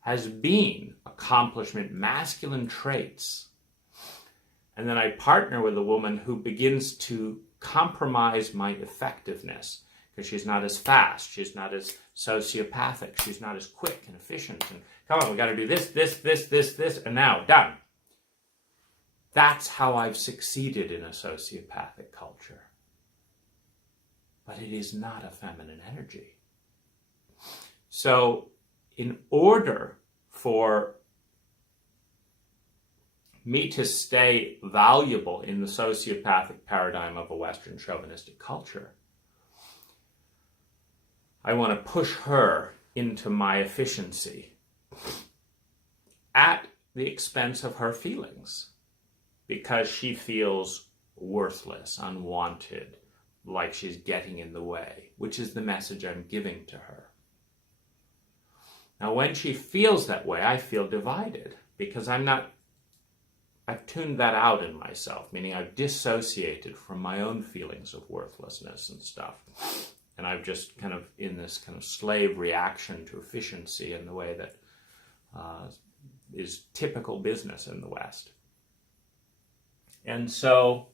has been accomplishment, masculine traits. And then I partner with a woman who begins to compromise my effectiveness because she's not as fast, she's not as sociopathic, she's not as quick and efficient. And come on, we got to do this, and now, done. That's how I've succeeded in a sociopathic culture. But it is not a feminine energy. So, in order for me to stay valuable in the sociopathic paradigm of a Western chauvinistic culture, I want to push her into my efficiency at the expense of her feelings, because she feels worthless, unwanted, like she's getting in the way, which is the message I'm giving to her. Now, when she feels that way, I feel divided, because I've tuned that out in myself, meaning I've dissociated from my own feelings of worthlessness and stuff. And I've just kind of in this kind of slave reaction to efficiency in the way that is typical business in the West. And so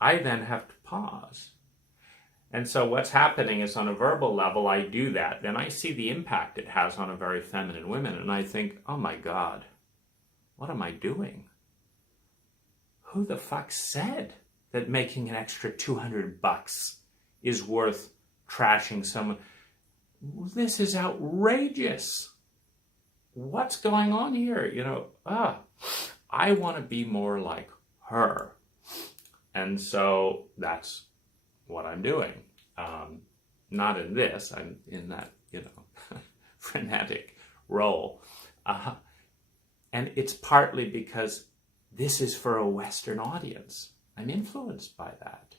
I then have to pause. And so what's happening is, on a verbal level, I do that. Then I see the impact it has on a very feminine woman. And I think, oh my God, what am I doing? Who the fuck said that making an extra $200 is worth trashing someone? This is outrageous. What's going on here? I want to be more like her. And so that's what I'm doing. Not in this, I'm in that, frenetic role. And it's partly because this is for a Western audience. I'm influenced by that.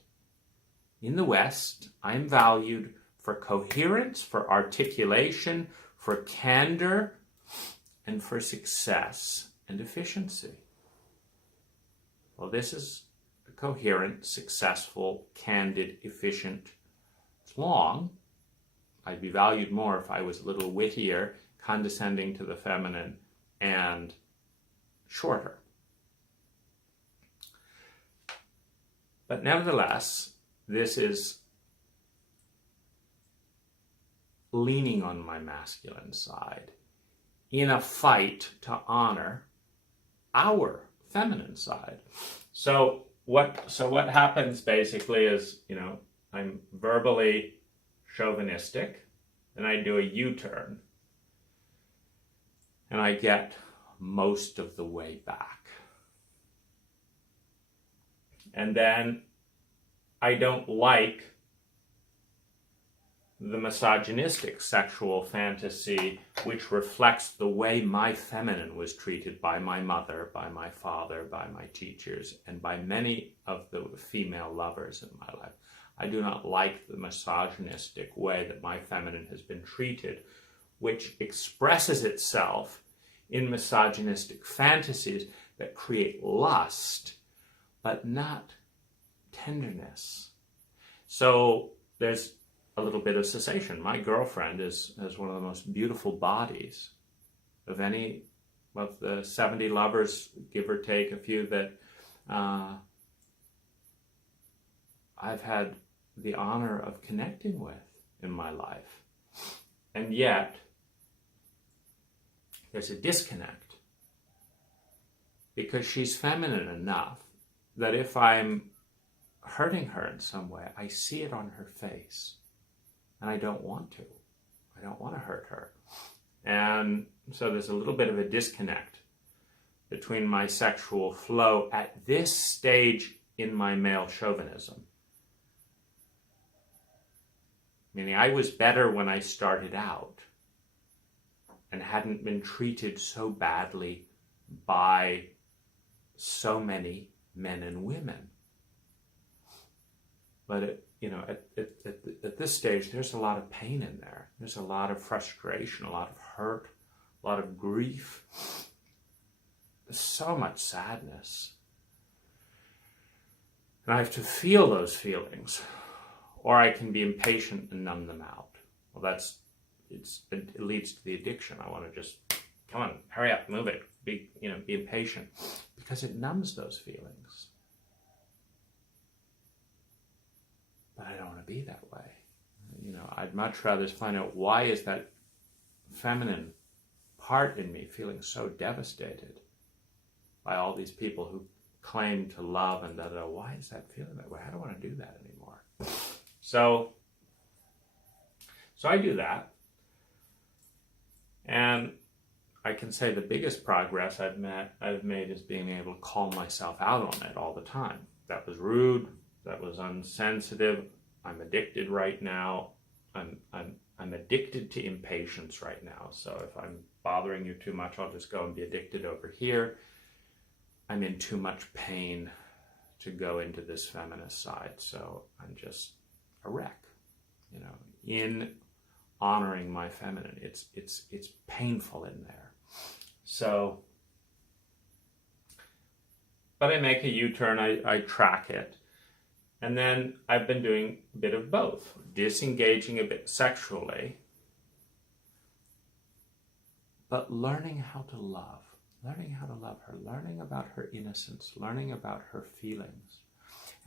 In the West, I'm valued for coherence, for articulation, for candor, and for success and efficiency. Well, this is a coherent, successful, candid, efficient. It's long. I'd be valued more if I was a little wittier, condescending to the feminine, and shorter. But nevertheless, this is leaning on my masculine side in a fight to honor our feminine side. So what happens basically is, I'm verbally chauvinistic, and I do a U-turn, and I get most of the way back. And then I don't like the misogynistic sexual fantasy, which reflects the way my feminine was treated by my mother, by my father, by my teachers, and by many of the female lovers in my life. I do not like the misogynistic way that my feminine has been treated, which expresses itself in misogynistic fantasies that create lust, but not tenderness. So there's a little bit of cessation. My girlfriend has one of the most beautiful bodies of any of the 70 lovers, give or take a few, that I've had the honor of connecting with in my life. And yet, there's a disconnect, because she's feminine enough that if I'm hurting her in some way, I see it on her face, and I don't want to. I don't want to hurt her. And so there's a little bit of a disconnect between my sexual flow at this stage in my male chauvinism. Meaning I was better when I started out and hadn't been treated so badly by so many men and women. But at this stage, there's a lot of pain in there. There's a lot of frustration, a lot of hurt, a lot of grief. There's so much sadness. And I have to feel those feelings, or I can be impatient and numb them out. Well, it leads to the addiction. I want to just, come on, hurry up, move it, be impatient, because it numbs those feelings. But I don't want to be that way. I'd much rather find out, why is that feminine part in me feeling so devastated by all these people who claim to love and da-da-da. Why is that feeling that way? I don't want to do that anymore. So I do that. And I can say the biggest progress I've made is being able to call myself out on it all the time. That was rude. That was unsensitive. I'm addicted right now. I'm addicted to impatience right now. So if I'm bothering you too much, I'll just go and be addicted over here. I'm in too much pain to go into this feminist side. So I'm just a wreck, you know, in honoring my feminine. It's painful in there. So, but I make a U-turn, I track it. And then I've been doing a bit of both, disengaging a bit sexually, but learning how to love her, learning about her innocence, learning about her feelings.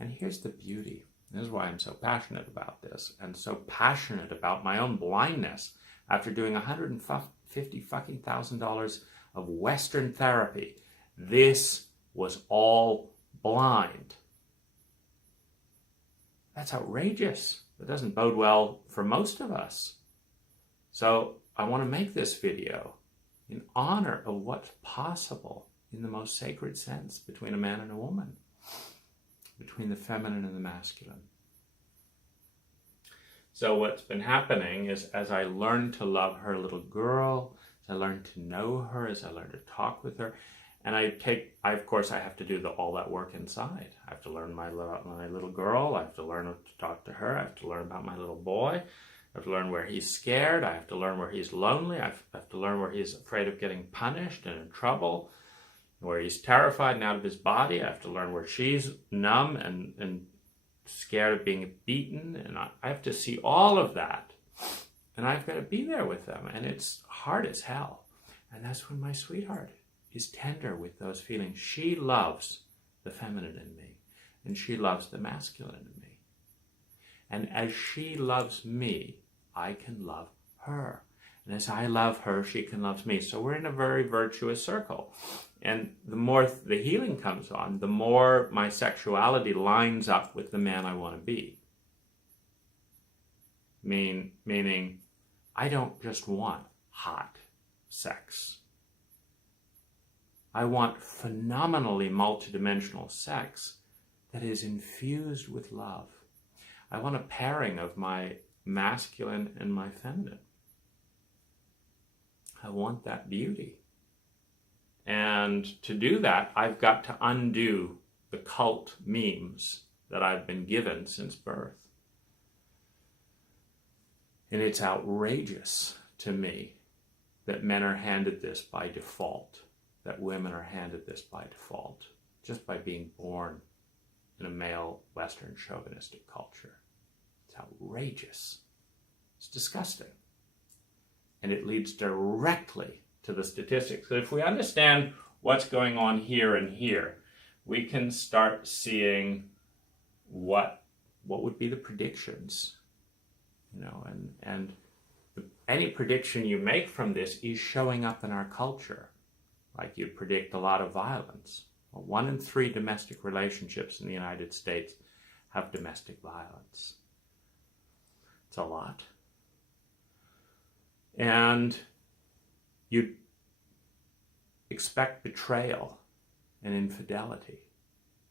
And here's the beauty. This is why I'm so passionate about this, and so passionate about my own blindness after doing $150,000 of Western therapy. This was all blind. That's outrageous. That doesn't bode well for most of us. So I want to make this video in honor of what's possible in the most sacred sense between a man and a woman, between the feminine and the masculine. So what's been happening is, as I learn to love her little girl, as I learn to know her, as I learn to talk with her, and of course I have to do all that work inside. I have to learn my little girl, I have to learn to talk to her, I have to learn about my little boy, I have to learn where he's scared, I have to learn where he's lonely, I have to learn where he's afraid of getting punished and in trouble, where he's terrified and out of his body. I have to learn where she's numb and scared of being beaten, and I have to see all of that, and I've got to be there with them, and it's hard as hell. And that's when my sweetheart is tender with those feelings. She loves the feminine in me, and she loves the masculine in me. And as she loves me, I can love her. And as I love her, she can love me. So we're in a very virtuous circle. And the more the healing comes on, the more my sexuality lines up with the man I want to be. Meaning, I don't just want hot sex. I want phenomenally multidimensional sex that is infused with love. I want a pairing of my masculine and my feminine. I want that beauty. And to do that, I've got to undo the cult memes that I've been given since birth. And it's outrageous to me that men are handed this by default, that women are handed this by default, just by being born in a male Western chauvinistic culture. It's outrageous. It's disgusting. And it leads directly to the statistics. So if we understand what's going on here and here, we can start seeing what would be the predictions, and any prediction you make from this is showing up in our culture. Like you predict a lot of violence. Well, 1 in 3 domestic relationships in the United States have domestic violence. It's a lot. And you'd expect betrayal and infidelity.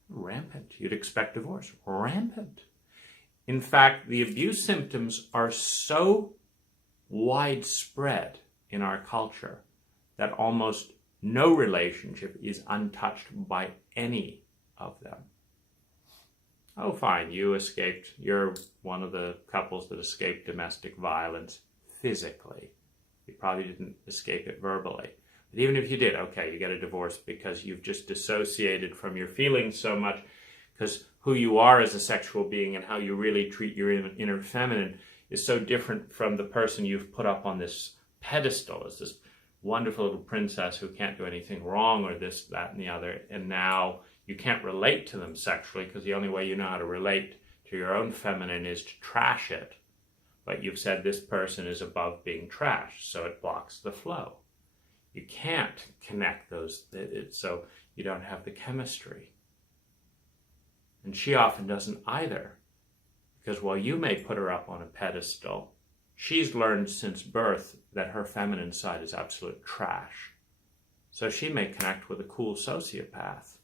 Rampant. You'd expect divorce. Rampant. In fact, the abuse symptoms are so widespread in our culture that almost no relationship is untouched by any of them. Oh, fine, you're one of the couples that escaped domestic violence physically. You probably didn't escape it verbally. But even if you did, okay, you get a divorce because you've just dissociated from your feelings so much, because who you are as a sexual being and how you really treat your inner feminine is so different from the person you've put up on this pedestal as this wonderful little princess who can't do anything wrong, or this, that, and the other, and now you can't relate to them sexually because the only way you know how to relate to your own feminine is to trash it. But you've said this person is above being trashed, so it blocks the flow. You can't connect those, so you don't have the chemistry. And she often doesn't either, because while you may put her up on a pedestal, she's learned since birth that her feminine side is absolute trash. So she may connect with a cool sociopath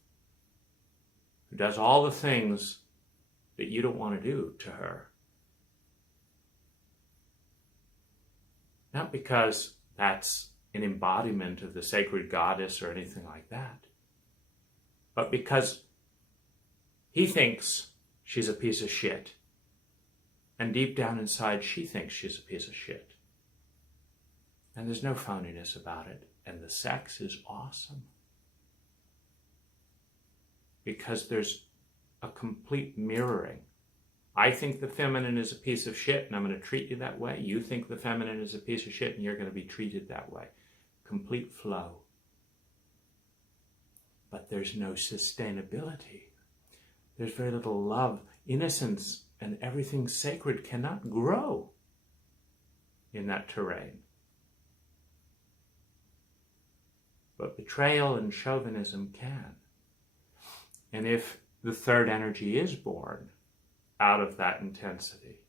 who does all the things that you don't want to do to her. Not because that's an embodiment of the sacred goddess or anything like that, but because he thinks she's a piece of shit. And deep down inside, she thinks she's a piece of shit. And there's no phoniness about it. And the sex is awesome. Because there's a complete mirroring. I think the feminine is a piece of shit and I'm going to treat you that way. You think the feminine is a piece of shit and you're going to be treated that way. Complete flow. But there's no sustainability. There's very little love. Innocence and everything sacred cannot grow in that terrain. But betrayal and chauvinism can. And if the third energy is born out of that intensity,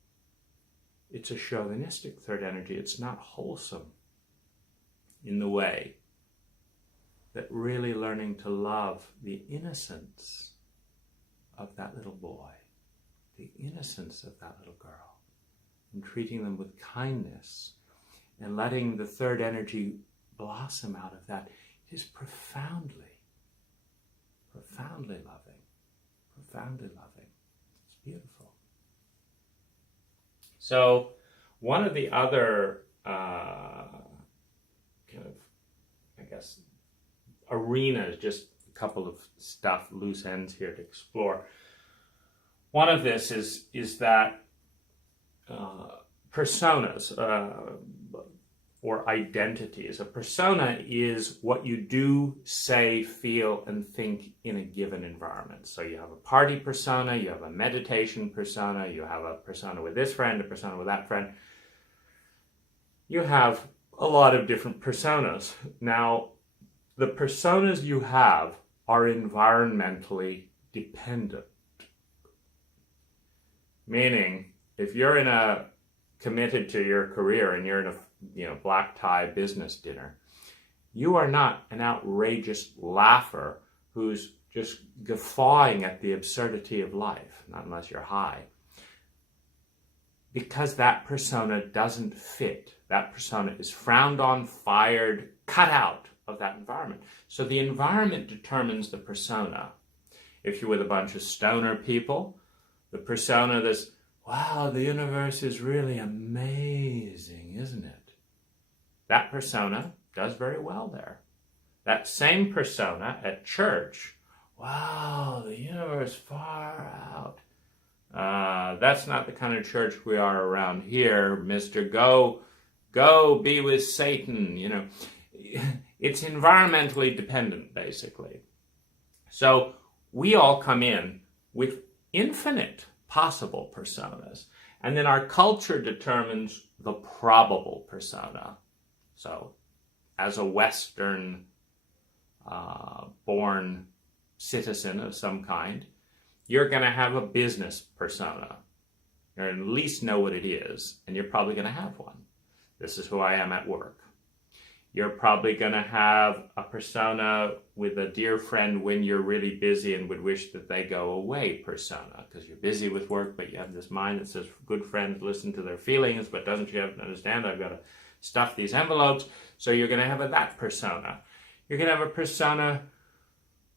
it's a chauvinistic third energy. It's not wholesome in the way that really learning to love the innocence of that little boy, the innocence of that little girl, and treating them with kindness and letting the third energy blossom out of that is profoundly loving, profoundly loving. It's beautiful. So one of the other arenas, just a couple of loose ends here to explore. One of this is that personas or identities. A persona is what you do, say, feel, and think in a given environment. So you have a party persona, you have a meditation persona, you have a persona with this friend, a persona with that friend. You have a lot of different personas. Now, the personas you have are environmentally dependent. Meaning, if you're committed to your career and you're in a black tie business dinner, you are not an outrageous laugher who's just guffawing at the absurdity of life, not unless you're high. Because that persona doesn't fit. That persona is frowned on, fired, cut out of that environment. So the environment determines the persona. If you're with a bunch of stoner people, the persona that's, wow, the universe is really amazing, isn't it? That persona does very well there. That same persona at church, wow, the universe far out. That's not the kind of church we are around here, Mr. Go be with Satan, It's environmentally dependent, basically. So we all come in with infinite possible personas. And then our culture determines the probable persona. So as a Western born citizen of some kind, you're going to have a business persona. Or at least know what it is, and you're probably going to have one. This is who I am at work. You're probably going to have a persona with a dear friend when you're really busy and would wish that they go away persona, because you're busy with work, but you have this mind that says good friends listen to their feelings, but doesn't you have to understand I've got to stuff these envelopes? So you're going to have that persona. You're going to have a persona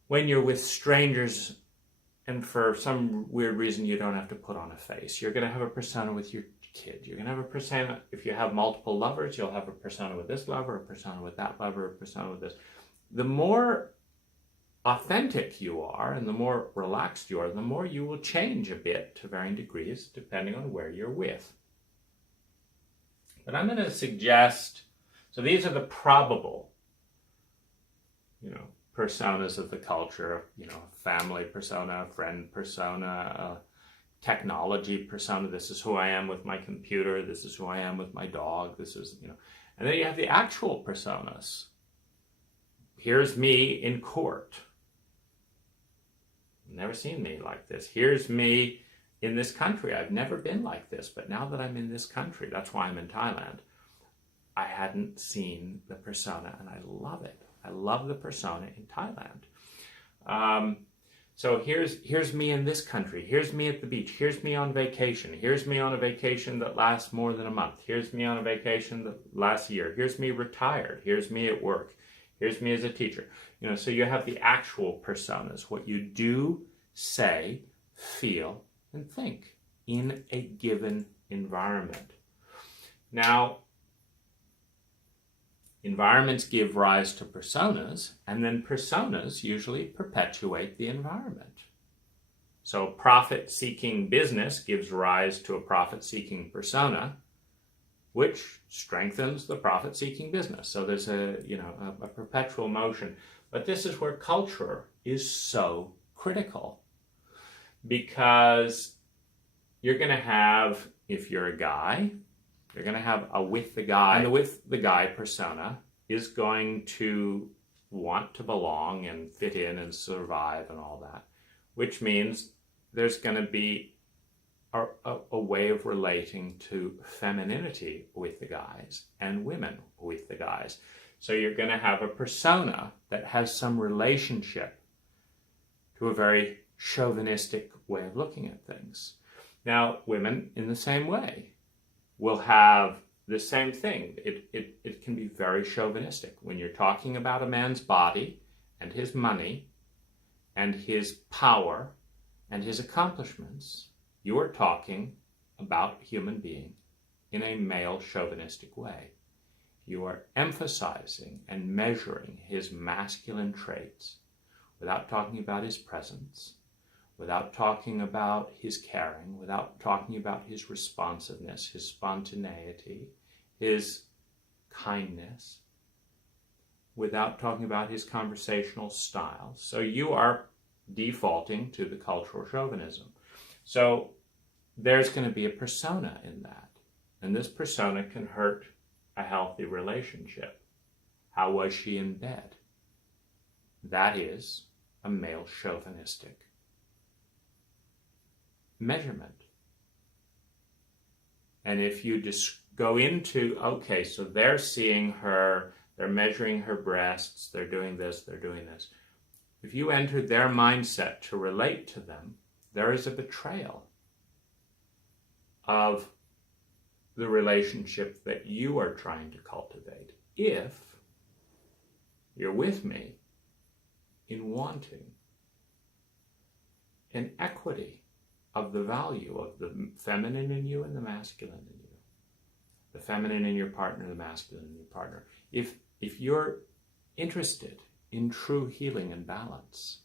when you're with strangers and for some weird reason you don't have to put on a face. You're going to have a persona with your kid. You're going to have a persona, if you have multiple lovers, you'll have a persona with this lover, a persona with that lover, a persona with this. The more authentic you are and the more relaxed you are, the more you will change a bit to varying degrees depending on where you're with. But I'm going to suggest, so these are the probable, personas of the culture, family persona, friend persona, technology persona. This is who I am with my computer. This is who I am with my dog. This is, and then you have the actual personas. Here's me in court. Never seen me like this. Here's me in this country. I've never been like this, but now that I'm in this country, that's why I'm in Thailand, I hadn't seen the persona and I love it. I love the persona in Thailand. So here's me in this country. Here's me at the beach. Here's me on vacation. Here's me on a vacation that lasts more than a month. Here's me on a vacation that lasts a year. Here's me retired. Here's me at work. Here's me as a teacher. So you have the actual personas, what you do, say, feel, and think in a given environment. Now, environments give rise to personas, and then personas usually perpetuate the environment. So profit-seeking business gives rise to a profit-seeking persona, which strengthens the profit-seeking business. So there's a perpetual motion. But this is where culture is so critical, because you're going to have, if you're a guy, you're going to have a with the guy. And the with the guy persona is going to want to belong and fit in and survive and all that, which means there's going to be a way of relating to femininity with the guys and women with the guys. So you're going to have a persona that has some relationship to a very chauvinistic way of looking at things. Now, women, in the same way, will have the same thing. It can be very chauvinistic. When you're talking about a man's body and his money and his power and his accomplishments, you are talking about a human being in a male chauvinistic way. You are emphasizing and measuring his masculine traits without talking about his presence, without talking about his caring, without talking about his responsiveness, his spontaneity, his kindness, without talking about his conversational style. So you are defaulting to the cultural chauvinism. So there's going to be a persona in that. And this persona can hurt a healthy relationship. How was she in bed? That is a male chauvinistic measurement. And if you just go into, okay, so they're seeing her, they're measuring her breasts, they're doing this, they're doing this. If you enter their mindset to relate to them, there is a betrayal of the relationship that you are trying to cultivate. If you're with me in wanting an equity of the value of the feminine in you and the masculine in you. The feminine in your partner, the masculine in your partner. If you're interested in true healing and balance,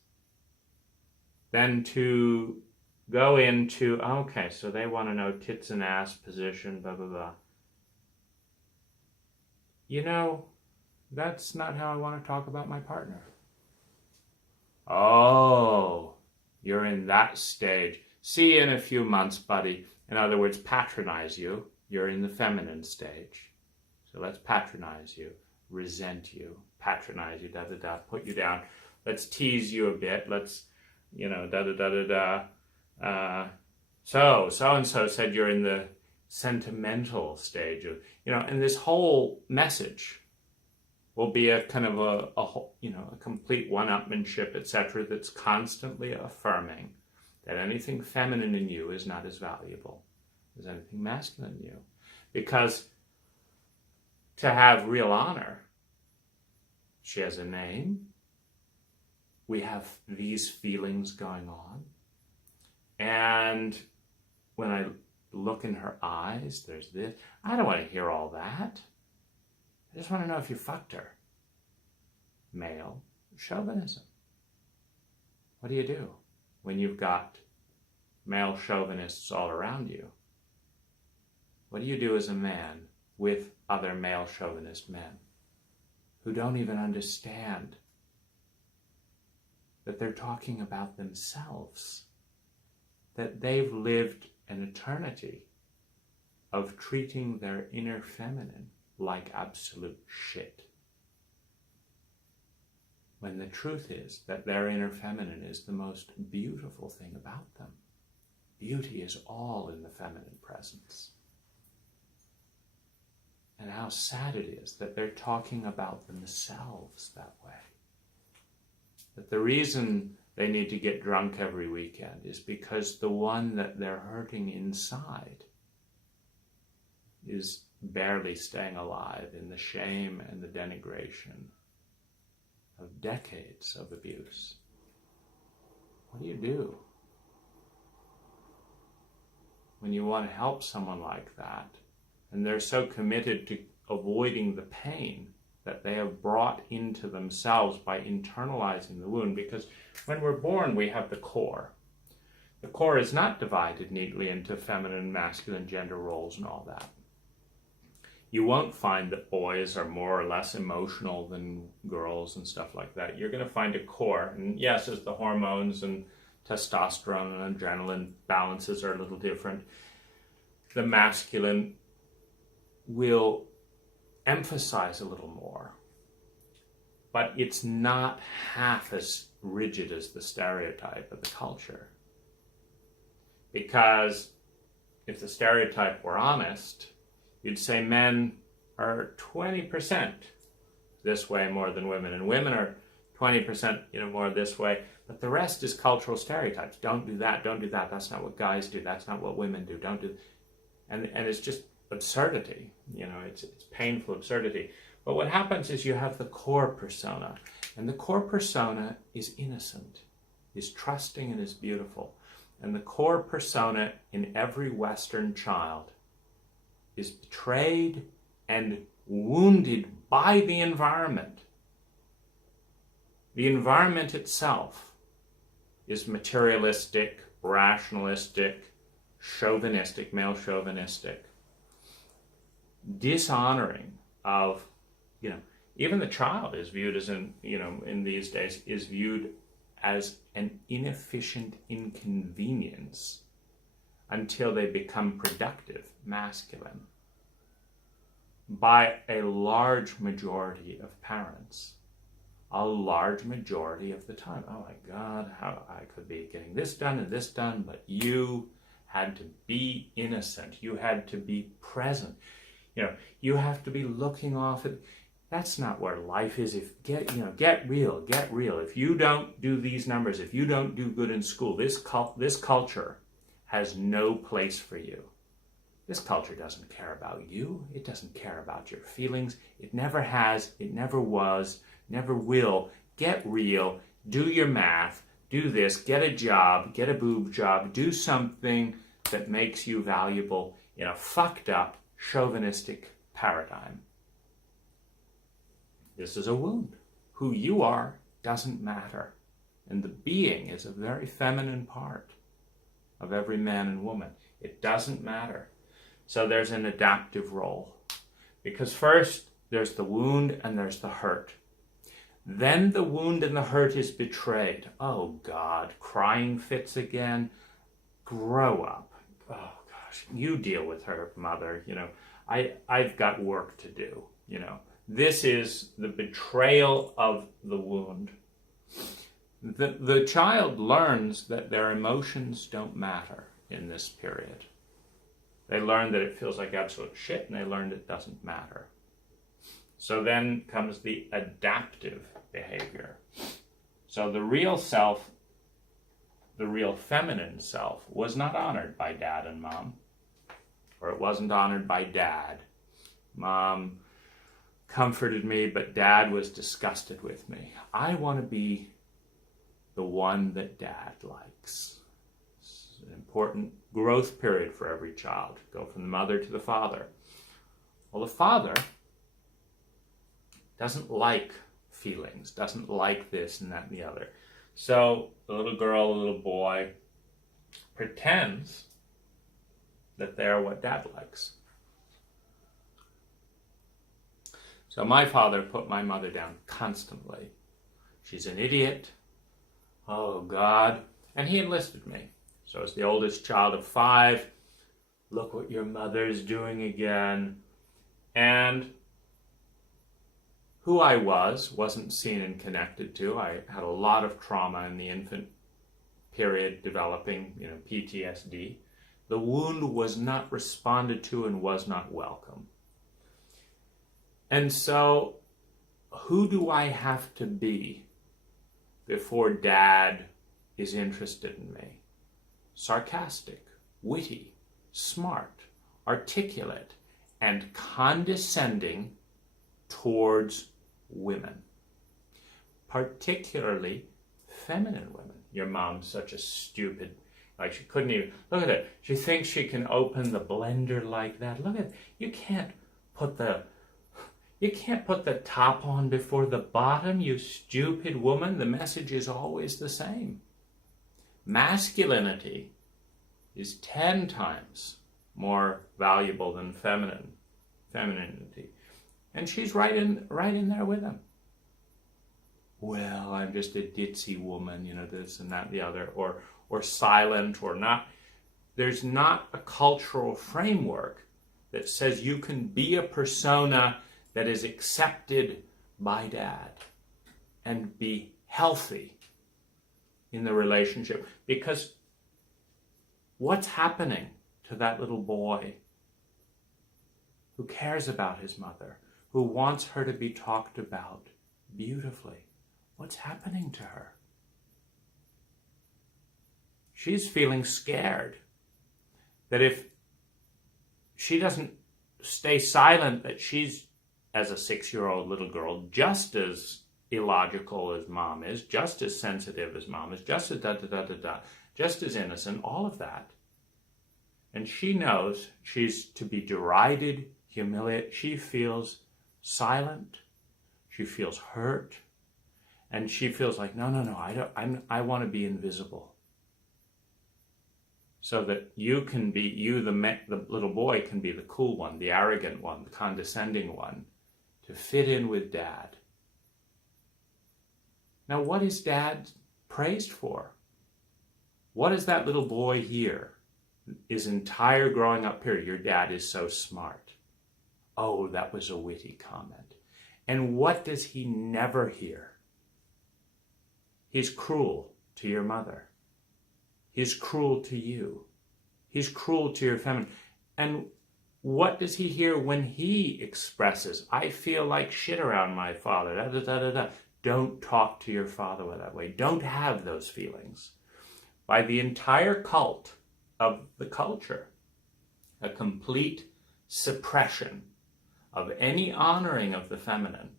then to go into, okay, so they want to know tits and ass position, blah, blah, blah. That's not how I want to talk about my partner. Oh, you're in that stage. See you in a few months, buddy. In other words, patronize you. You're in the feminine stage. So let's patronize you, resent you, patronize you, da-da-da, put you down. Let's tease you a bit. Let's, da-da-da-da-da. So-and-so said you're in the sentimental stage of, and this whole message will be a kind of a complete one-upmanship, etc., that's constantly affirming that anything feminine in you is not as valuable as anything masculine in you. Because to have real honor, she has a name, we have these feelings going on, and when I look in her eyes, there's this. I don't want to hear all that. I just want to know if you fucked her. Male chauvinism. What do you do when you've got male chauvinists all around you? What do you do as a man with other male chauvinist men who don't even understand that they're talking about themselves, that they've lived an eternity of treating their inner feminine like absolute shit, when the truth is that their inner feminine is the most beautiful thing about them. Beauty is all in the feminine presence. And how sad it is that they're talking about themselves that way. That the reason they need to get drunk every weekend is because the one that they're hurting inside is barely staying alive in the shame and the denigration of decades of abuse. What do? When you want to help someone like that, and they're so committed to avoiding the pain that they have brought into themselves by internalizing the wound, because when we're born, we have the core. The core is not divided neatly into feminine, masculine, gender roles and all that. You won't find that boys are more or less emotional than girls and stuff like that. You're going to find a core. And yes, as the hormones and testosterone and adrenaline balances are a little different, the masculine will emphasize a little more. But it's not half as rigid as the stereotype of the culture. Because if the stereotype were honest, you'd say men are 20% this way more than women, and women are 20% more this way, but the rest is cultural stereotypes. Don't do that, that's not what guys do, that's not what women do, don't do. And it's just absurdity, it's painful absurdity. But what happens is you have the core persona, and the core persona is innocent, is trusting, and is beautiful. And the core persona in every Western child is betrayed and wounded by the environment. The environment itself is materialistic, rationalistic, chauvinistic, male chauvinistic, dishonoring of, even the child is viewed as in these days, is viewed as an inefficient inconvenience until they become productive, masculine, by a large majority of parents. A large majority of the time. Oh my God, how I could be getting this done and this done, but you had to be innocent. You had to be present. You have to be looking off at. That's not where life is. Get real. If you don't do these numbers, if you don't do good in school, this culture has no place for you. This culture doesn't care about you. It doesn't care about your feelings. It never has. It never was. Never will. Get real. Do your math. Do this. Get a job. Get a boob job. Do something that makes you valuable in a fucked up, chauvinistic paradigm. This is a wound. Who you are doesn't matter. And the being is a very feminine part of every man and woman. It doesn't matter. So there's an adaptive role. Because first, there's the wound and there's the hurt. Then the wound and the hurt is betrayed. Oh God, crying fits again. Grow up. Oh gosh, you deal with her, mother. I've got work to do. This is the betrayal of the wound. The child learns that their emotions don't matter in this period. They learn that it feels like absolute shit, and they learn it doesn't matter. So then comes the adaptive behavior. So the real self, the real feminine self, was not honored by dad and mom, or it wasn't honored by dad. Mom comforted me, but dad was disgusted with me. I want to be the one that dad likes. It's an important growth period for every child. Go from the mother to the father. Well, the father doesn't like feelings, doesn't like this and that and the other. So the little girl, the little boy pretends that they're what dad likes. So my father put my mother down constantly. She's an idiot. Oh God. And he enlisted me. So as the oldest child of 5, look what your mother's doing again. And who I wasn't seen and connected to. I had a lot of trauma in the infant period, developing, PTSD. The wound was not responded to and was not welcome. And so, who do I have to be before Dad is interested in me? Sarcastic, witty, smart, articulate, and condescending towards women, particularly feminine women. Your mom's such a stupid, like she couldn't even, look at it. She thinks she can open the blender like that. Look at it. You can't put the top on before the bottom, you stupid woman. The message is always the same. Masculinity is 10 times more valuable than femininity. And she's right in there with him. Well, I'm just a ditzy woman, this and that and the other, or silent or not. There's not a cultural framework that says you can be a persona that is accepted by Dad and be healthy in the relationship. Because what's happening to that little boy who cares about his mother, who wants her to be talked about beautifully? What's happening to her? She's feeling scared that if she doesn't stay silent, that she's, as a 6-year-old little girl, just as illogical as mom is, just as sensitive as mom is, just as just as innocent, all of that. And she knows she's to be derided, humiliated. She feels silent. She feels hurt. And she feels like, no, I want to be invisible. So that you can be, the little boy can be the cool one, the arrogant one, the condescending one, to fit in with Dad. Now, what is Dad praised for? What does that little boy hear? His entire growing up period, your dad is so smart. Oh, that was a witty comment. And what does he never hear? He's cruel to your mother. He's cruel to you. He's cruel to your family. And what does he hear when he expresses, I feel like shit around my father, Don't talk to your father that way. Don't have those feelings. By the entire cult of the culture, a complete suppression of any honoring of the feminine.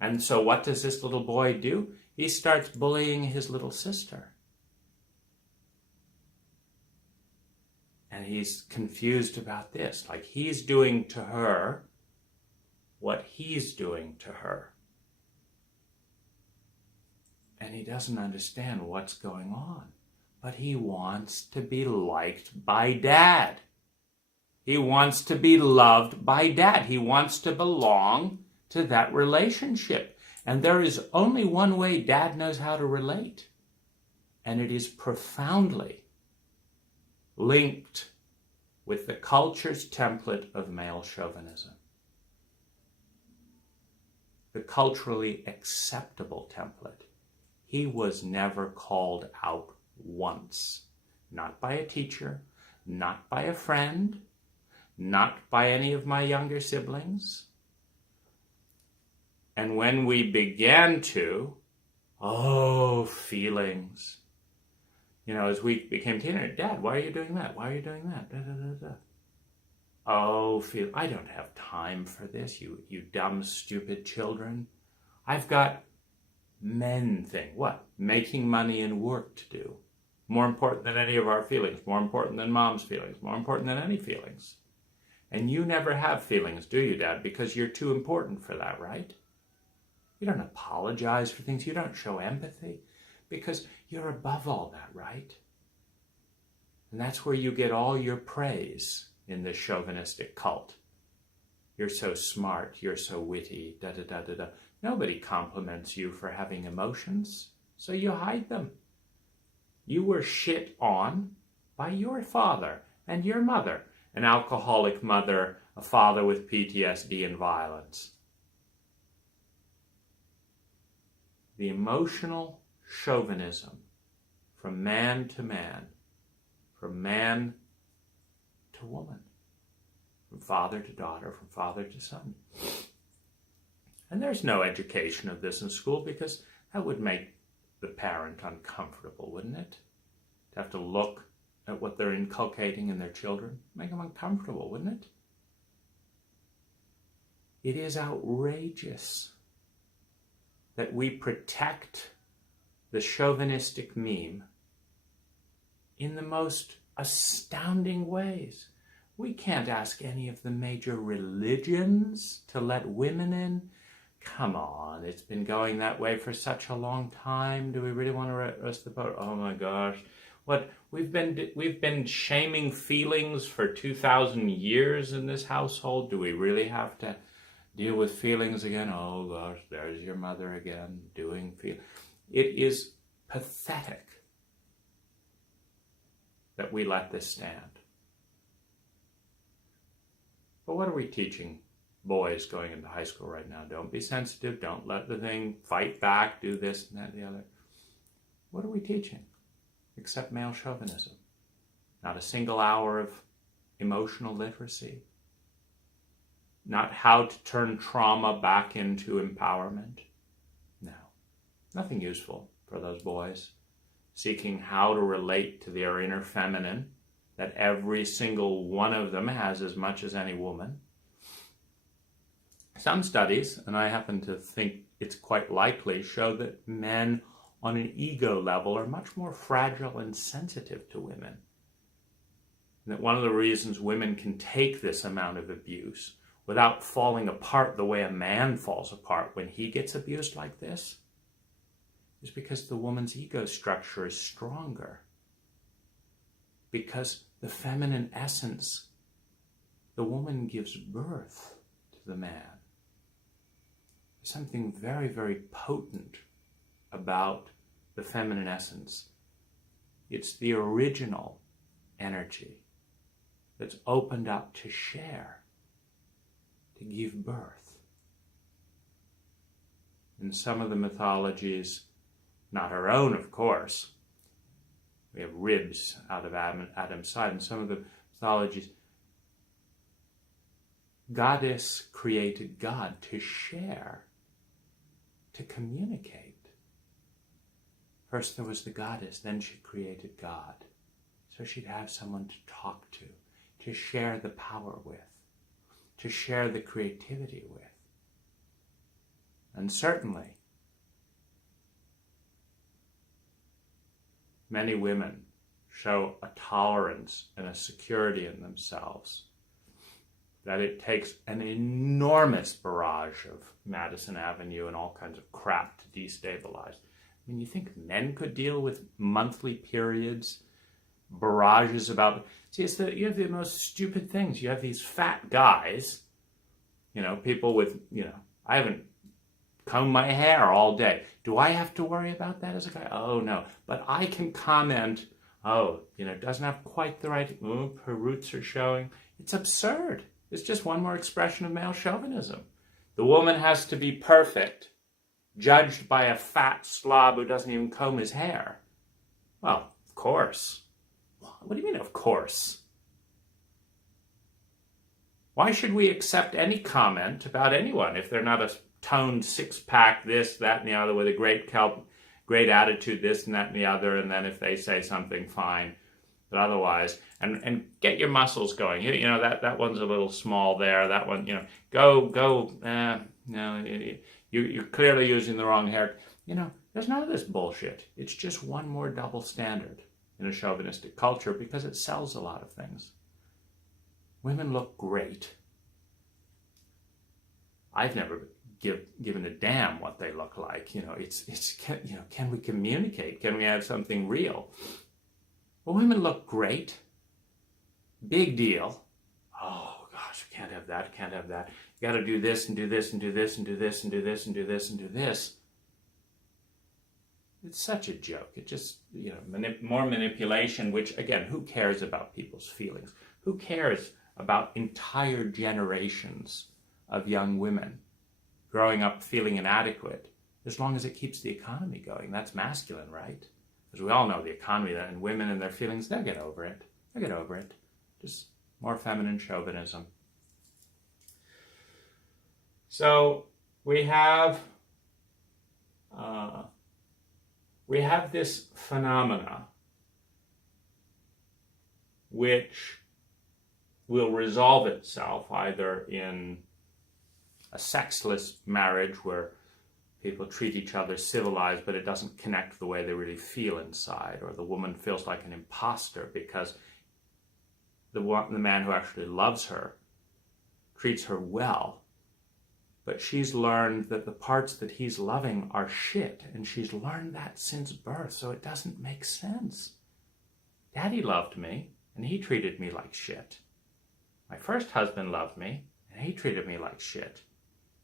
And so what does this little boy do? He starts bullying his little sister. And he's confused about this. Like he's doing to her what he's doing to her. And he doesn't understand what's going on. But he wants to be liked by Dad. He wants to be loved by Dad. He wants to belong to that relationship. And there is only one way Dad knows how to relate. And it is profoundly linked with the culture's template of male chauvinism. The culturally acceptable template. He was never called out once. Not by a teacher, not by a friend, not by any of my younger siblings. And when we began to, feelings. As we became teenagers, Dad, why are you doing that? Why are you doing that? I don't have time for this, you dumb, stupid children. I've got men thing. What? Making money and work to do. More important than any of our feelings. More important than Mom's feelings. More important than any feelings. And you never have feelings, do you, Dad? Because you're too important for that, right? You don't apologize for things. You don't show empathy. Because you're above all that, right? And that's where you get all your praise in this chauvinistic cult. You're so smart. You're so witty. Nobody compliments you for having emotions, so you hide them. You were shit on by your father and your mother, an alcoholic mother, a father with PTSD and violence. The emotional chauvinism from man to man, from man to woman, from father to daughter, from father to son. And there's no education of this in school because that would make the parent uncomfortable, wouldn't it? To have to look at what they're inculcating in their children, make them uncomfortable, wouldn't it? It is outrageous that we protect the chauvinistic meme in the most astounding ways. We can't ask any of the major religions to let women in. Come on, it's been going that way for such a long time. Do we really want to rest the boat? Oh my gosh. What we've been shaming feelings for 2,000 years in this household. Do we really have to deal with feelings again? Oh gosh, there's your mother again doing feel. It is pathetic that we let this stand. But what are we teaching boys going into high school right now? Don't be sensitive. Don't let the thing fight back. Do this and that and the other. What are we teaching? Except male chauvinism. Not a single hour of emotional literacy. Not how to turn trauma back into empowerment. No. Nothing useful for those boys. Seeking how to relate to their inner feminine, that every single one of them has as much as any woman. Some studies, and I happen to think it's quite likely, show that men on an ego level are much more fragile and sensitive to women. And that one of the reasons women can take this amount of abuse without falling apart the way a man falls apart when he gets abused like this is because the woman's ego structure is stronger. Because the feminine essence, the woman gives birth to the man. There's something very, very potent about the feminine essence. It's the original energy that's opened up to share, to give birth. In some of the mythologies, not our own, of course, we have ribs out of Adam's side. In some of the mythologies, goddess created God to share, to communicate. First there was the goddess, then she created God. So she'd have someone to talk to share the power with, to share the creativity with. And certainly, many women show a tolerance and a security in themselves that it takes an enormous barrage of Madison Avenue and all kinds of crap to destabilize. I mean, you think men could deal with monthly periods, barrages about... See, you have the most stupid things. You have these fat guys, people with, I haven't combed my hair all day. Do I have to worry about that as a guy? Oh, no. But I can comment, doesn't have quite the right... her roots are showing. It's absurd. It's just one more expression of male chauvinism. The woman has to be perfect, judged by a fat slob who doesn't even comb his hair. Well, of course. What do you mean, of course? Why should we accept any comment about anyone if they're not a toned six-pack, this, that, and the other, with a great attitude, this and that and the other, and then if they say something, fine. But otherwise, and get your muscles going. That one's a little small there. That one, go. No, you're clearly using the wrong hair. There's none of this bullshit. It's just one more double standard in a chauvinistic culture because it sells a lot of things. Women look great. I've never given a damn what they look like. Can we communicate? Can we have something real? Well, women look great. Big deal. Oh gosh, can't have that, can't have that. You got to do this and do this and do this and do this and do this and do this and do this. It's such a joke. It just, more manipulation, which again, who cares about people's feelings? Who cares about entire generations of young women growing up feeling inadequate, as long as it keeps the economy going? That's masculine, right? As we all know, the economy and women and their feelings, they'll get over it. They'll get over it. Just more feminine chauvinism. So we have this phenomena which will resolve itself either in a sexless marriage where people treat each other civilized, but it doesn't connect the way they really feel inside, or the woman feels like an imposter because the man who actually loves her treats her well, but she's learned that the parts that he's loving are shit, and she's learned that since birth, so it doesn't make sense. Daddy loved me, and he treated me like shit. My first husband loved me, and he treated me like shit.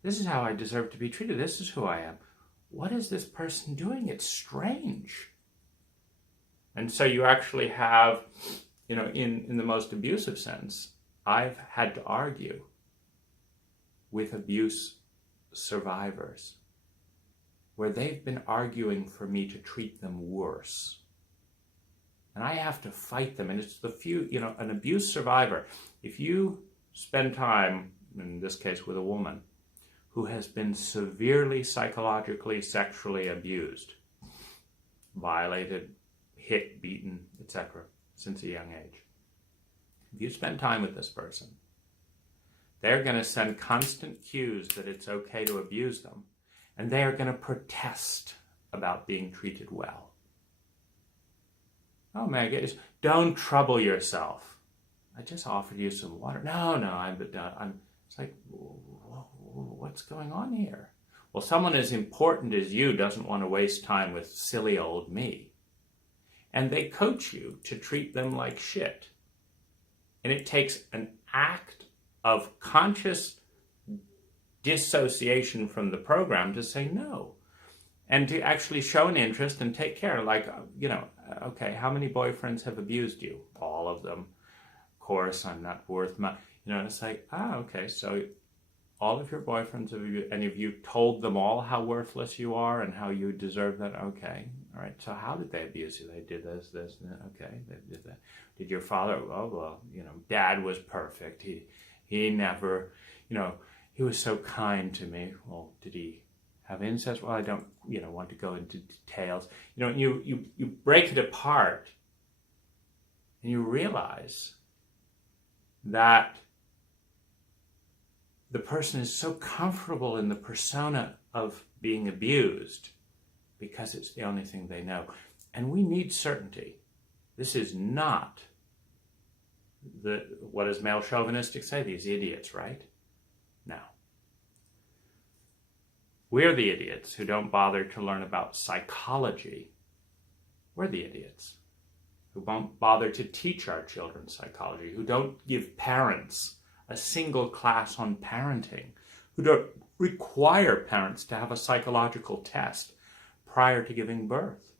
This is how I deserve to be treated. This is who I am. What is this person doing? It's strange. And so you actually have, in the most abusive sense, I've had to argue with abuse survivors where they've been arguing for me to treat them worse. And I have to fight them. And it's an abuse survivor. If you spend time, in this case with a woman, who has been severely psychologically, sexually abused, violated, hit, beaten, etc., since a young age. If you spend time with this person, they're going to send constant cues that it's okay to abuse them, and they are going to protest about being treated well. Oh, Maggie, don't trouble yourself. I just offered you some water. No, it's like, what's going on here? Well, someone as important as you doesn't want to waste time with silly old me. And they coach you to treat them like shit. And it takes an act of conscious dissociation from the program to say no. And to actually show an interest and take care. Like, okay, how many boyfriends have abused you? All of them. Of course, I'm not worth much. It's like, okay, so all of your boyfriends, and have you told them all how worthless you are and how you deserve that? Okay, all right, so how did they abuse you? They did this, okay, they did that. Did your father, well, Dad was perfect. He never, he was so kind to me. Well, did he have incest? Well, I don't, want to go into details. You break it apart and you realize that the person is so comfortable in the persona of being abused because it's the only thing they know. And we need certainty. This is not what does male chauvinistic say? These idiots, right? No. We're the idiots who don't bother to learn about psychology. We're the idiots who won't bother to teach our children psychology, who don't give parents a single class on parenting, who don't require parents to have a psychological test prior to giving birth.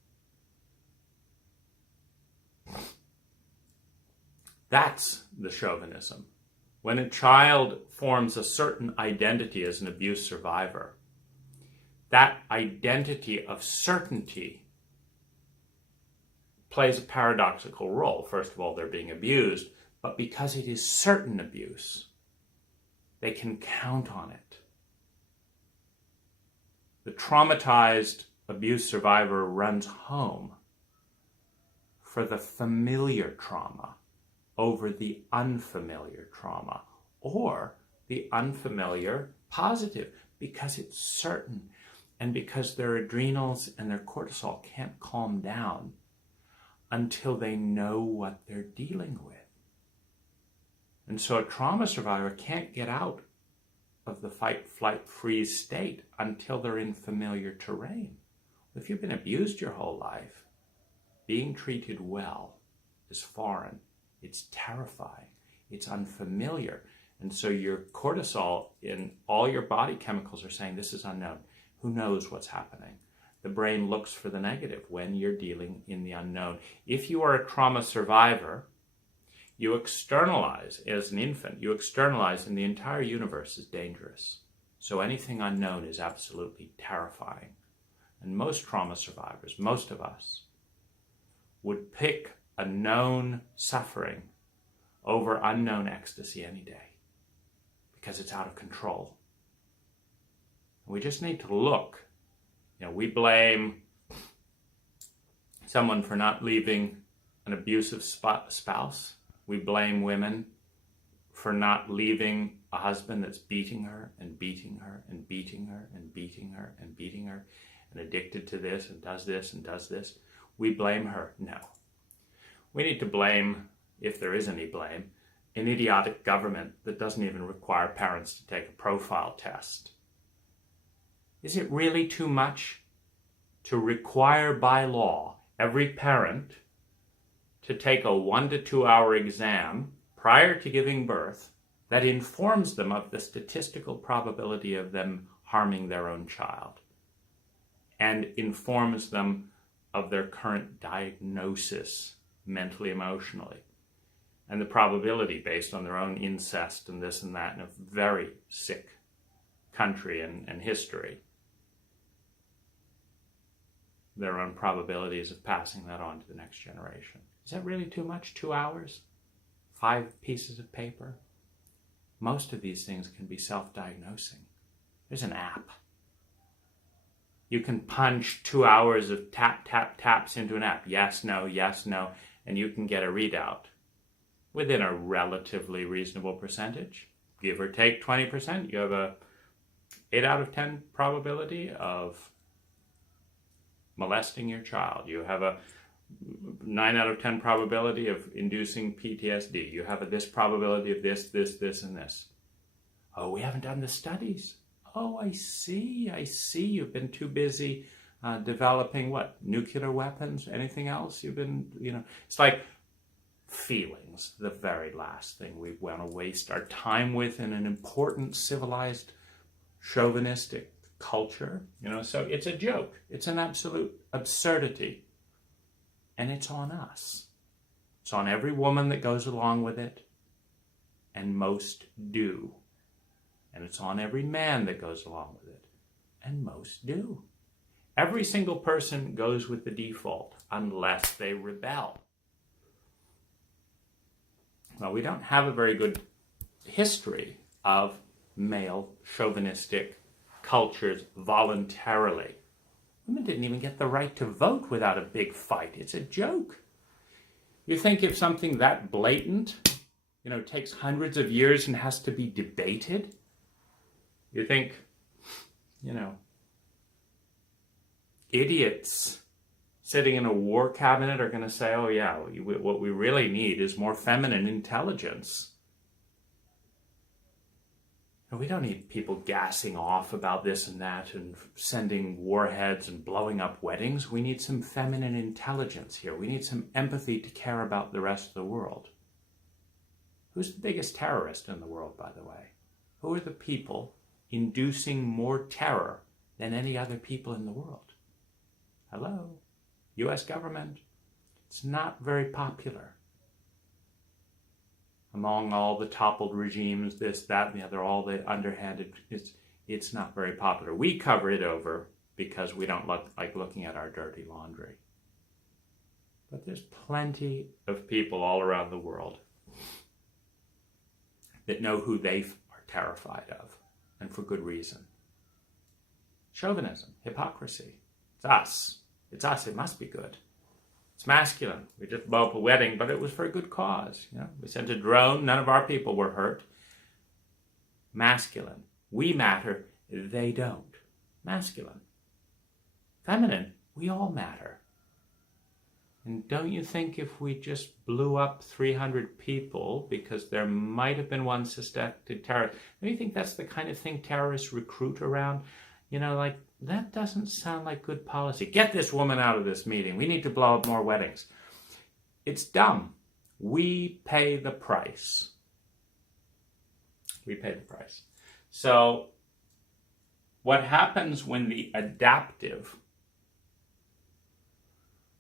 That's the chauvinism. When a child forms a certain identity as an abuse survivor, that identity of certainty plays a paradoxical role. First of all, they're being abused, but because it is certain abuse, they can count on it. The traumatized abuse survivor runs home for the familiar trauma over the unfamiliar trauma, or the unfamiliar positive, because it's certain, and because their adrenals and their cortisol can't calm down until they know what they're dealing with. And so a trauma survivor can't get out of the fight, flight, freeze state until they're in familiar terrain. If you've been abused your whole life, being treated well is foreign. It's terrifying. It's unfamiliar. And so your cortisol in all your body chemicals are saying this is unknown. Who knows what's happening? The brain looks for the negative when you're dealing in the unknown. If you are a trauma survivor, you externalize as an infant, you externalize, and the entire universe is dangerous. So anything unknown is absolutely terrifying. And most trauma survivors, most of us, would pick a known suffering over unknown ecstasy any day because it's out of control. We just need to look. We blame someone for not leaving an abusive spouse. We blame women for not leaving a husband that's beating her and beating her and beating her and beating her and beating her and addicted to this and does this and does this. We blame her. No. We need to blame, if there is any blame, an idiotic government that doesn't even require parents to take a profile test. Is it really too much to require by law every parent to take a 1 to 2 hour exam prior to giving birth that informs them of the statistical probability of them harming their own child and informs them of their current diagnosis mentally, emotionally, and the probability based on their own incest and this and that in a very sick country and history, their own probabilities of passing that on to the next generation? Is that really too much? 2 hours? 5 pieces of paper? Most of these things can be self-diagnosing. There's an app. You can punch 2 hours of taps into an app. Yes, no, and you can get a readout within a relatively reasonable percentage. Give or take 20%, you have a 8 out of 10 probability of molesting your child. You have a 9 out of 10 probability of inducing PTSD. You have this probability of this, and this. Oh, we haven't done the studies. Oh, I see. You've been too busy developing what? Nuclear weapons? Anything else? You've been, it's like feelings, the very last thing we want to waste our time with in an important civilized chauvinistic culture. So it's a joke. It's an absolute absurdity. And it's on us. It's on every woman that goes along with it, and most do. And it's on every man that goes along with it, and most do. Every single person goes with the default, unless they rebel. Well, we don't have a very good history of male chauvinistic cultures voluntarily. Women didn't even get the right to vote without a big fight. It's a joke. You think if something that blatant, takes hundreds of years and has to be debated, you think, idiots sitting in a war cabinet are going to say, oh yeah, what we really need is more feminine intelligence. We don't need people gassing off about this and that and sending warheads and blowing up weddings. We need some feminine intelligence here. We need some empathy to care about the rest of the world. Who's the biggest terrorist in the world, by the way? Who are the people inducing more terror than any other people in the world? Hello? U.S. government. It's not very popular. Among all the toppled regimes, this, that, and the other, all the underhanded, it's not very popular. We cover it over because we don't like looking at our dirty laundry. But there's plenty of people all around the world that know who they are terrified of, and for good reason. Chauvinism, hypocrisy. It's us. It's us. It must be good. It's masculine. We just blew up a wedding, but it was for a good cause. We sent a drone. None of our people were hurt. Masculine. We matter. They don't. Masculine. Feminine. We all matter. And don't you think if we just blew up 300 people because there might have been one suspected terrorist, don't you think that's the kind of thing terrorists recruit around? That doesn't sound like good policy. Get this woman out of this meeting. We need to blow up more weddings. It's dumb. We pay the price. We pay the price. So what happens when the adaptive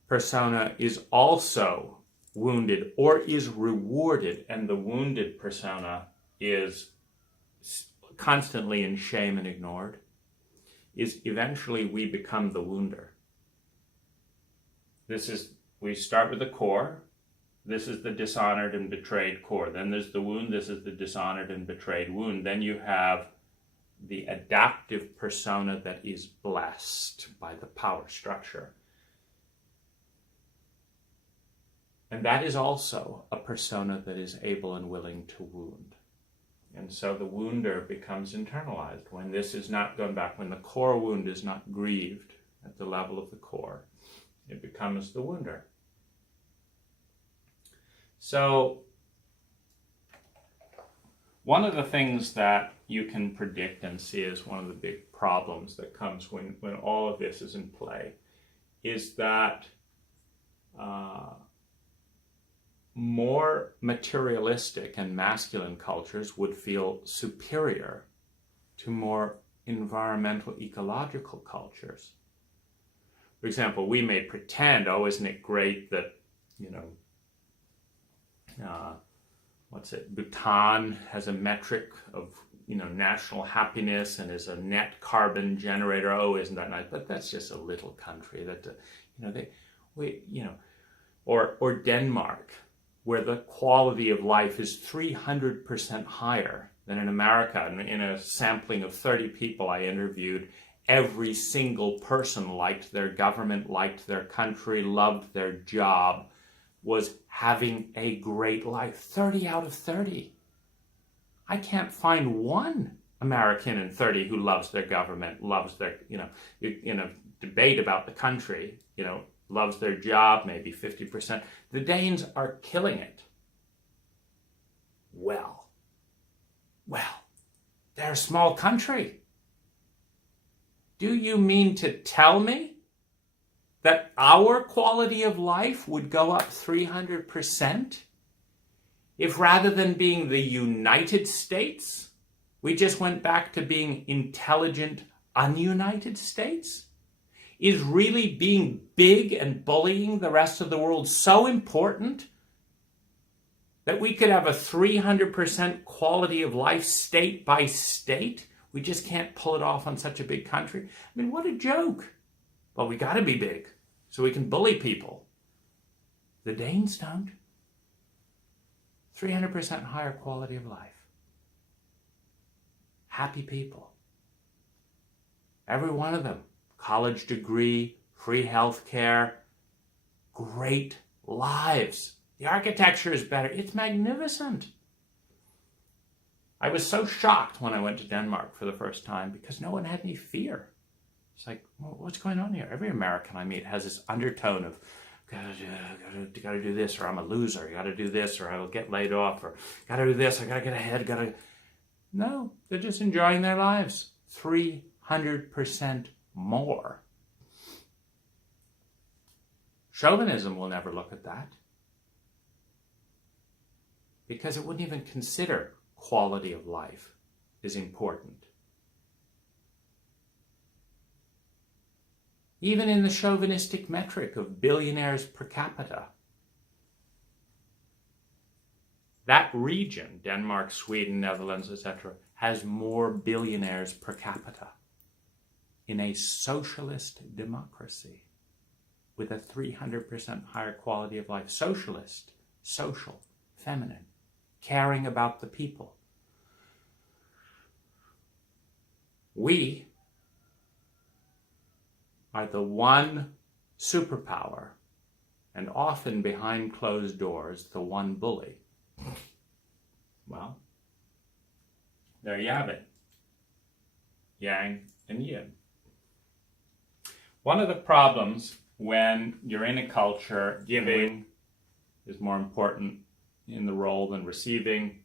persona is also wounded or is rewarded, and the wounded persona is constantly in shame and ignored, is eventually we become the wounder. We start with the core. This is the dishonored and betrayed core. Then there's the wound. This is the dishonored and betrayed wound. Then you have the adaptive persona that is blessed by the power structure. And that is also a persona that is able and willing to wound. And so the wounder becomes internalized when this is not going back, when the core wound is not grieved at the level of the core, it becomes the wounder. So one of the things that you can predict and see as one of the big problems that comes when all of this is in play is that more materialistic and masculine cultures would feel superior to more environmental ecological cultures. For example, we may pretend, oh, isn't it great that, Bhutan has a metric of, national happiness and is a net carbon generator. Oh, isn't that nice? But that's just a little country or Denmark, where the quality of life is 300% higher than in America. And in a sampling of 30 people I interviewed, every single person liked their government, liked their country, loved their job, was having a great life. 30 out of 30. I can't find one American in 30 who loves their government, loves their, in a debate about the country, loves their job, maybe 50%. The Danes are killing it. Well, they're a small country. Do you mean to tell me that our quality of life would go up 300% if rather than being the United States, we just went back to being intelligent, ununited states? Is really being big and bullying the rest of the world so important that we could have a 300% quality of life state by state? We just can't pull it off on such a big country. I mean, what a joke. Well, we got to be big so we can bully people. The Danes don't. 300% higher quality of life. Happy people. Every one of them. College degree, free health care, great lives. The architecture is better. It's magnificent. I was so shocked when I went to Denmark for the first time because no one had any fear. It's like, well, what's going on here? Every American I meet has this undertone of, gotta do this, or I'm a loser. You gotta do this, or I will get laid off, or gotta do this, I gotta get ahead, No, they're just enjoying their lives. 300% more. Chauvinism will never look at that because it wouldn't even consider quality of life is important. Even in the chauvinistic metric of billionaires per capita, that region, Denmark, Sweden, Netherlands, etc., has more billionaires per capita in a socialist democracy with a 300% higher quality of life. Socialist, social, feminine, caring about the people. We are the one superpower, and often behind closed doors, the one bully. Well, there you have it. Yang and yin. One of the problems when you're in a culture, giving is more important in the role than receiving.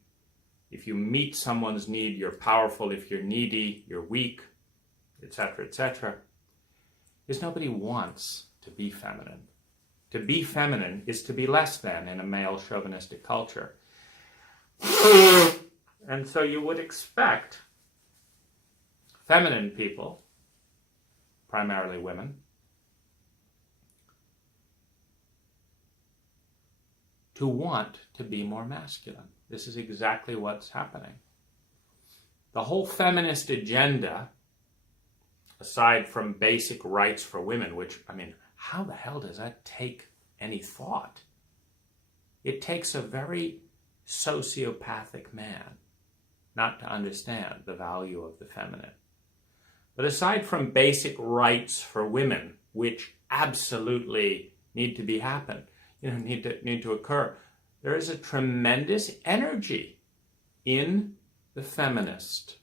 If you meet someone's need, you're powerful. If you're needy, you're weak, etc., is nobody wants to be feminine. To be feminine is to be less than in a male chauvinistic culture. And so you would expect feminine people, primarily women, to want to be more masculine. This is exactly what's happening. The whole feminist agenda, aside from basic rights for women, which, how the hell does that take any thought? It takes a very sociopathic man not to understand the value of the feminine. But aside from basic rights for women, which absolutely need to occur, there is a tremendous energy in the feminist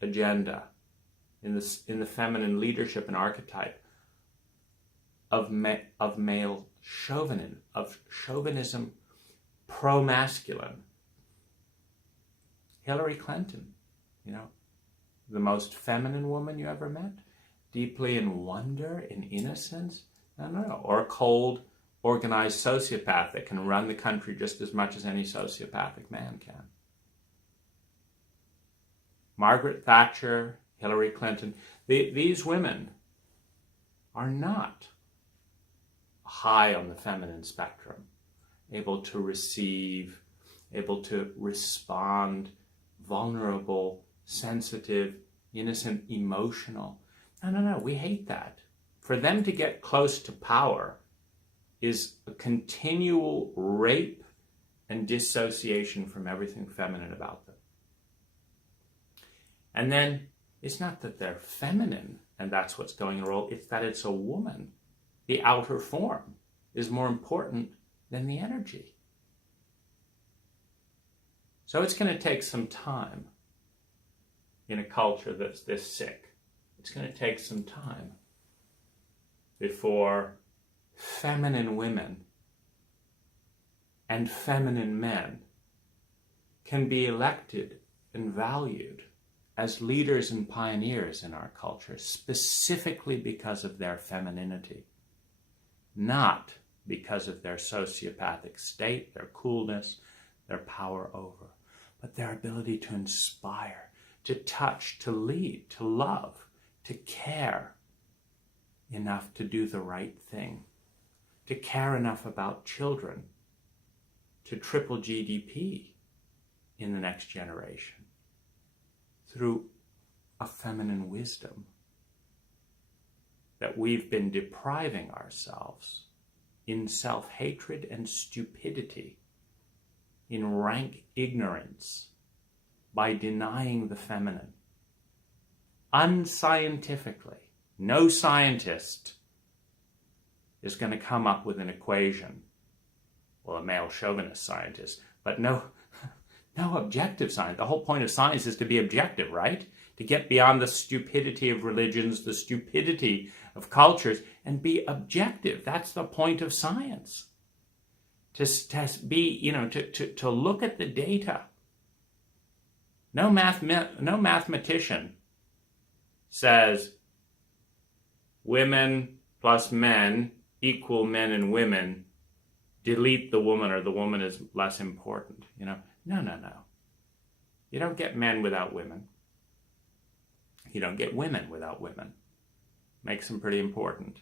agenda, in the feminine leadership and archetype of male chauvinism, of chauvinism pro-masculine. Hillary Clinton, the most feminine woman you ever met, deeply in wonder, in innocence, no, or a cold, organized sociopath that can run the country just as much as any sociopathic man can. Margaret Thatcher, Hillary Clinton, these women are not high on the feminine spectrum, able to receive, able to respond, vulnerable, sensitive, innocent, emotional. No, we hate that. For them to get close to power is a continual rape and dissociation from everything feminine about them. And then it's not that they're feminine and that's what's going to roll, it's that it's a woman. The outer form is more important than the energy. So it's going to take some time in a culture that's this sick. It's going to take some time before feminine women and feminine men can be elected and valued as leaders and pioneers in our culture, specifically because of their femininity, not because of their sociopathic state, their coolness, their power over, but their ability to inspire, to touch, to lead, to love, to care enough to do the right thing, to care enough about children, to triple GDP in the next generation through a feminine wisdom that we've been depriving ourselves in self-hatred and stupidity, in rank ignorance, by denying the feminine. Unscientifically, no scientist is going to come up with an equation, well, a male chauvinist scientist, but no objective science. The whole point of science is to be objective, right? To get beyond the stupidity of religions, the stupidity of cultures, and be objective. That's the point of science. To be, to look at the data. No mathematician says women plus men equal men and women, delete the woman or the woman is less important. No. You don't get men without women. You don't get women without women. Makes them pretty important.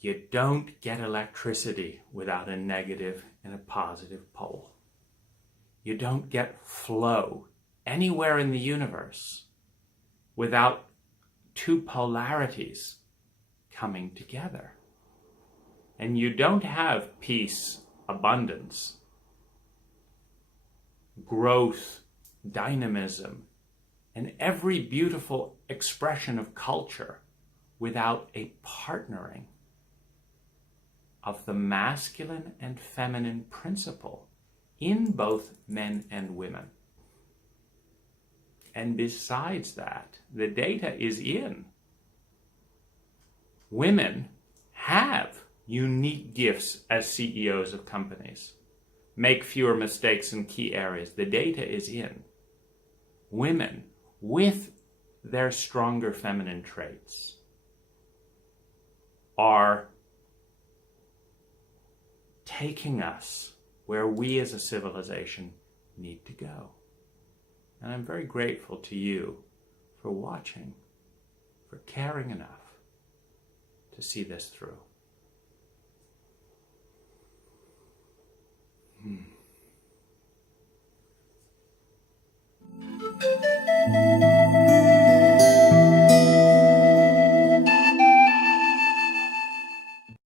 You don't get electricity without a negative and a positive pole. You don't get flow anywhere in the universe without two polarities coming together. And you don't have peace, abundance, growth, dynamism, and every beautiful expression of culture without a partnering of the masculine and feminine principle in both men and women. And besides that, the data is in. Women have unique gifts as CEOs of companies. Make fewer mistakes in key areas. The data is in. Women, with their stronger feminine traits, are taking us where we as a civilization need to go. And I'm very grateful to you for watching, for caring enough to see this through.